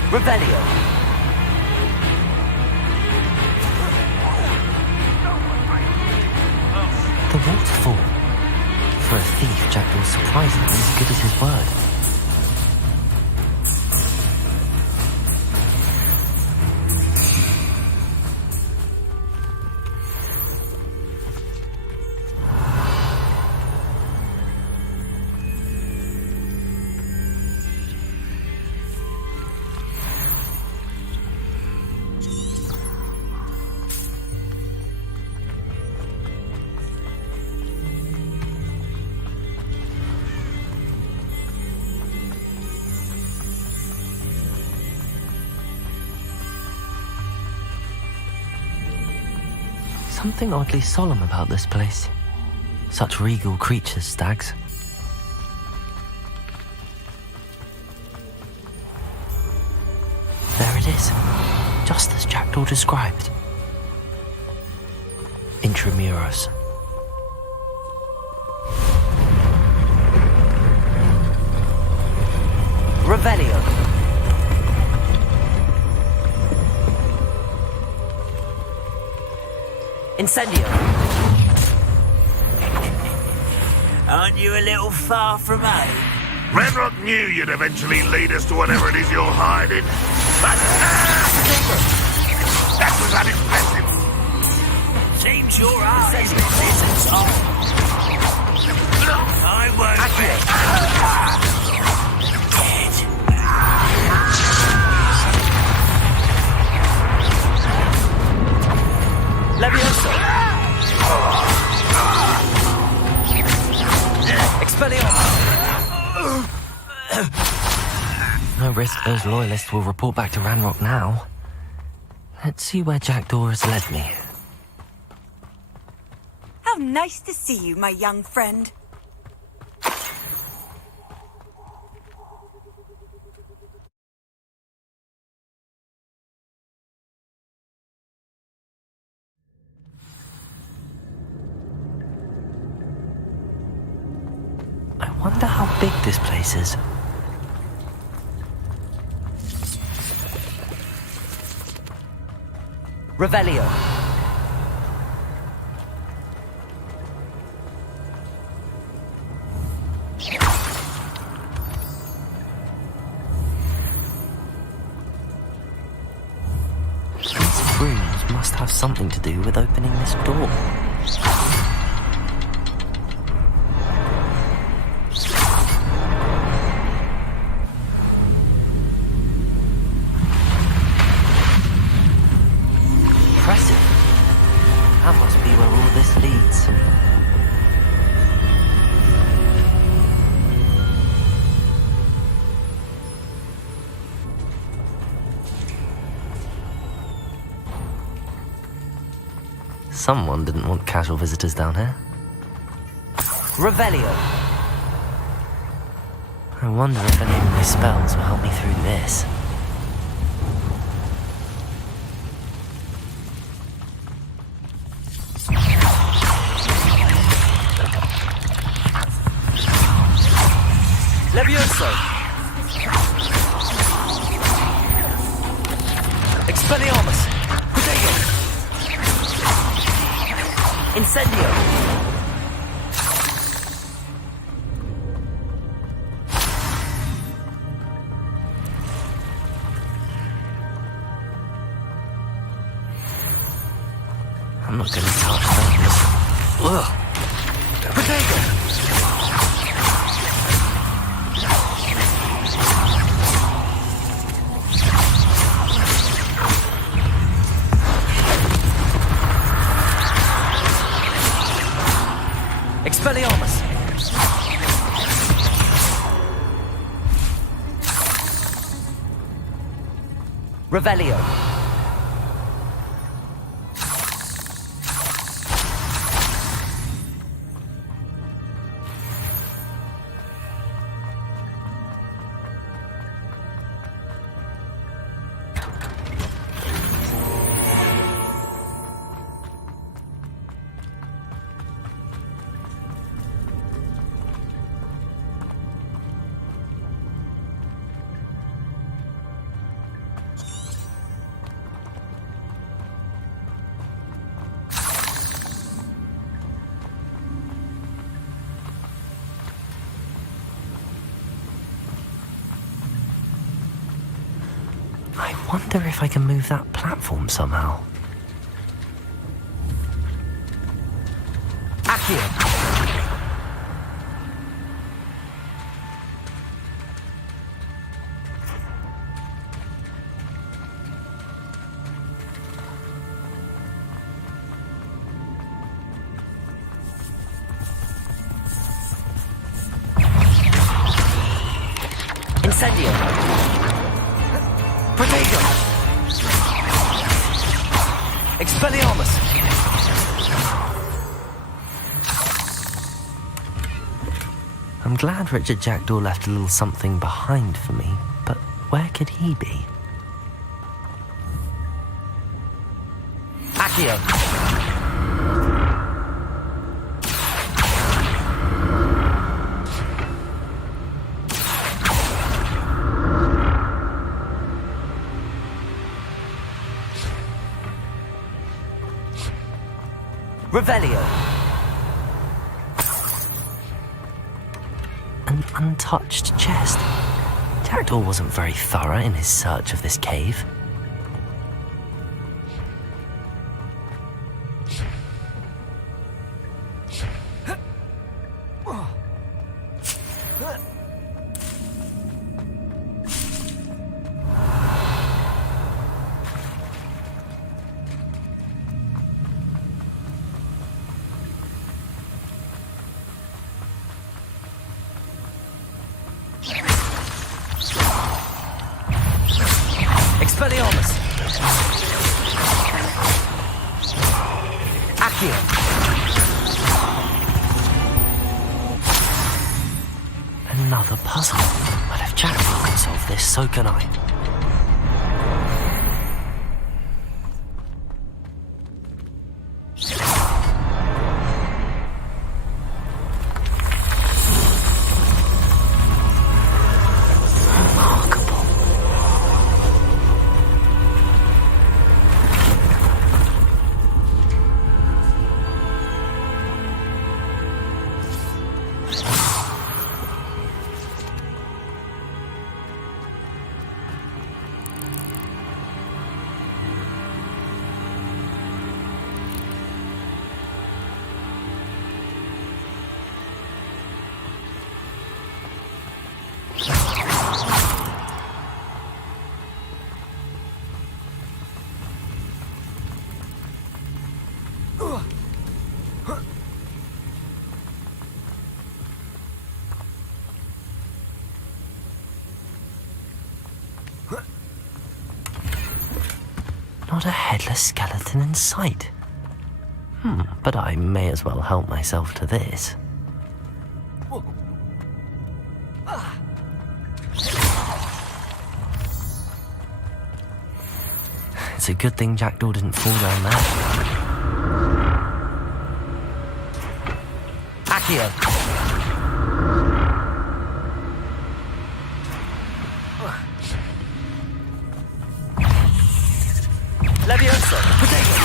Revelio! The waterfall. For a thief, Jack was surprisingly as good as his word. Something oddly solemn about this place. Such regal creatures, stags. There it is, just as Jackdaw described. Intramuros. Revelio. Incendio. Aren't you a little far from home? Renrock knew you'd eventually lead us to whatever it is you're hiding. But that was unimpressive. Seems your eyes isn't on. I won't Levioso! Expelliarmus! No risk those loyalists will report back to Ranrock now. Let's see where Jackdaw has led me. How nice to see you, my young friend. I wonder how big this place is. Revelio. These rooms must have something to do with opening this door. That must be where all this leads. Someone didn't want casual visitors down here. Revelio! I wonder if any of my spells will help me through this. Levioso! Expelliarmus! Protego! Incendio! I'm not gonna touch that. Ugh! Protego! Expelliarmus! Revelio! I wonder if I can move that platform somehow. Accio! Incendio! Protego! Expelliarmus! I'm glad Richard Jackdaw left a little something behind for me, but where could he be? Accio! Revelio! An untouched chest. Jackdaw wasn't very thorough in his search of this cave. Expelliarmus! Accio! Another puzzle. But if Jack can solve this, so can I. Not a headless skeleton in sight. But I may as well help myself to this. It's a good thing Jackdaw didn't fall down that. Accio! Levioso! Potato!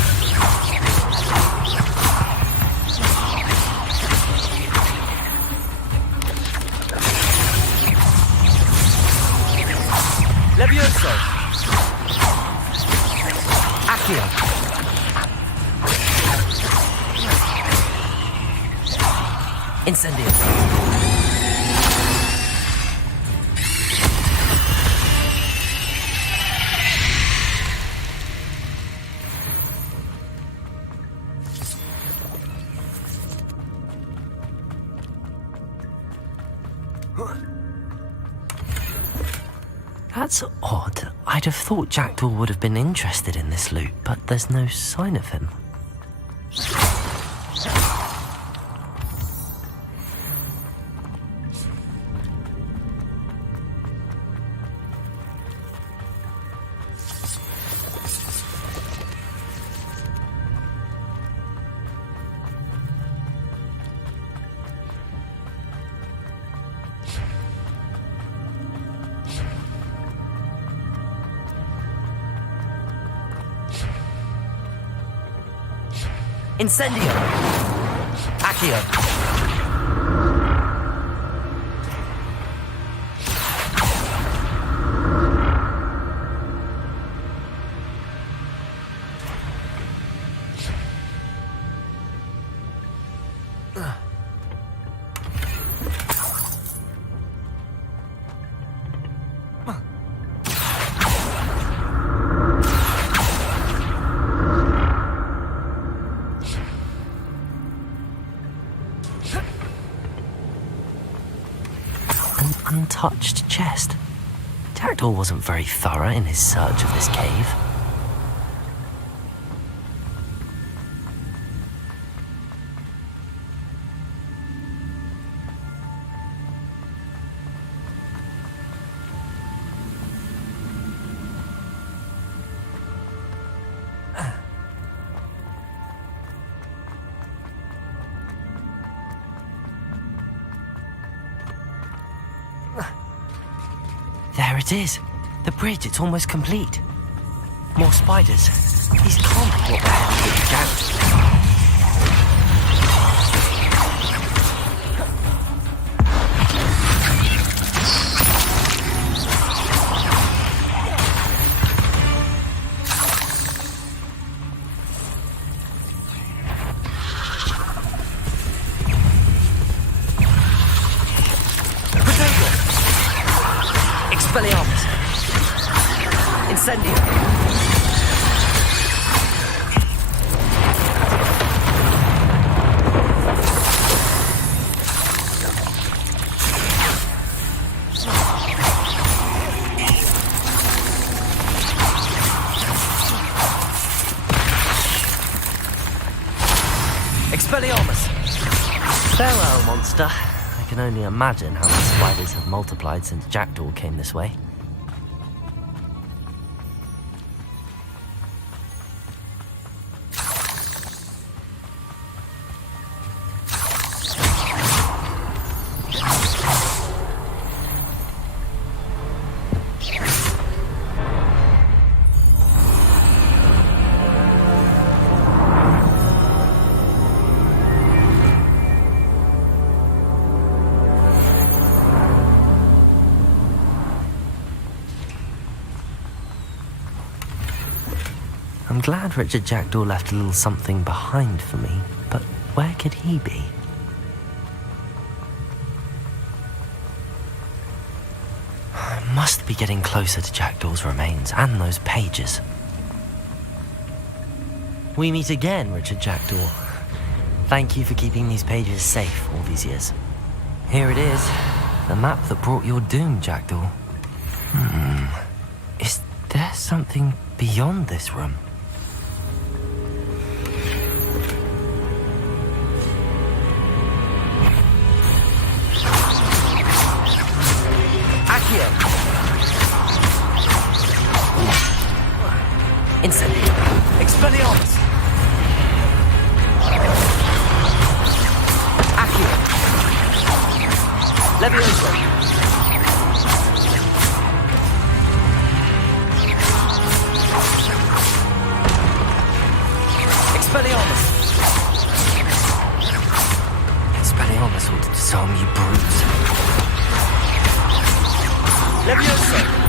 Levioso! Accio! Incendio! That's odd. I'd have thought Jackdaw would have been interested in this loot, but there's no sign of him. Incendio! Accio! Untouched chest. Jackdaw wasn't very thorough in his search of this cave. There it is. The bridge, it's almost complete. More spiders. These can't be what the hell put you down. Expelliarmus! Incendio! Master. I can only imagine how the spiders have multiplied since Jackdaw came this way. I'm glad Richard Jackdaw left a little something behind for me, but where could he be? I must be getting closer to Jackdaw's remains and those pages. We meet again, Richard Jackdaw. Thank you for keeping these pages safe all these years. Here it is, the map that brought your doom, Jackdaw. Is there something beyond this room? Incendio! Expelliarmus! Accio! Levioso! Expelliarmus! Expelliarmus ought to disarm you brutes. Levioso!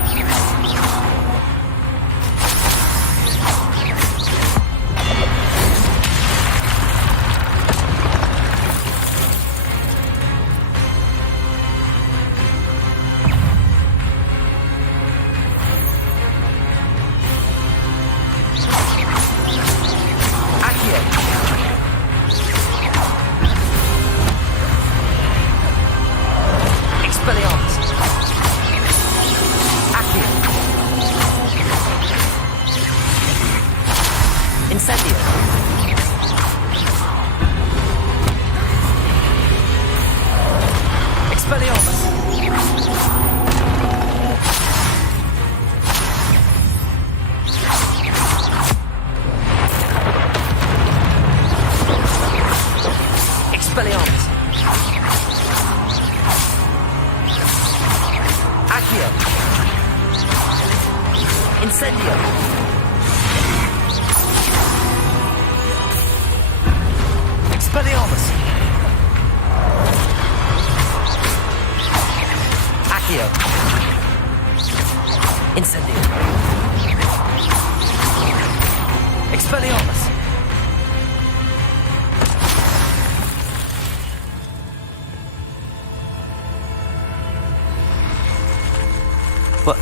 But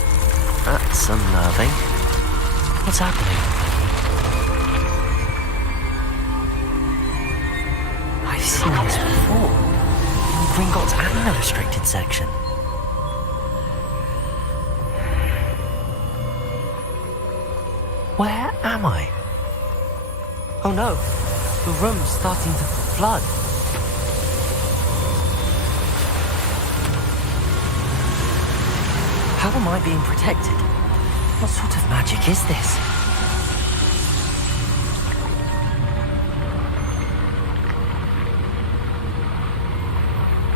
that's unnerving. What's happening? I've seen this before. In Gringotts and the restricted section. Where am I? Oh no, the room's starting to flood. How am I being protected? What sort of magic is this?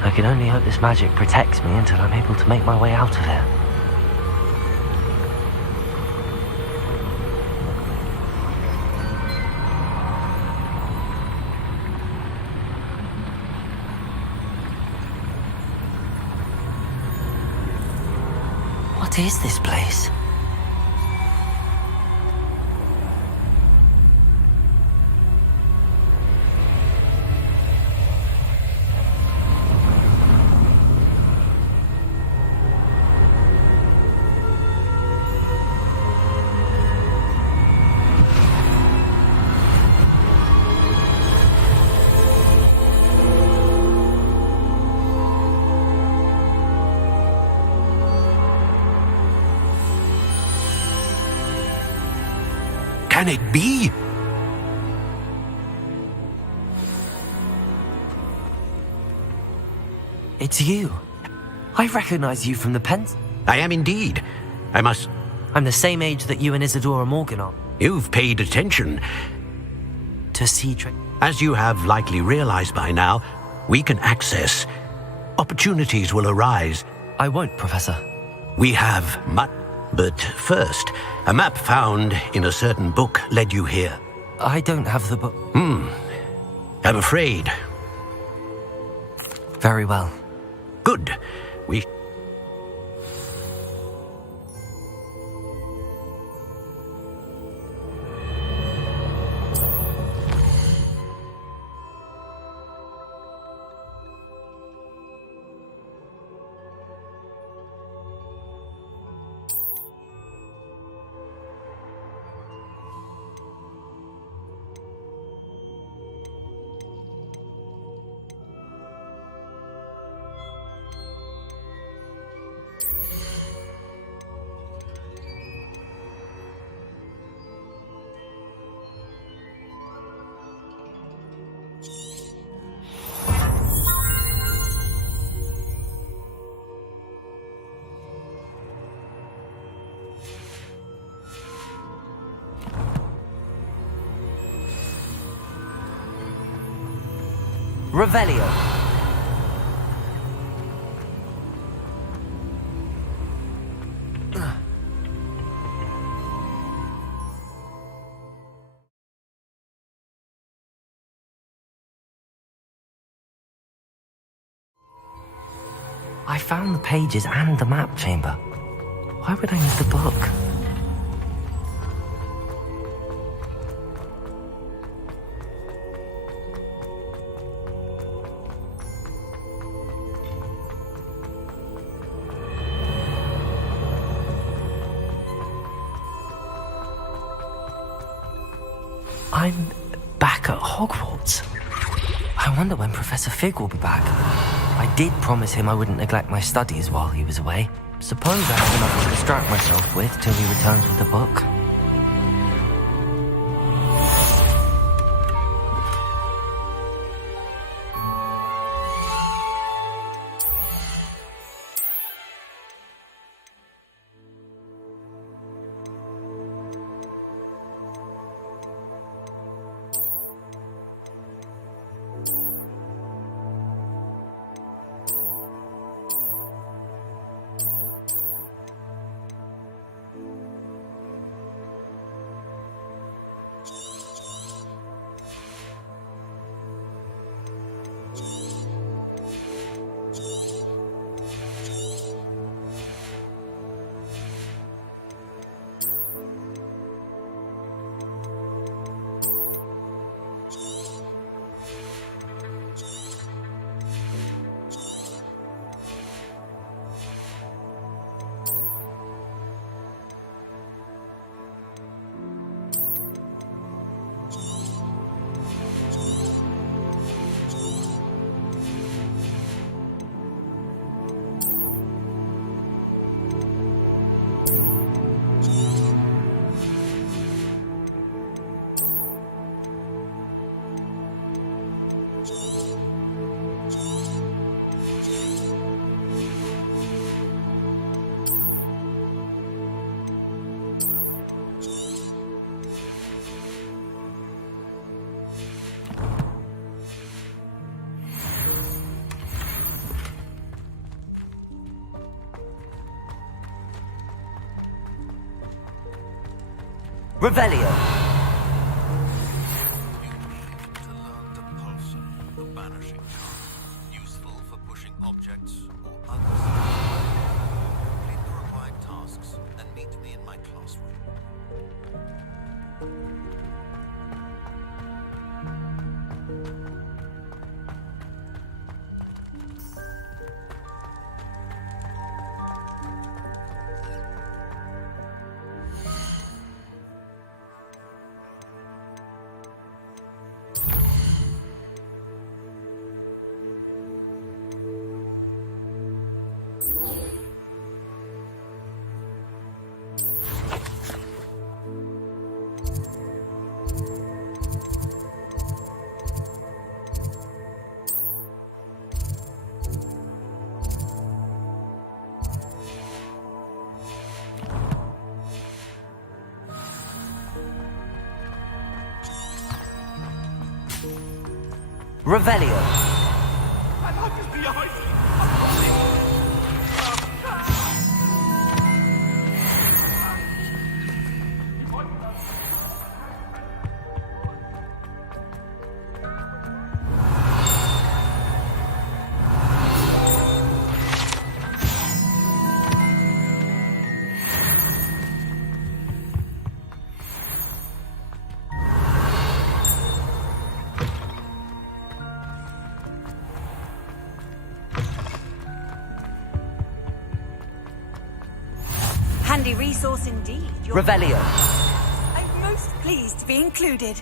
I can only hope this magic protects me until I'm able to make my way out of here. What is this place? Can it be? It's you. I recognize you from the pens. I am indeed. I must... I'm the same age that you and Isadora Morgan are. You've paid attention. To see... As you have likely realized by now, we can access. Opportunities will arise. I won't, Professor. We have much. But first, a map found in a certain book led you here. I don't have the book. I'm afraid. Very well. Good. We... Revelio. I found the pages and the map chamber. Why would I need the book? I'm back at Hogwarts. I wonder when Professor Fig will be back. I did promise him I wouldn't neglect my studies while he was away. Suppose I have enough to distract myself with till he returns with the book. Revelio. Revelio. Handy resource indeed. Revelio. I'm most pleased to be included.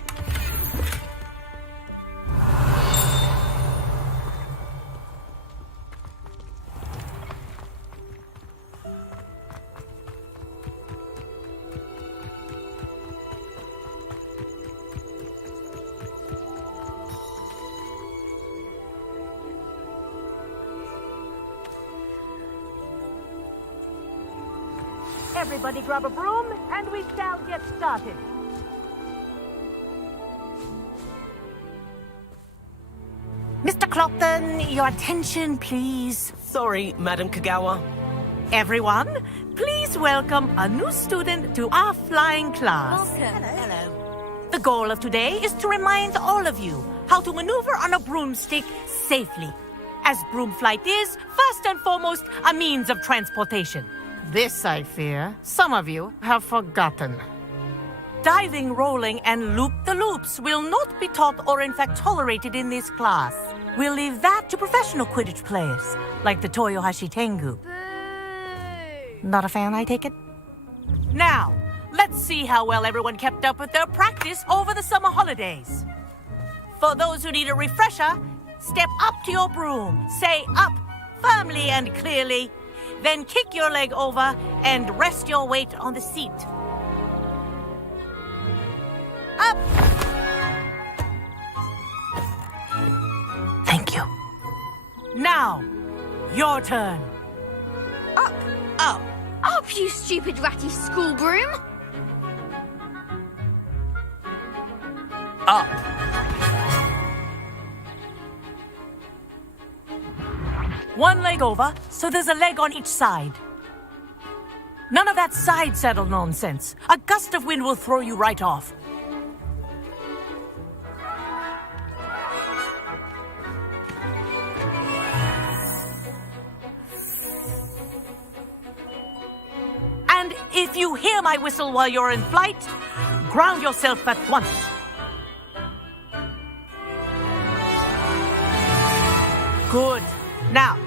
Everybody grab a broom, and we shall get started. Mr. Clopton, your attention, please. Sorry, Madam Kagawa. Everyone, please welcome a new student to our flying class. Welcome. Hello. The goal of today is to remind all of you how to maneuver on a broomstick safely, as broom flight is, first and foremost, a means of transportation. This, I fear, some of you have forgotten. Diving, rolling, and loop-the-loops will not be taught or in fact tolerated in this class. We'll leave that to professional Quidditch players, like the Toyohashi Tengu. Not a fan, I take it? Now, let's see how well everyone kept up with their practice over the summer holidays. For those who need a refresher, step up to your broom, say up firmly and clearly, then kick your leg over and rest your weight on the seat. Up! Thank you. Now, your turn. Up! Up! Up, you stupid ratty school broom! Up. One leg over, so there's a leg on each side. None of that side saddle nonsense. A gust of wind will throw you right off. And if you hear my whistle while you're in flight, ground yourself at once. Good. Now,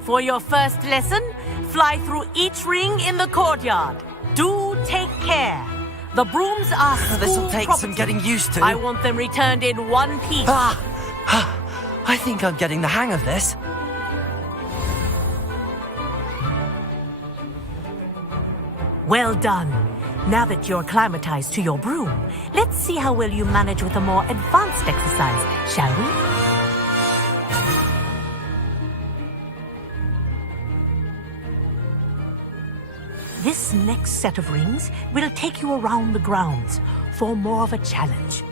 for your first lesson, fly through each ring in the courtyard. Do take care. The brooms are school This'll take property. some getting used to. I want them returned in one piece. I think I'm getting the hang of this. Well done. Now that you're acclimatized to your broom, let's see how well you manage with a more advanced exercise, shall we? This next set of rings will take you around the grounds for more of a challenge.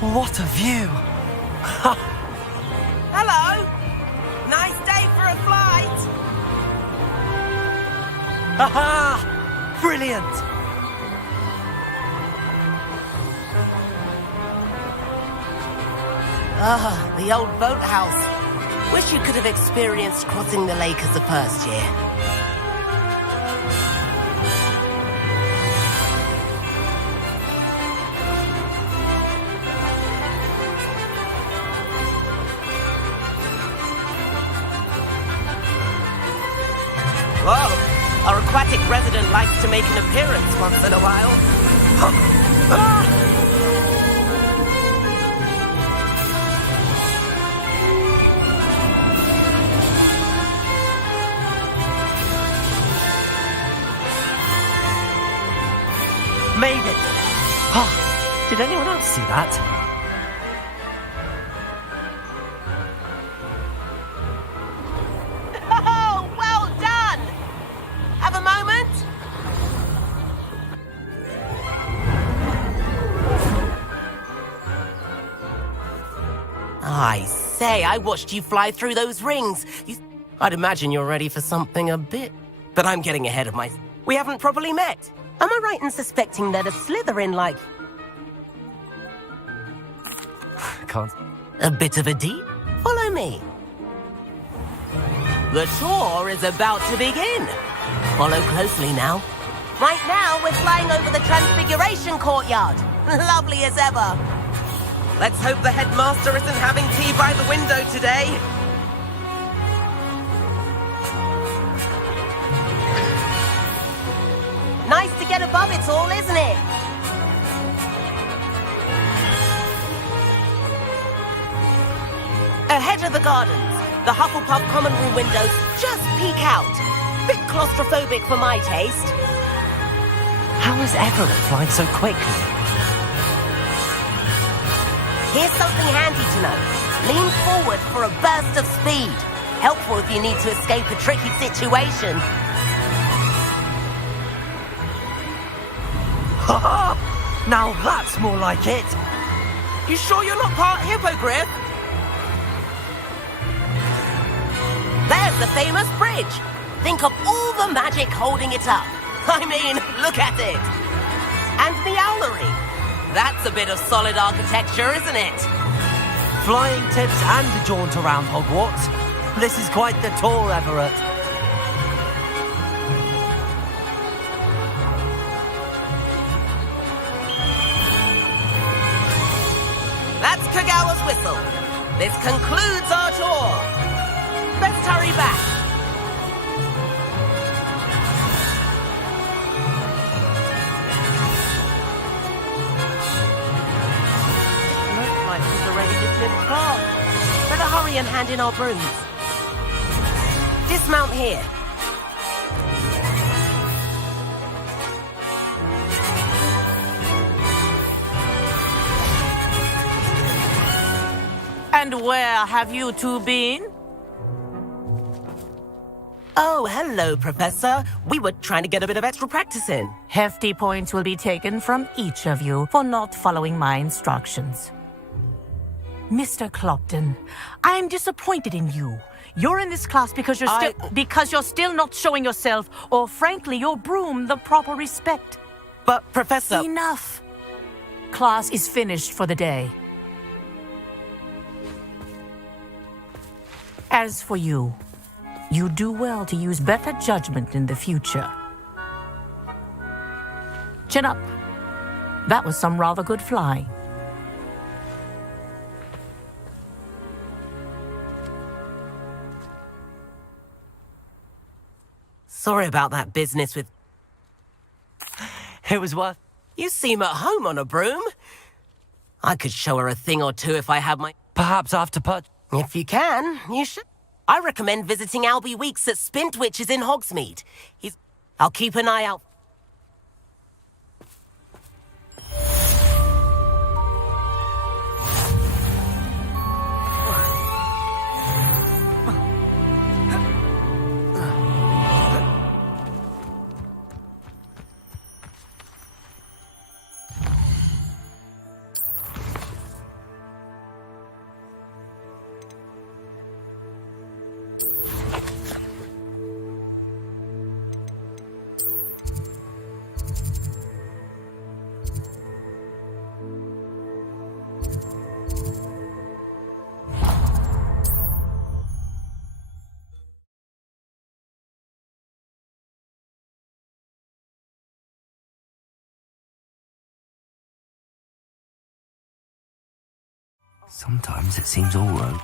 What a view! Hello! Nice day for a flight! Aha! Brilliant! Ah, the old boathouse. Wish you could have experienced crossing the lake as a first year. Whoa! Our aquatic resident likes to make an appearance once in a while. Ah! Made it! Oh, did anyone else see that? Oh, well done! I say, I watched you fly through those rings. I'd imagine you're ready for something a bit... But I'm getting ahead of my... We haven't properly met. Am I right in suspecting that a Slytherin like... Can't... A bit of a deep? Follow me. The tour is about to begin. Follow closely now. Right now, we're flying over the Transfiguration Courtyard. Lovely as ever. Let's hope the headmaster isn't having tea by the window today. Nice to get above it all, isn't it? Ahead of the gardens, the Hufflepuff common room windows just peek out. Bit claustrophobic for my taste. How is Everett flying so quickly? Here's something handy to know. Lean forward for a burst of speed. Helpful if you need to escape a tricky situation. Ha! Now that's more like it. You sure you're not part hippogriff? There's the famous bridge. Think of all the magic holding it up. I mean, look at it. And the owlery. That's a bit of solid architecture, isn't it? Flying tips and a jaunt around Hogwarts. This is quite the tour, Everett. That's Kagawa's whistle. This concludes our tour. Best hurry back. Looks like he's already dismissed class. Better hurry and hand in our brooms. Dismount here. And where have you two been? Oh, hello, Professor. We were trying to get a bit of extra practice in. Hefty points will be taken from each of you for not following my instructions. Mr. Clopton, I'm disappointed in you. You're in this class because you're still not showing yourself, or frankly, your broom, the proper respect. But, Professor... Enough. Class is finished for the day. As for you, you do well to use better judgment in the future. Chin up. That was some rather good flying. Sorry about that business with... It was worth... You seem at home on a broom. I could show her a thing or two if I had my... Perhaps after If you can, you should. I recommend visiting Albie Weeks at Spintwitches in Hogsmeade. I'll keep an eye out. Sometimes it seems all wrong.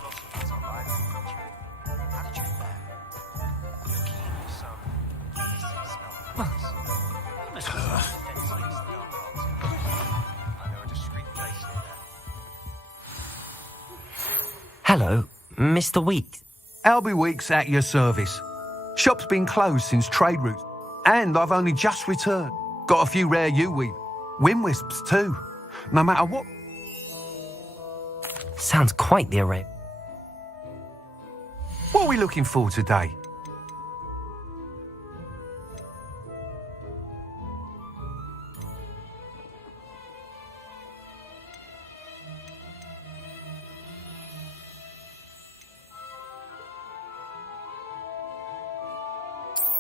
Hello, Mr. Weeks. Albie Weeks at your service. Shop's been closed since trade routes, and I've only just returned. Got a few rare U-weave. Wind-wisps too. No matter what... Sounds quite the array. What are we looking for today?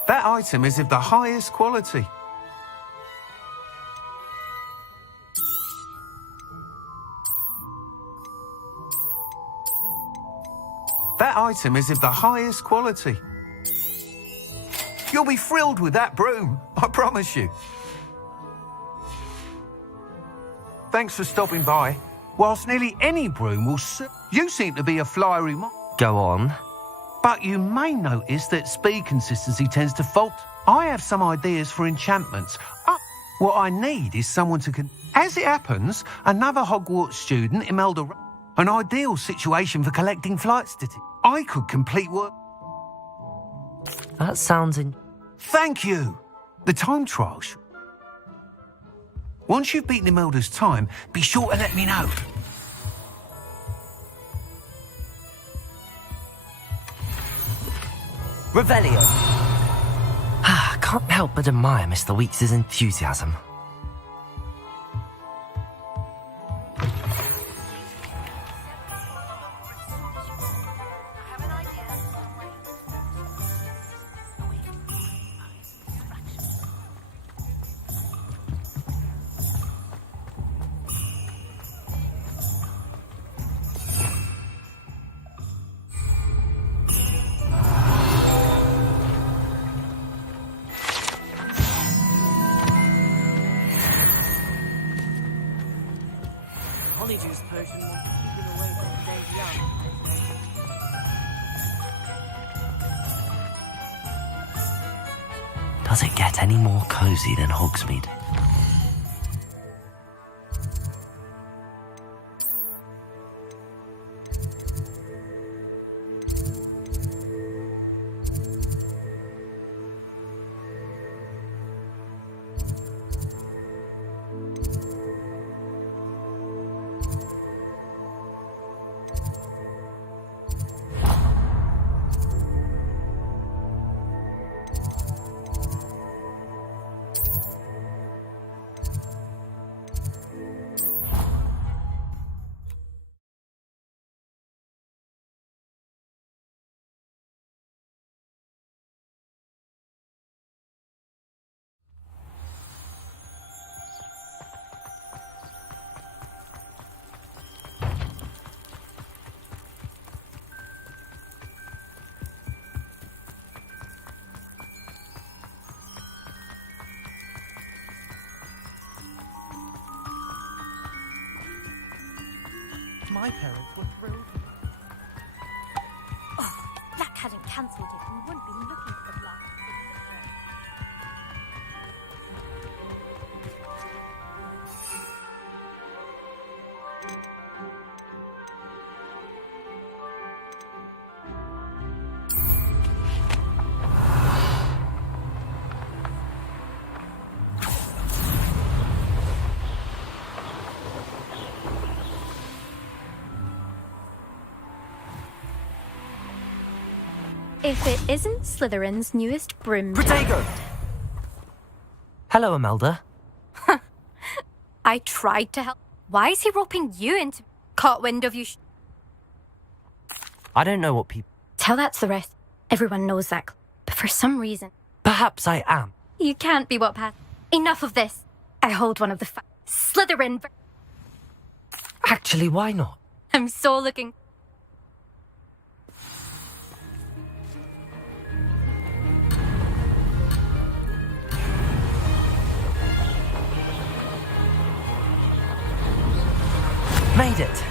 That item is of the highest quality. That item is of the highest quality. You'll be thrilled with that broom, I promise you. Thanks for stopping by. Whilst nearly any broom will you seem to be a flyery Go on. But you may notice that speed consistency tends to fault. I have some ideas for enchantments. What I need is someone to As it happens, another Hogwarts student, Imelda, an ideal situation for collecting flight statistics. I could complete work. That sounds Thank you. The time trial. Once you've beaten Imelda's time, be sure to let me know. Revelio. Can't help but admire Mr. Weeks' enthusiasm. Honeydew potion will keep him away from the days young. Does it get any more cozy than Hogsmeade? My parents were thrilled. Oh, Black hadn't cancelled it, and we wouldn't be looking for the block. If it isn't Slytherin's newest broom. Protego! Hello, Imelda. I tried to help. Why is he roping you into caught wind of you? I don't know what people... Tell that to the rest. Everyone knows that. But for some reason... Perhaps I am. You can't be what Pat... Enough of this. I hold one of the Slytherin... Actually, why not? I'm so looking... Made it.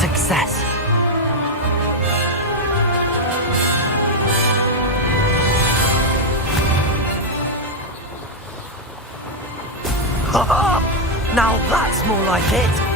Success. Now that's more like it.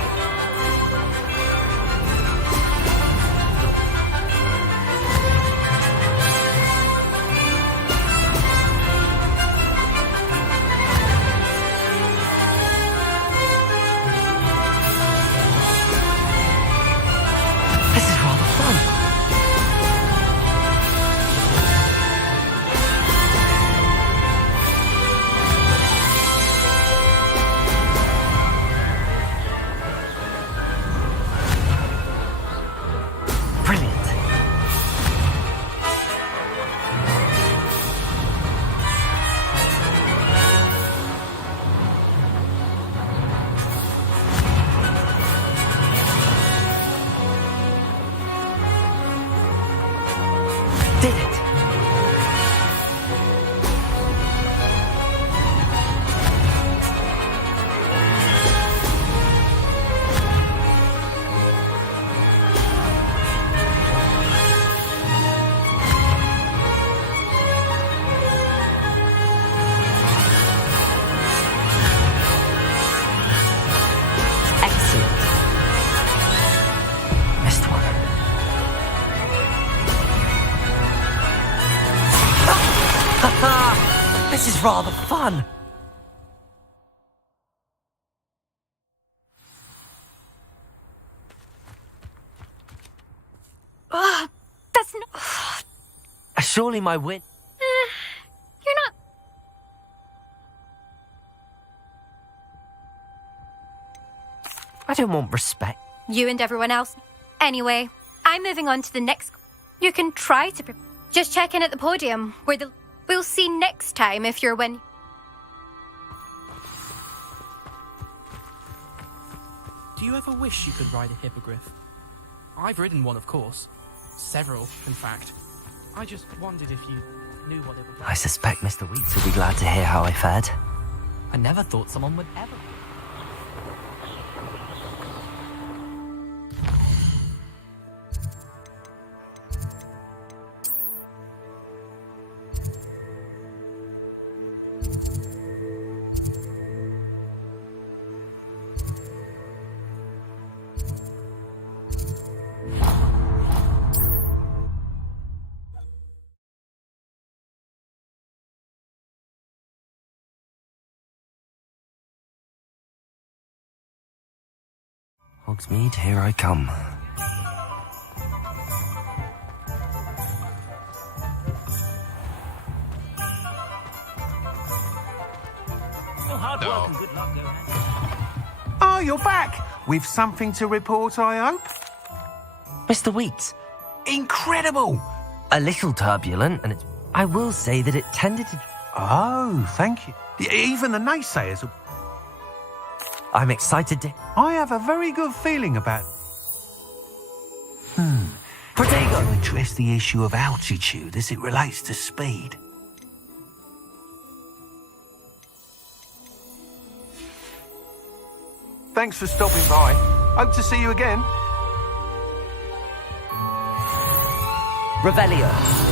This is rather fun. That's not... Surely my win... You're not... I don't want respect. You and everyone else. Anyway, I'm moving on to the next... You can try to... Just check in at the podium, where the... We'll see next time if you're when... Do you ever wish you could ride a hippogriff? I've ridden one, of course. Several, in fact. I just wondered if you knew what it would be. I suspect Mr. Weeks will be glad to hear how I fared. I never thought someone would ever... Hogsmeade, here I come. Hard work and good luck, Oh, you're back! With something to report, I hope? Mr. Weeks. Incredible! A little turbulent, and it's... I will say that it tended to... Oh, thank you. Even the naysayers... I'm excited to... I have a very good feeling about... Protego! To address the issue of altitude as it relates to speed. Thanks for stopping by. Hope to see you again. Revelio.